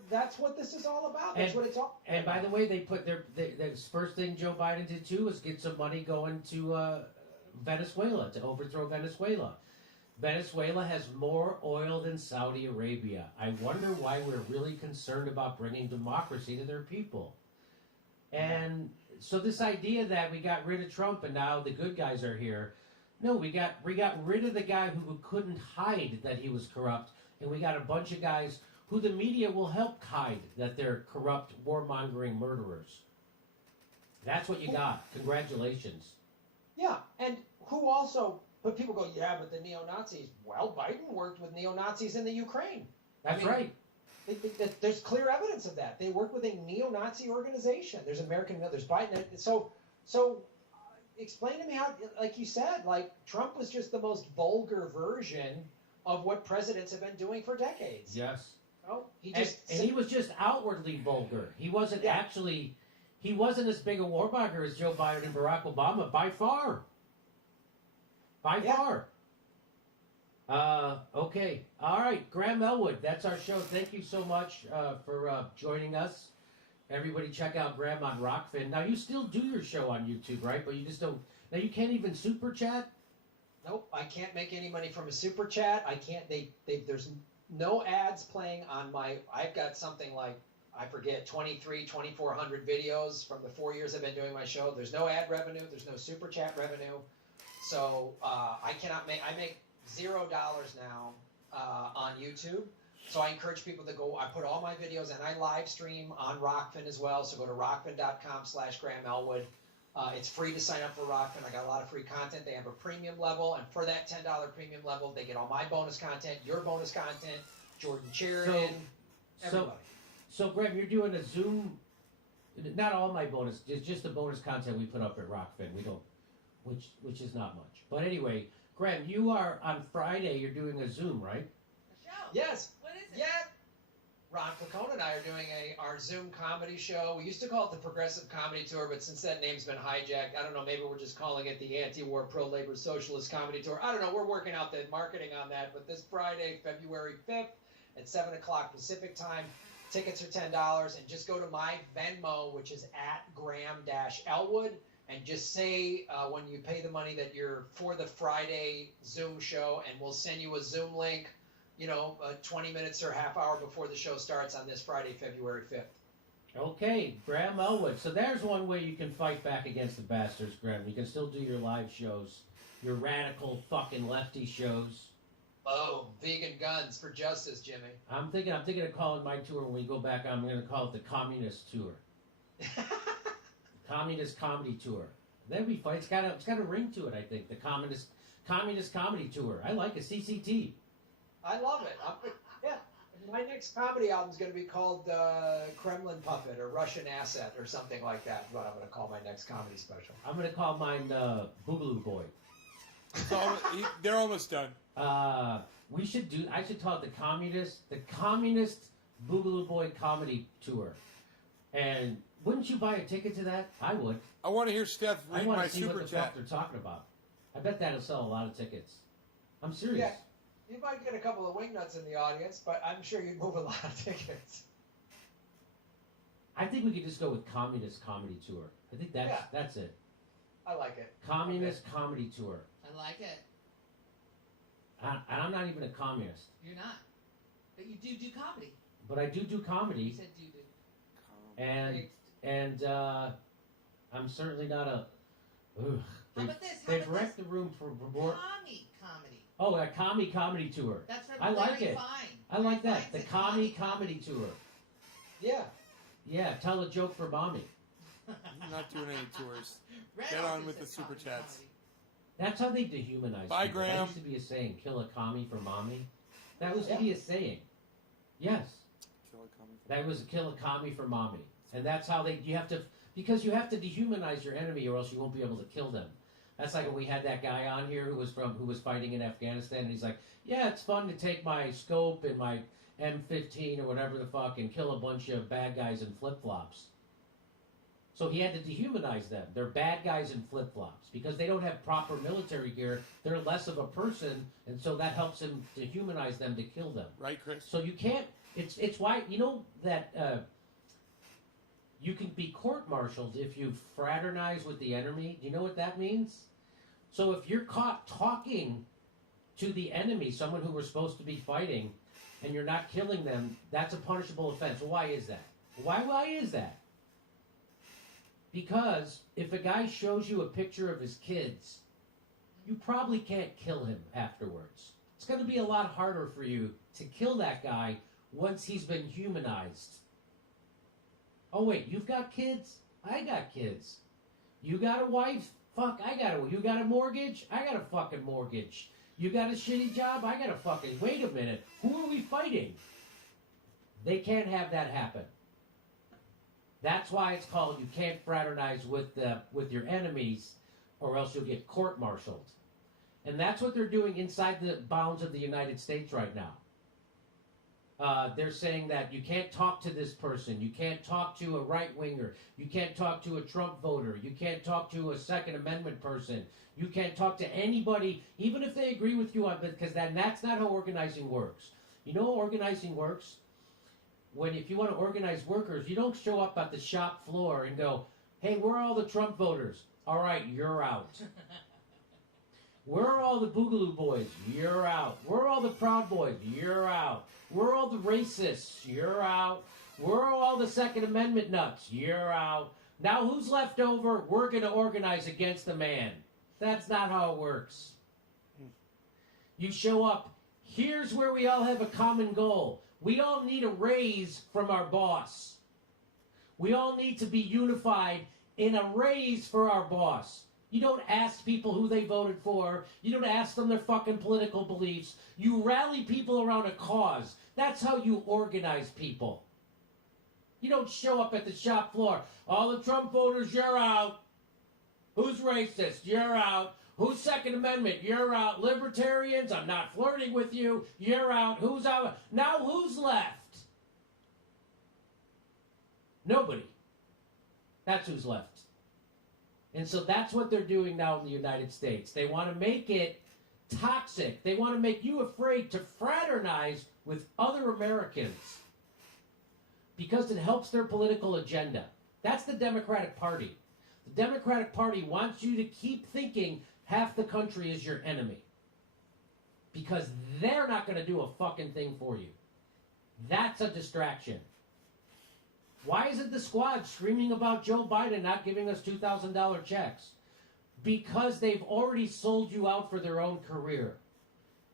that's what this is all about. That's what it's all about. And by the way, they put the first thing Joe Biden did too was get some money going to Venezuela to overthrow Venezuela. Venezuela has more oil than Saudi Arabia. I wonder why we're really concerned about bringing democracy to their people. And so this idea that we got rid of Trump and now the good guys are here. No, we got rid of the guy who couldn't hide that he was corrupt, and we got a bunch of guys who the media will help hide that they're corrupt, warmongering murderers. That's what you got. Congratulations. Yeah, and who also, but people go, yeah, but the neo-Nazis. Well, Biden worked with neo-Nazis in the Ukraine. That's right. There's clear evidence of that. They work with a neo-Nazi organization. There's there's Biden. So explain to me how, like you said, like Trump was just the most vulgar version of what presidents have been doing for decades. Yes. No, he was just outwardly vulgar. He wasn't actually, he wasn't as big a warmonger as Joe Biden and Barack Obama, by far. By far. Okay. All right. Graham Elwood, that's our show. Thank you so much for joining us. Everybody check out Graham on Rockfin. Now, you still do your show on YouTube, right? But you just don't. Now, you can't even super chat? Nope. I can't make any money from a super chat. I can't. There's no ads playing on my. I've got something like, I forget, 2,400 videos from the 4 years I've been doing my show. There's no ad revenue. There's no super chat revenue. So I cannot make. I make $0 now on YouTube. So I encourage people to go. I put all my videos and I live stream on Rockfin as well. So go to rockfin.com/Graham Elwood. It's free to sign up for Rockfin. I got a lot of free content. They have a premium level, and for that $10 premium level, they get all my bonus content, your bonus content, Jordan Sheridan, everybody. So Graham, you're doing a Zoom. Not all my bonus, just the bonus content we put up at Rockfin. We don't, which is not much. But anyway, Graham, you are on Friday. You're doing a Zoom, right? A show. Yes. What is it? Yeah. Ron Placone and I are doing our Zoom comedy show. We used to call it the Progressive Comedy Tour, but since that name's been hijacked, I don't know, maybe we're just calling it the Anti-War Pro-Labor Socialist Comedy Tour. I don't know. We're working out the marketing on that. But this Friday, February 5th at 7 o'clock Pacific time, tickets are $10. And just go to my Venmo, which is at Graham-Elwood, and just say when you pay the money that you're for the Friday Zoom show, and we'll send you a Zoom link, 20 minutes or half hour before the show starts on this Friday, February 5th. Okay, Graham Elwood. So there's one way you can fight back against the bastards, Graham. You can still do your live shows, your radical fucking lefty shows. Oh, vegan guns for justice, Jimmy. I'm thinking of calling my tour when we go back. I'm going to call it the Communist Tour. Communist Comedy Tour. That'd be fun. It's got a ring to it, I think. The Communist Comedy Tour. I like it. CCT. I love it. Yeah. My next comedy album is going to be called Kremlin Puppet or Russian Asset or something like that. Is what I'm going to call my next comedy special. I'm going to call mine Boogaloo Boy. They're almost done. I should call it the Communist Boogaloo Boy Comedy Tour. And wouldn't you buy a ticket to that? I would. I want to hear Steph read my super chat. I want to see what the fuck they're talking about. I bet that'll sell a lot of tickets. I'm serious. Yeah. You might get a couple of wingnuts in the audience, but I'm sure you'd move a lot of tickets. I think we could just go with Communist Comedy Tour. I think that's it. I like it. Communist Comedy Tour. I like it. And I'm not even a communist. You're not. But you do comedy. But I do comedy. You said do. And I'm certainly not a... How about this? How They've about wrecked this? the room for more. Comedy. Oh, a comedy tour. That's from I like Larry it. Fine. I like Larry that. The Fine's a comedy tour. Yeah. Yeah, tell a joke for mommy. I'm not doing any tours. Reynolds Get on is with a the super comedy. chats. That's how they dehumanize Bye, people. That Graham. used to be a saying, kill a commie for mommy. That was to be a saying. Yes. Kill a comic. That was kill a commie for mommy. And that's how you have to, because you have to dehumanize your enemy or else you won't be able to kill them. That's like when we had that guy on here who was fighting in Afghanistan, and he's like, yeah, it's fun to take my scope and my M15 or whatever the fuck and kill a bunch of bad guys in flip-flops. So he had to dehumanize them. They're bad guys in flip-flops because they don't have proper military gear. They're less of a person, and so that helps him dehumanize them to kill them. Right, Chris? So you can't. It's why you know that you can be court-martialed if you fraternize with the enemy. Do you know what that means? So if you're caught talking to the enemy, someone who we're supposed to be fighting, and you're not killing them, that's a punishable offense. Why is that? Why is that? Because if a guy shows you a picture of his kids, you probably can't kill him afterwards. It's going to be a lot harder for you to kill that guy once he's been humanized. Oh wait, you've got kids? I got kids. You got a wife? Fuck, you got a mortgage? I got a fucking mortgage. You got a shitty job? I got a fucking... Wait a minute. Who are we fighting? They can't have that happen. That's why it's called you can't fraternize with your enemies or else you'll get court-martialed. And that's what they're doing inside the bounds of the United States right now. They're saying that you can't talk to this person. You can't talk to a right-winger. You can't talk to a Trump voter. You can't talk to a Second Amendment person. You can't talk to anybody, even if they agree with you on it, because that's not how organizing works. You know how organizing works? If you want to organize workers, you don't show up at the shop floor and go, hey, where are all the Trump voters? All right, you're out. Where are all the Boogaloo boys? You're out. Where are all the Proud Boys? You're out. Where are all the racists? You're out. Where are all the Second Amendment nuts? You're out. Now who's left over? We're going to organize against the man. That's not how it works. You show up. Here's where we all have a common goal. We all need a raise from our boss. We all need to be unified in a raise for our boss. You don't ask people who they voted for. You don't ask them their fucking political beliefs. You rally people around a cause. That's how you organize people. You don't show up at the shop floor. All the Trump voters, you're out. Who's racist? You're out. Who's Second Amendment? You're out. Libertarians, I'm not flirting with you. You're out. Who's out? Now who's left? Nobody. That's who's left. And so that's what they're doing now in the United States. They want to make it toxic. They want to make you afraid to fraternize with other Americans because it helps their political agenda. That's the Democratic Party. The Democratic Party wants you to keep thinking half the country is your enemy because they're not going to do a fucking thing for you. That's a distraction. Why isn't the squad screaming about Joe Biden not giving us $2,000 checks? Because they've already sold you out for their own career.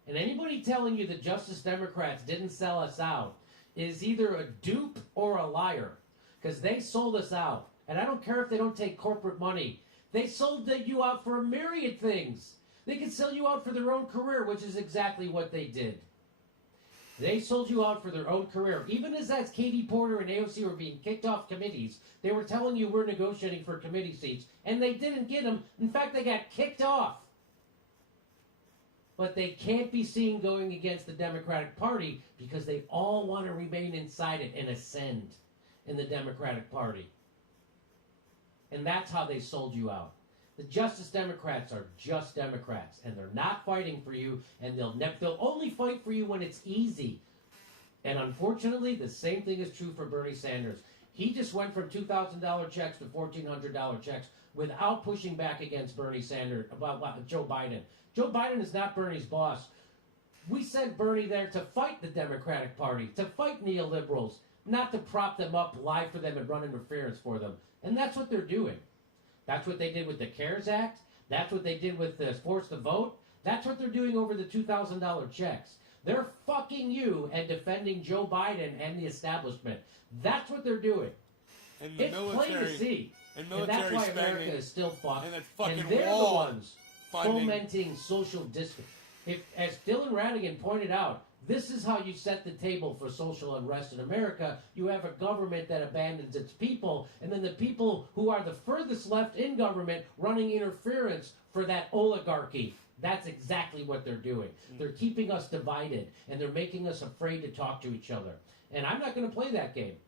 And anybody telling you the Justice Democrats didn't sell us out is either a dupe or a liar. Because they sold us out. And I don't care if they don't take corporate money. They sold you out for a myriad things. They could sell you out for their own career, which is exactly what they did. They sold you out for their own career. Even as Katie Porter and AOC were being kicked off committees, they were telling you we're negotiating for committee seats, and they didn't get them. In fact, they got kicked off. But they can't be seen going against the Democratic Party because they all want to remain inside it and ascend in the Democratic Party. And that's how they sold you out. The Justice Democrats are just Democrats, and they're not fighting for you, and they'll only fight for you when it's easy. And unfortunately, the same thing is true for Bernie Sanders. He just went from $2,000 checks to $1,400 checks without pushing back against Bernie Sanders, about Joe Biden. Joe Biden is not Bernie's boss. We sent Bernie there to fight the Democratic Party, to fight neoliberals, not to prop them up, lie for them, and run interference for them. And that's what they're doing. That's what they did with the CARES Act. That's what they did with the Force the Vote. That's what they're doing over the $2,000 checks. They're fucking you and defending Joe Biden and the establishment. That's what they're doing. And the It's military, plain to see. And And that's why spending, America is still fucked. And that fucking and they're wall the ones funding. fomenting social distance. If, as Dylan Radigan pointed out, this is how you set the table for social unrest in America. You have a government that abandons its people, and then the people who are the furthest left in government running interference for that oligarchy. That's exactly what they're doing. They're keeping us divided, and they're making us afraid to talk to each other. And I'm not going to play that game.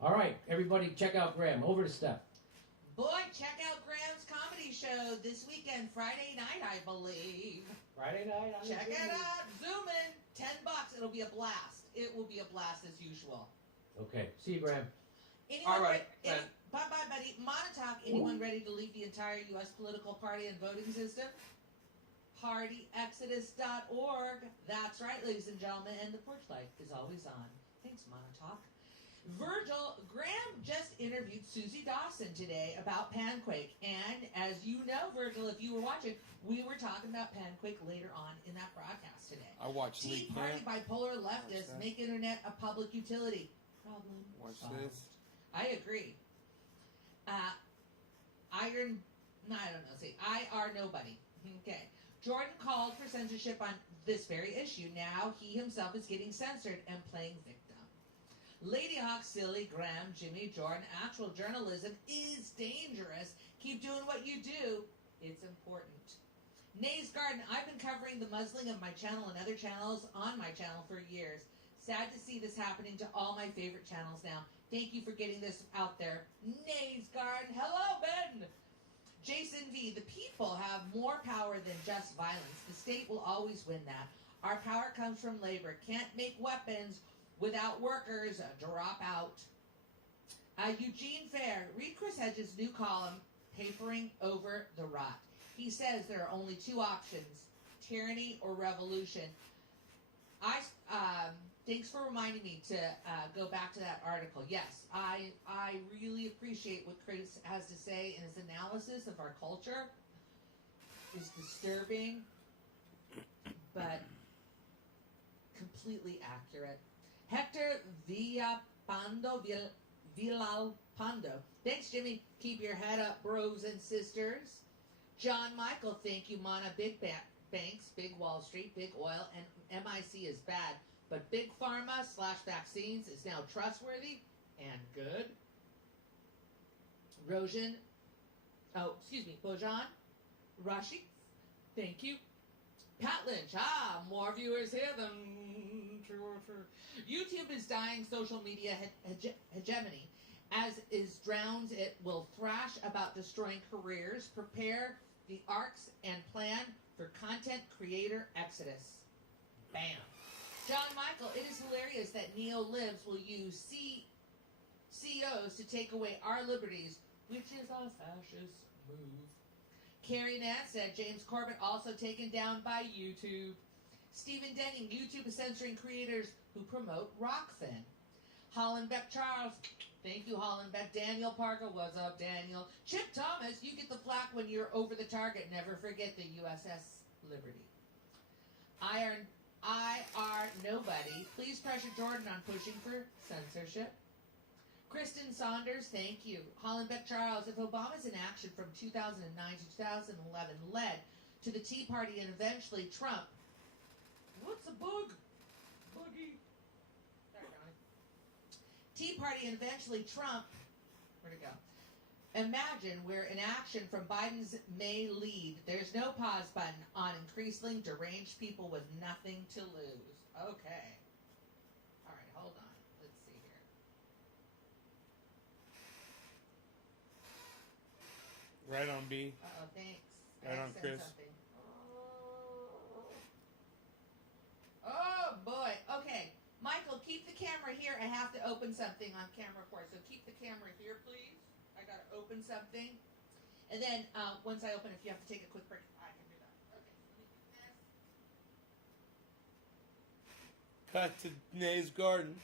All right, everybody, check out Graham. Over to Steph. Boy, check out Graham's comedy show this weekend, Friday night, I believe. Friday night. Check it out. Zoom in. $10. It'll be a blast. It will be a blast as usual. Okay, see you, Graham. Anyone All right. Bye-bye, buddy. Montauk, anyone ready to leave the entire U.S. political party and voting system? PartyExodus.org. That's right, ladies and gentlemen. And the porch light is always on. Thanks, Montauk. Virgil, Graham just interviewed Susie Dawson today about Panquake. And as you know, Virgil, if you were watching, we were talking about Panquake later on in that broadcast today. I watched Tea Party bipolar leftists make internet a public utility. Problem solved. this. I agree. I are nobody. Okay. Jordan called for censorship on this very issue. Now he himself is getting censored and playing victim. Lady Hawk, Silly, Graham, Jimmy, Jordan, actual journalism is dangerous. Keep doing what you do. It's important. Nay's Garden, I've been covering the muzzling of my channel and other channels on my channel for years. Sad to see this happening to all my favorite channels now. Thank you for getting this out there. Nay's Garden, hello, Ben! Jason V, the people have more power than just violence. The state will always win that. Our power comes from labor. Can't make weapons without workers. Drop out. Eugene Fair, read Chris Hedges' new column, Papering Over the Rot. He says there are only two options, tyranny or revolution. Thanks for reminding me to go back to that article. Yes, I really appreciate what Chris has to say in his analysis of our culture. It's disturbing, but completely accurate. Hector Villalpando. Thanks, Jimmy. Keep your head up, bros and sisters. John Michael, thank you, Mana. Big banks, big Wall Street, big oil, and MIC is bad. But big pharma / vaccines is now trustworthy and good. Bojan Rashi, thank you. Pat Lynch, more viewers here than true. YouTube is dying social media hegemony. As is drowned, it will thrash about destroying careers. Prepare the arcs and plan for content creator exodus. Bam. John Michael, it is hilarious that neo-libs will use CEOs to take away our liberties, which is a fascist move. Carrie Nance said James Corbett also taken down by YouTube. Stephen Denning, YouTube is censoring creators who promote Rockfin. Hollenbeck Charles, thank you Hollenbeck. Daniel Parker, what's up Daniel? Chip Thomas, you get the flak when you're over the target. Never forget the USS Liberty. IR Nobody, please pressure Jordan on pushing for censorship. Kristen Saunders, thank you. Hollenbeck Charles, if Obama's inaction from 2009 to 2011 led to the Tea Party and eventually Trump, what's a bug? Boogie. Tea Party and eventually Trump, where'd it go? Imagine where inaction from Biden's may lead. There's no pause button on increasingly deranged people with nothing to lose. Okay. All right, hold on. Let's see here. Right on, B. Uh-oh, thanks. Right on, Chris. Something. Oh, boy. Okay. Michael, keep the camera here. I have to open something on camera for it. So keep the camera here, please. I got to open something. And then once I open, if you have to take a quick break, I can do that. Okay. Cut to Nay's Garden.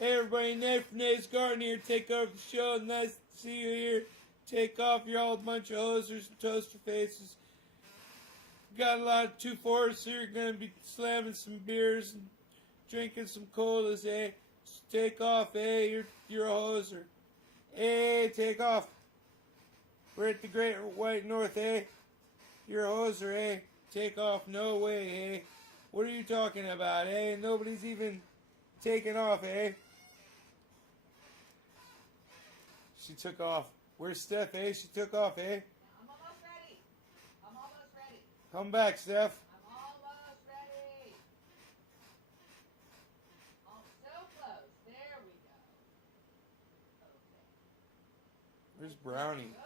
Hey everybody, Nay from Nay's Garden here. Take over the show. Nice to see you here. Take off your old bunch of hosers and toaster faces. Got a lot of 2-4s, so you're going to be slamming some beers and drinking some colas, eh? Just take off, eh? You're a hoser. Hey, take off. We're at the Great White North, eh? You're a hoser, eh? Take off. No way, eh? What are you talking about, eh? Nobody's even taking off, eh? She took off. Where's Steph, eh? She took off, eh? I'm almost ready. I'm almost ready. Come back, Steph. I'm almost ready. Oh, so close. There we go. Okay. Where's Brownie? So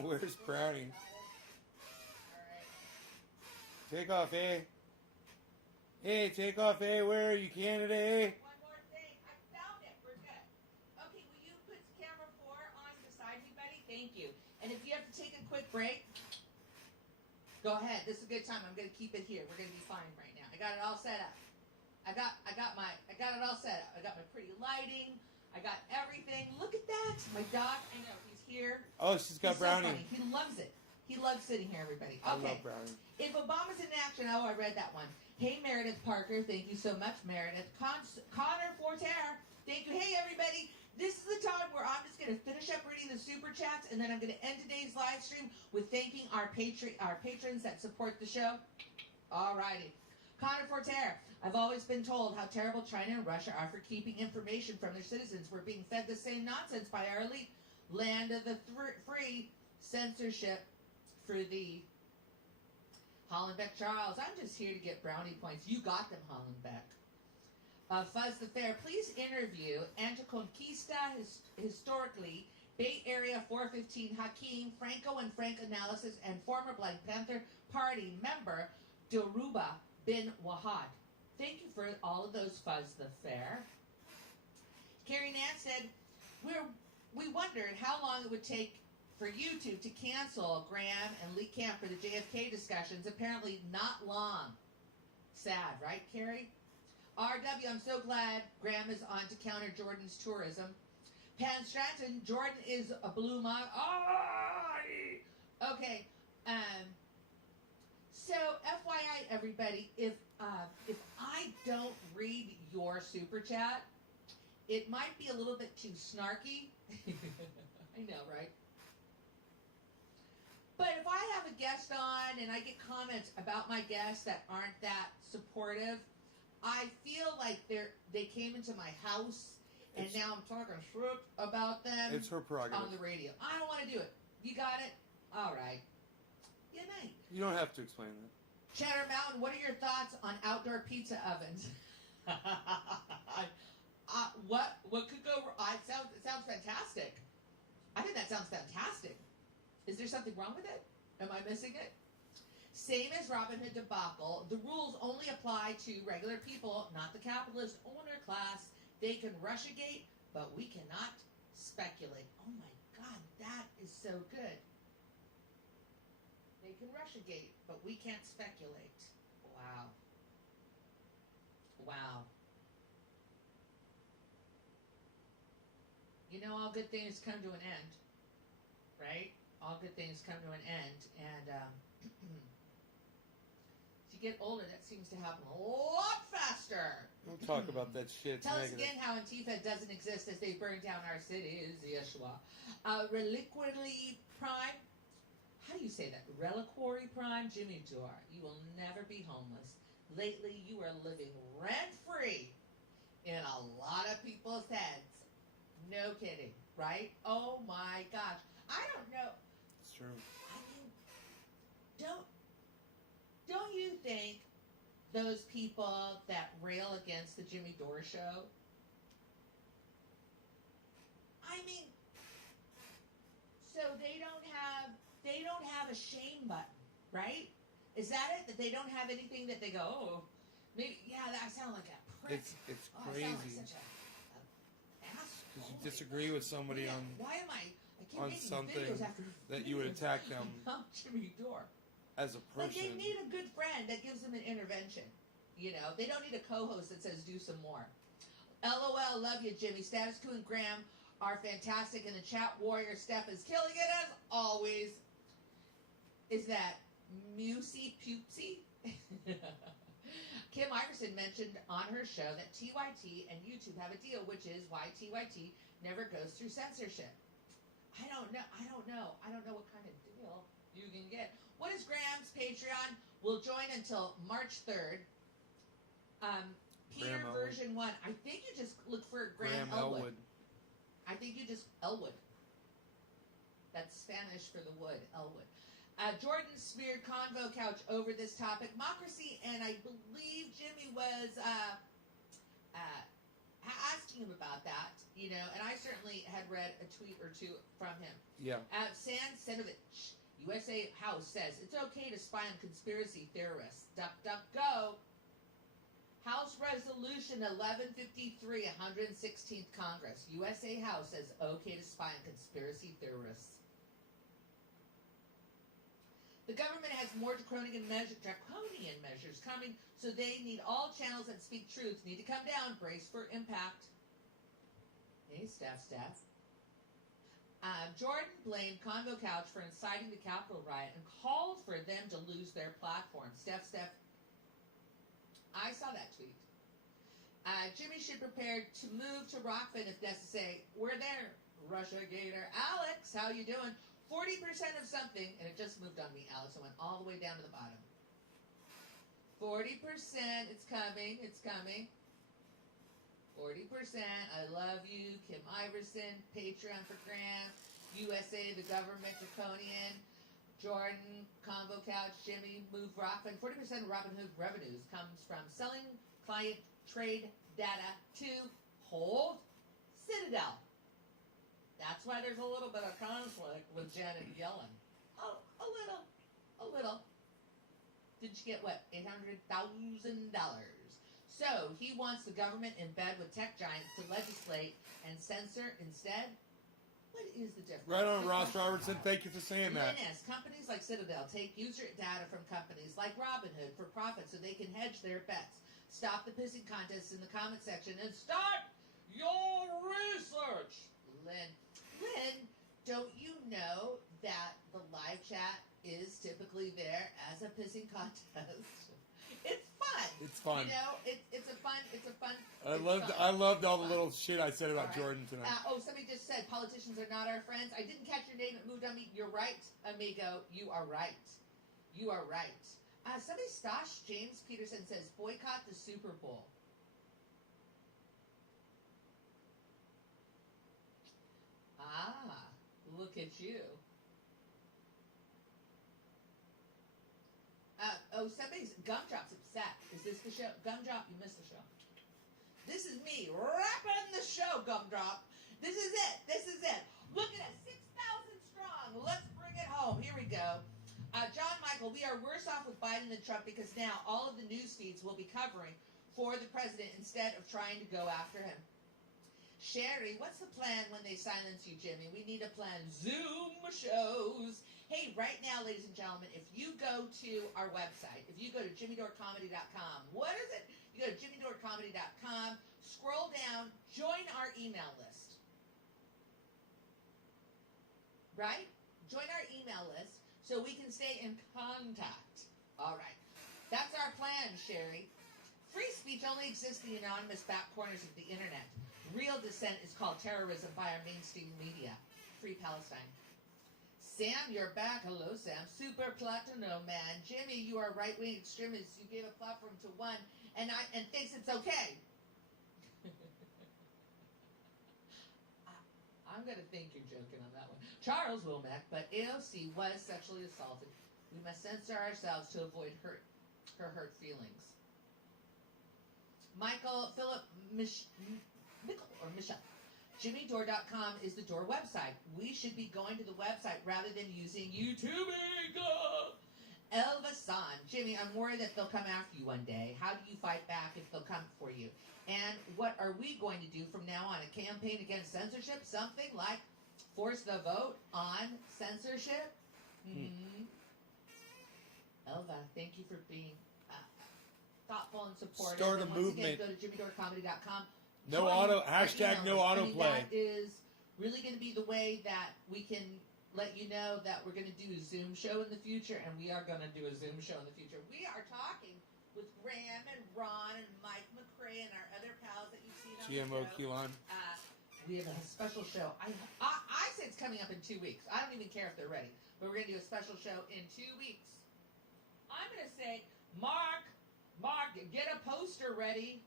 close. Where's Brownie? All right. Take off, eh? Hey, take off, eh? Where are you, Canada, eh? One more thing. I found it. We're good. Okay, will you put camera 4 on beside me, buddy? Thank you. And if you have to take a quick break, go ahead. This is a good time. I'm going to keep it here. We're going to be fine right now. I got it all set up. I got it all set up. I got my pretty lighting. I got everything. Look at that. My dog. I know he's here. Oh, she's got He's so Brownie. funny. He loves it. He loves sitting here, everybody. I Okay. love Brownie. If Obama's in action, oh, I read that one. Hey, Meredith Parker, thank you so much, Meredith. Connor Forterre, thank you. Hey, everybody. This is the time where I'm just going to finish up reading the super chats, and then I'm going to end today's live stream with thanking our patrons that support the show. All righty. Connor Forterre, I've always been told how terrible China and Russia are for keeping information from their citizens. We're being fed the same nonsense by our elite. Land of the free, censorship for the Hollenbeck Charles. I'm just here to get brownie points. You got them, Hollenbeck. Fuzz the Fair, please interview Anticonquista historically, Bay Area 415 Hakeem, Franco and Frank analysis, and former Black Panther Party member Doruba bin Wahad. Thank you for all of those, Fuzz the Fair. Carrie Nance said, we wondered how long it would take for YouTube to cancel Graham and Lee Camp for the JFK discussions. Apparently not long. Sad, right, Carrie? RW, I'm so glad Graham is on to counter Jordan's tourism. Pan Stratton, Jordan is a blue mug. Oh, okay. So, FYI, everybody, if I don't read your super chat, it might be a little bit too snarky. I know, right? But if I have a guest on and I get comments about my guests that aren't that supportive, I feel like they came into my house and now I'm talking shit about them. It's her prerogative. On the radio. I don't want to do it. You got it? All right. Good night. You don't have to explain that. Cheddar Mountain, what are your thoughts on outdoor pizza ovens? What could go wrong? It sounds fantastic. I think that sounds fantastic. Is there something wrong with it? Am I missing it? Same as Robin Hood debacle, the rules only apply to regular people, not the capitalist owner class. They can rush-a-gate, but we cannot speculate. Oh my God, that is so good. They can rush-a-gate, but we can't speculate. Wow. Wow. You know, all good things come to an end, right? All good things come to an end, and as you get older, that seems to happen a lot faster. Don't talk about that shit. It's Tell us negative. again how Antifa doesn't exist as they burn down our cities, Yeshua. Reliquary Prime. How do you say that? Reliquary Prime? Jimmy Dore. You will never be homeless. Lately, you are living rent-free in a lot of people's heads. No kidding, right? Oh my gosh. I don't know. It's true. I mean, don't you think those people that rail against the Jimmy Dore show, I mean, so they don't have a shame button, right? Is that it? That they don't have anything that they go, oh, maybe, yeah, that sounds like a prick. It's Oh, I sound like crazy. such a ass. Because you disagree with somebody Yeah, on why am I keep on making something videos after that you would videos attack them about Jimmy Dore. as a Like, they person. need a good friend that gives them an intervention. You know, they don't need a co-host that says do some more. LOL, love you, Jimmy. Status Quo and Graham are fantastic, and the chat warrior Steph is killing it as always. Is that Musey Pupsy? Kim Iverson mentioned on her show that TYT and YouTube have a deal, which is why TYT never goes through censorship. I don't know what kind of deal you can get. What is Graham's Patreon? We'll join until March 3rd. Peter Graham version 1. I think you just look for Graham Elwood. I think you just Elwood. That's Spanish for the wood, Elwood. Jordan smeared Convo Couch over this topic, democracy, and I believe Jimmy was asking him about that, and I certainly had read a tweet or two from him. Yeah. San Senovich, USA House says it's okay to spy on conspiracy theorists. Duck, duck, go. House Resolution 1153, 116th Congress. USA House says okay to spy on conspiracy theorists. The government has more draconian measures coming, so they need all channels that speak truth need to come down. Brace for impact. Hey, Steph. Jordan blamed Convo Couch for inciting the Capitol riot and called for them to lose their platform. Steph. I saw that tweet. Jimmy should prepare to move to Rockfin if necessary. We're there. Russia Gator. Alex, how you doing? 40% of something, and it just moved on me, Alex. I went all the way down to the bottom. 40%, it's coming. 40%, I love you. Kim Iverson, Patreon for Graham, USA, the government draconian, Jordan, Convo Couch, Jimmy, Move Rockfin. 40% of Robinhood revenues comes from selling client trade data to Hold Citadel. That's why there's a little bit of conflict with Janet Yellen. Oh, a little. Did you get what? $800,000. So he wants the government in bed with tech giants to legislate and censor instead. What is the difference? Right on, Ross Robertson. Thank you for saying that. Yes, companies like Citadel take user data from companies like Robinhood for profit so they can hedge their bets. Stop the pissing contests in the comment section and start your research. Lynn, don't you know that the live chat is typically there as a pissing contest? It's fun. It's fun. It's a fun. I loved all the little shit I said about Jordan tonight. Somebody just said politicians are not our friends. I didn't catch your name. It moved on me. You're right, amigo. You are right. Somebody Stosh James Peterson says boycott the Super Bowl. Look at you. Somebody's Gumdrop's upset. Is this the show? Gumdrop, you missed the show. This is me wrapping the show, Gumdrop. This is it. Look at us, 6,000 strong. Let's bring it home. Here we go. John Michael, we are worse off with Biden than Trump because now all of the news feeds will be covering for the president instead of trying to go after him. Sherry, what's the plan when they silence you, Jimmy? We need a plan. Zoom shows. Hey, right now, ladies and gentlemen, if you go to our website, if you go to jimmydorecomedy.com, what is it? You go to jimmydorecomedy.com, scroll down, join our email list. Right? Join our email list so we can stay in contact. All right. That's our plan, Sherry. Free speech only exists in the anonymous back corners of the internet. Real dissent is called terrorism by our mainstream media. Free Palestine. Sam, you're back. Hello, Sam. Super Platino Man. Jimmy, you are right-wing extremists. You gave a platform to one and thinks it's okay. I'm going to think you're joking on that one. Charles Womack, but AOC was sexually assaulted. We must censor ourselves to avoid her hurt feelings. Philip Michelle. JimmyDore.com is the Door website. We should be going to the website rather than using Youtube. Elva San. Jimmy, I'm worried that they'll come after you one day. How do you fight back if they'll come for you? And what are we going to do from now on? A campaign against censorship? Something like force the vote on censorship? Elva, thank you for being thoughtful and supportive. Start a and once movement. Again, go to jimmydorecomedy.com. No autoplay. That is really going to be the way that we can let you know that we're going to do a Zoom show in the future, and we are going to do a Zoom show in the future. We are talking with Graham and Ron and Mike McRae and our other pals that you've seen on GMO the show. Q1. We have a special show. I say it's coming up in 2 weeks. I don't even care if they're ready, but we're going to do a special show in 2 weeks. I'm going to say, Mark, get a poster ready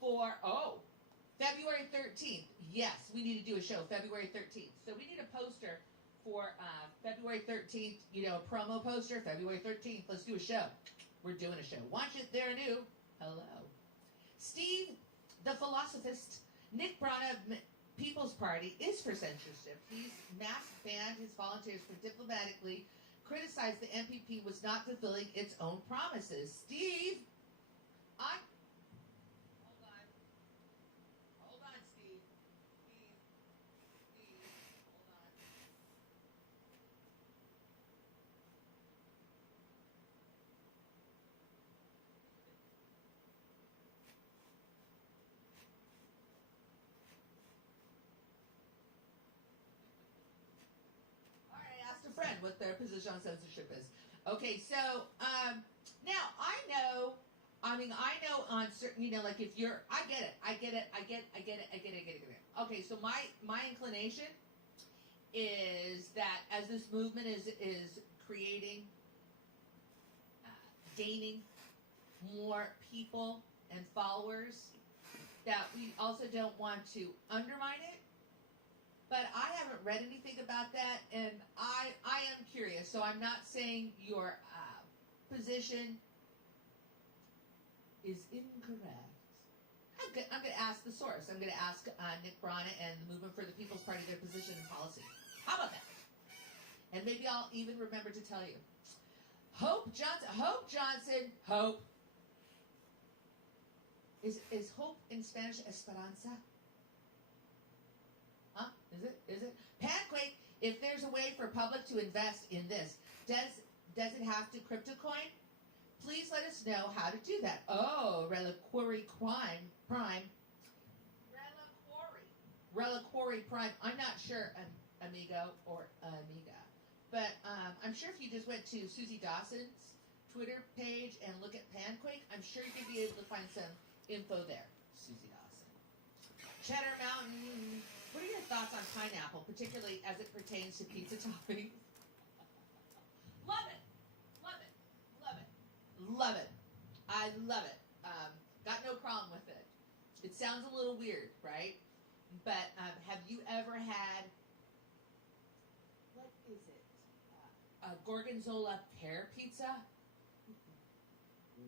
for, February 13th. Yes, we need to do a show February 13th. So we need a poster for February 13th, a promo poster, February 13th. Let's do a show. We're doing a show. Watch it there anew. Hello. Steve, the philosophist, Nick Brana of People's Party is for censorship. He's mass banned his volunteers for diplomatically criticized the MPP was not fulfilling its own promises. Steve, Hold on, Steve. Steve, hold on. All right, I asked a friend what their position on censorship is. Okay, so now I know on certain, like if you're, I get it. Okay, so my inclination is that as this movement is creating, gaining more people and followers, that we also don't want to undermine it. But I haven't read anything about that, and I am curious. So I'm not saying your position is incorrect. I'm going to ask the source. I'm going to ask Nick Brana and the Movement for the People's Party their position and policy. How about that? And maybe I'll even remember to tell you. Hope Johnson. Is hope in Spanish esperanza? Huh? Is it? Panquake, if there's a way for public to invest in this, does it have to crypto coin? Please let us know how to do that. Oh, Reliquary Prime. Reliquary Prime. I'm not sure, amigo or amiga. But I'm sure if you just went to Susie Dawson's Twitter page and look at Panquake, I'm sure you'd be able to find some info there. Susie Dawson. Cheddar Mountain. What are your thoughts on pineapple, particularly as it pertains to pizza toppings? Love it. I love it. Got no problem with it. It sounds a little weird, right? But have you ever had, what is it? A Gorgonzola pear pizza?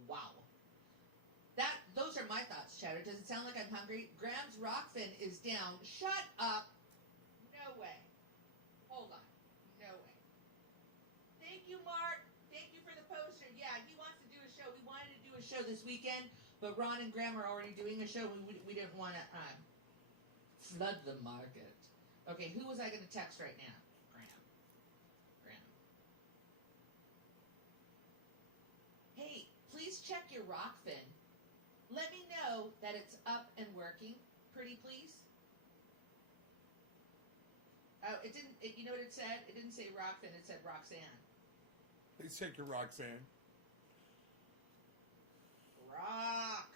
Wow. Those are my thoughts, Cheddar. Does it sound like I'm hungry? Graham's Rockfin is down. Shut up. No way. Hold on. No way. Thank you, Mark. Thank you for the poster. Yeah, he wants to do a show. We wanted to do a show this weekend, but Ron and Graham are already doing a show. We didn't want to flood the market. Okay, who was I going to text right now? Graham. Hey, please check your Rockfin. Let me know that it's up and working, pretty please. Oh, it didn't. You know what it said? It didn't say Rockfin. It said Roxanne. Please check your Roxanne. Rock.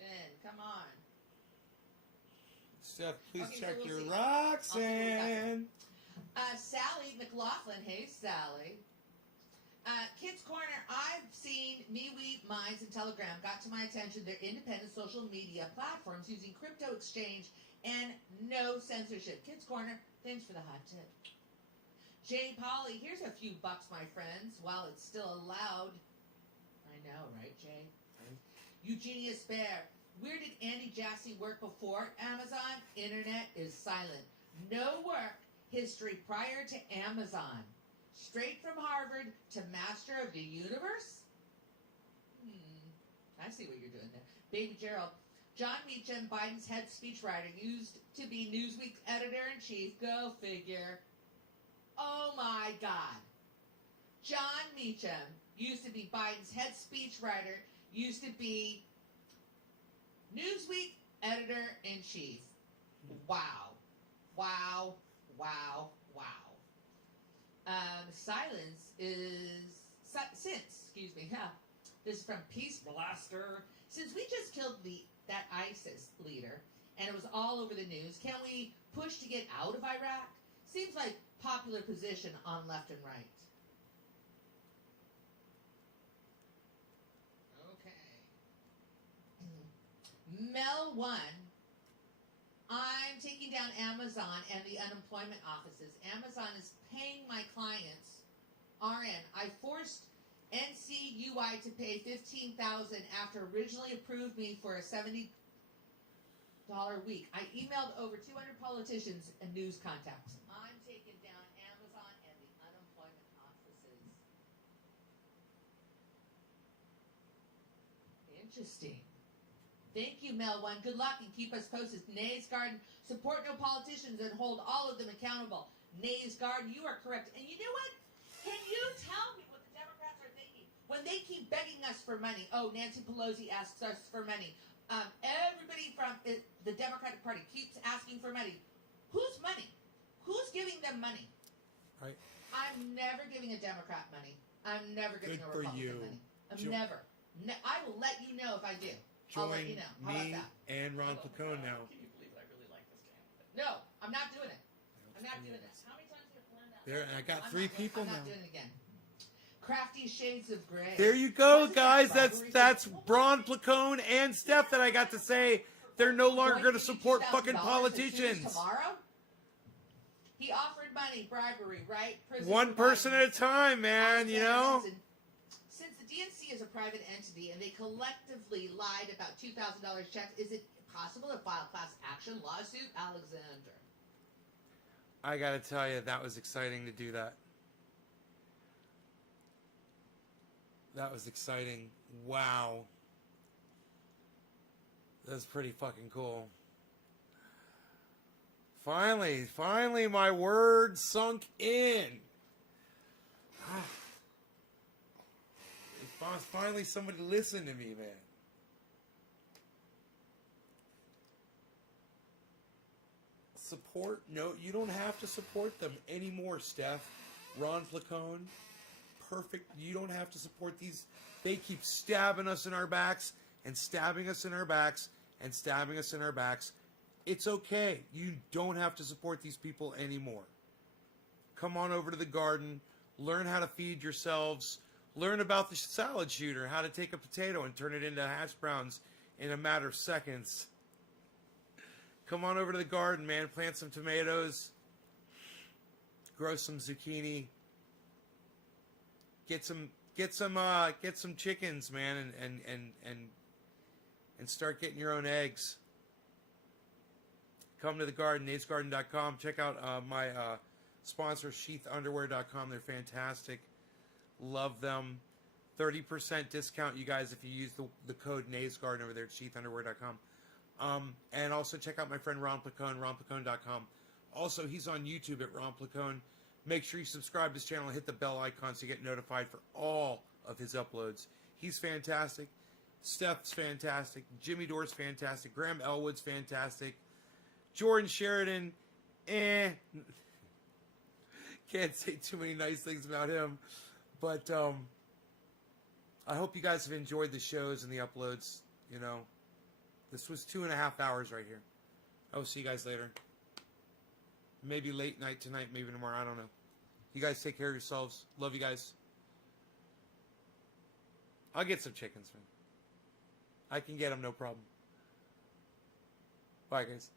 Ben, come on. Seth, please check so we'll your see. Roxanne. Sally McLaughlin. Hey, Sally. Kids Corner, I've seen MeWe, Minds, and Telegram got to my attention. They're independent social media platforms using crypto exchange and no censorship. Kids Corner, thanks for the hot tip. Jay Polly, here's a few bucks, my friends, while it's still allowed. I know, right, Jay? Eugenius Bear, where did Andy Jassy work before Amazon? Internet is silent. No work history prior to Amazon. Straight from Harvard to Master of the Universe? I see what you're doing there. Baby Gerald. John Meacham, Biden's head speechwriter, used to be Newsweek's editor-in-chief. Go figure. Oh my God. John Meacham used to be Biden's head speechwriter, used to be Newsweek editor-in-chief. Wow. Wow. Wow. Wow. Silence is excuse me. Yeah. This is from Peace Blaster. Since we just killed that ISIS leader and it was all over the news, can we push to get out of Iraq? Seems like popular position on left and right. Okay. Mel 1. I'm taking down Amazon and the unemployment offices. Amazon is paying my clients. RN. I forced NCUI to pay $15,000 after originally approved me for a $70 week. I emailed over 200 politicians and news contacts. I'm taking down Amazon and the unemployment offices. Interesting. Thank you, Mel 1. Good luck and keep us posted. Nays Garden, support no politicians and hold all of them accountable. Nays Garden, you are correct. And you know what? Can you tell me what the Democrats are thinking when they keep begging us for money? Oh, Nancy Pelosi asks us for money. Everybody from the Democratic Party keeps asking for money. Whose money? Who's giving them money? Right. I'm never giving a Democrat money. I'm never giving Good a for Republican you. money. Never. I will let you know if I do. I'll let Join you know. How about me that? and Ron Placone now. Can you believe I really like this game? No, I'm not doing it. I'm not doing it. How many times have you learned that? There, and I got I'm 3 not- people I'm now. not doing it again. Crafty Shades of Grey. There you go, Wasn't guys. that That's bribery? Ron Placone and Steph that I got to say they're no longer going to Going support $2,000 fucking as soon as politicians. Tomorrow? He offered money, bribery, right? Prison One for person Biden. at a time, man, you know? Since the DNC is a private entity and they collectively lied about $2,000 checks, is it possible to file a class action lawsuit, Alexander? I got to tell you, that was exciting to do that. That was exciting. Wow. That's pretty fucking cool. Finally, my word sunk in. Finally, somebody listened to me, man. Support? No, you don't have to support them anymore, Steph. Ron Placone, perfect. You don't have to support these. They keep stabbing us in our backs and stabbing us in our backs and stabbing us in our backs. It's okay. You don't have to support these people anymore. Come on over to the garden. Learn how to feed yourselves. Learn about the salad shooter, how to take a potato and turn it into hash browns in a matter of seconds. Come on over to the garden, man. Plant some tomatoes. Grow some zucchini. Get some chickens, man, and start getting your own eggs. Come to the garden, natesgarden.com. Check out my sponsor, sheathunderwear.com. They're fantastic. Love them. 30% discount, you guys, if you use the code NASGarden over there at sheathunderwear.com. And also check out my friend Ron Placone, ronplacone.com. Also, he's on YouTube at Ron Placone. Make sure you subscribe to his channel and hit the bell icon so you get notified for all of his uploads. He's fantastic. Steph's fantastic. Jimmy Dore's fantastic. Graham Elwood's fantastic. Jordan Sheridan, can't say too many nice things about him. But I hope you guys have enjoyed the shows and the uploads. You know, this was 2.5 hours right here. I will see you guys later. Maybe late night tonight, maybe tomorrow. I don't know. You guys take care of yourselves. Love you guys. I'll get some chickens, man. I can get them, no problem. Bye, guys.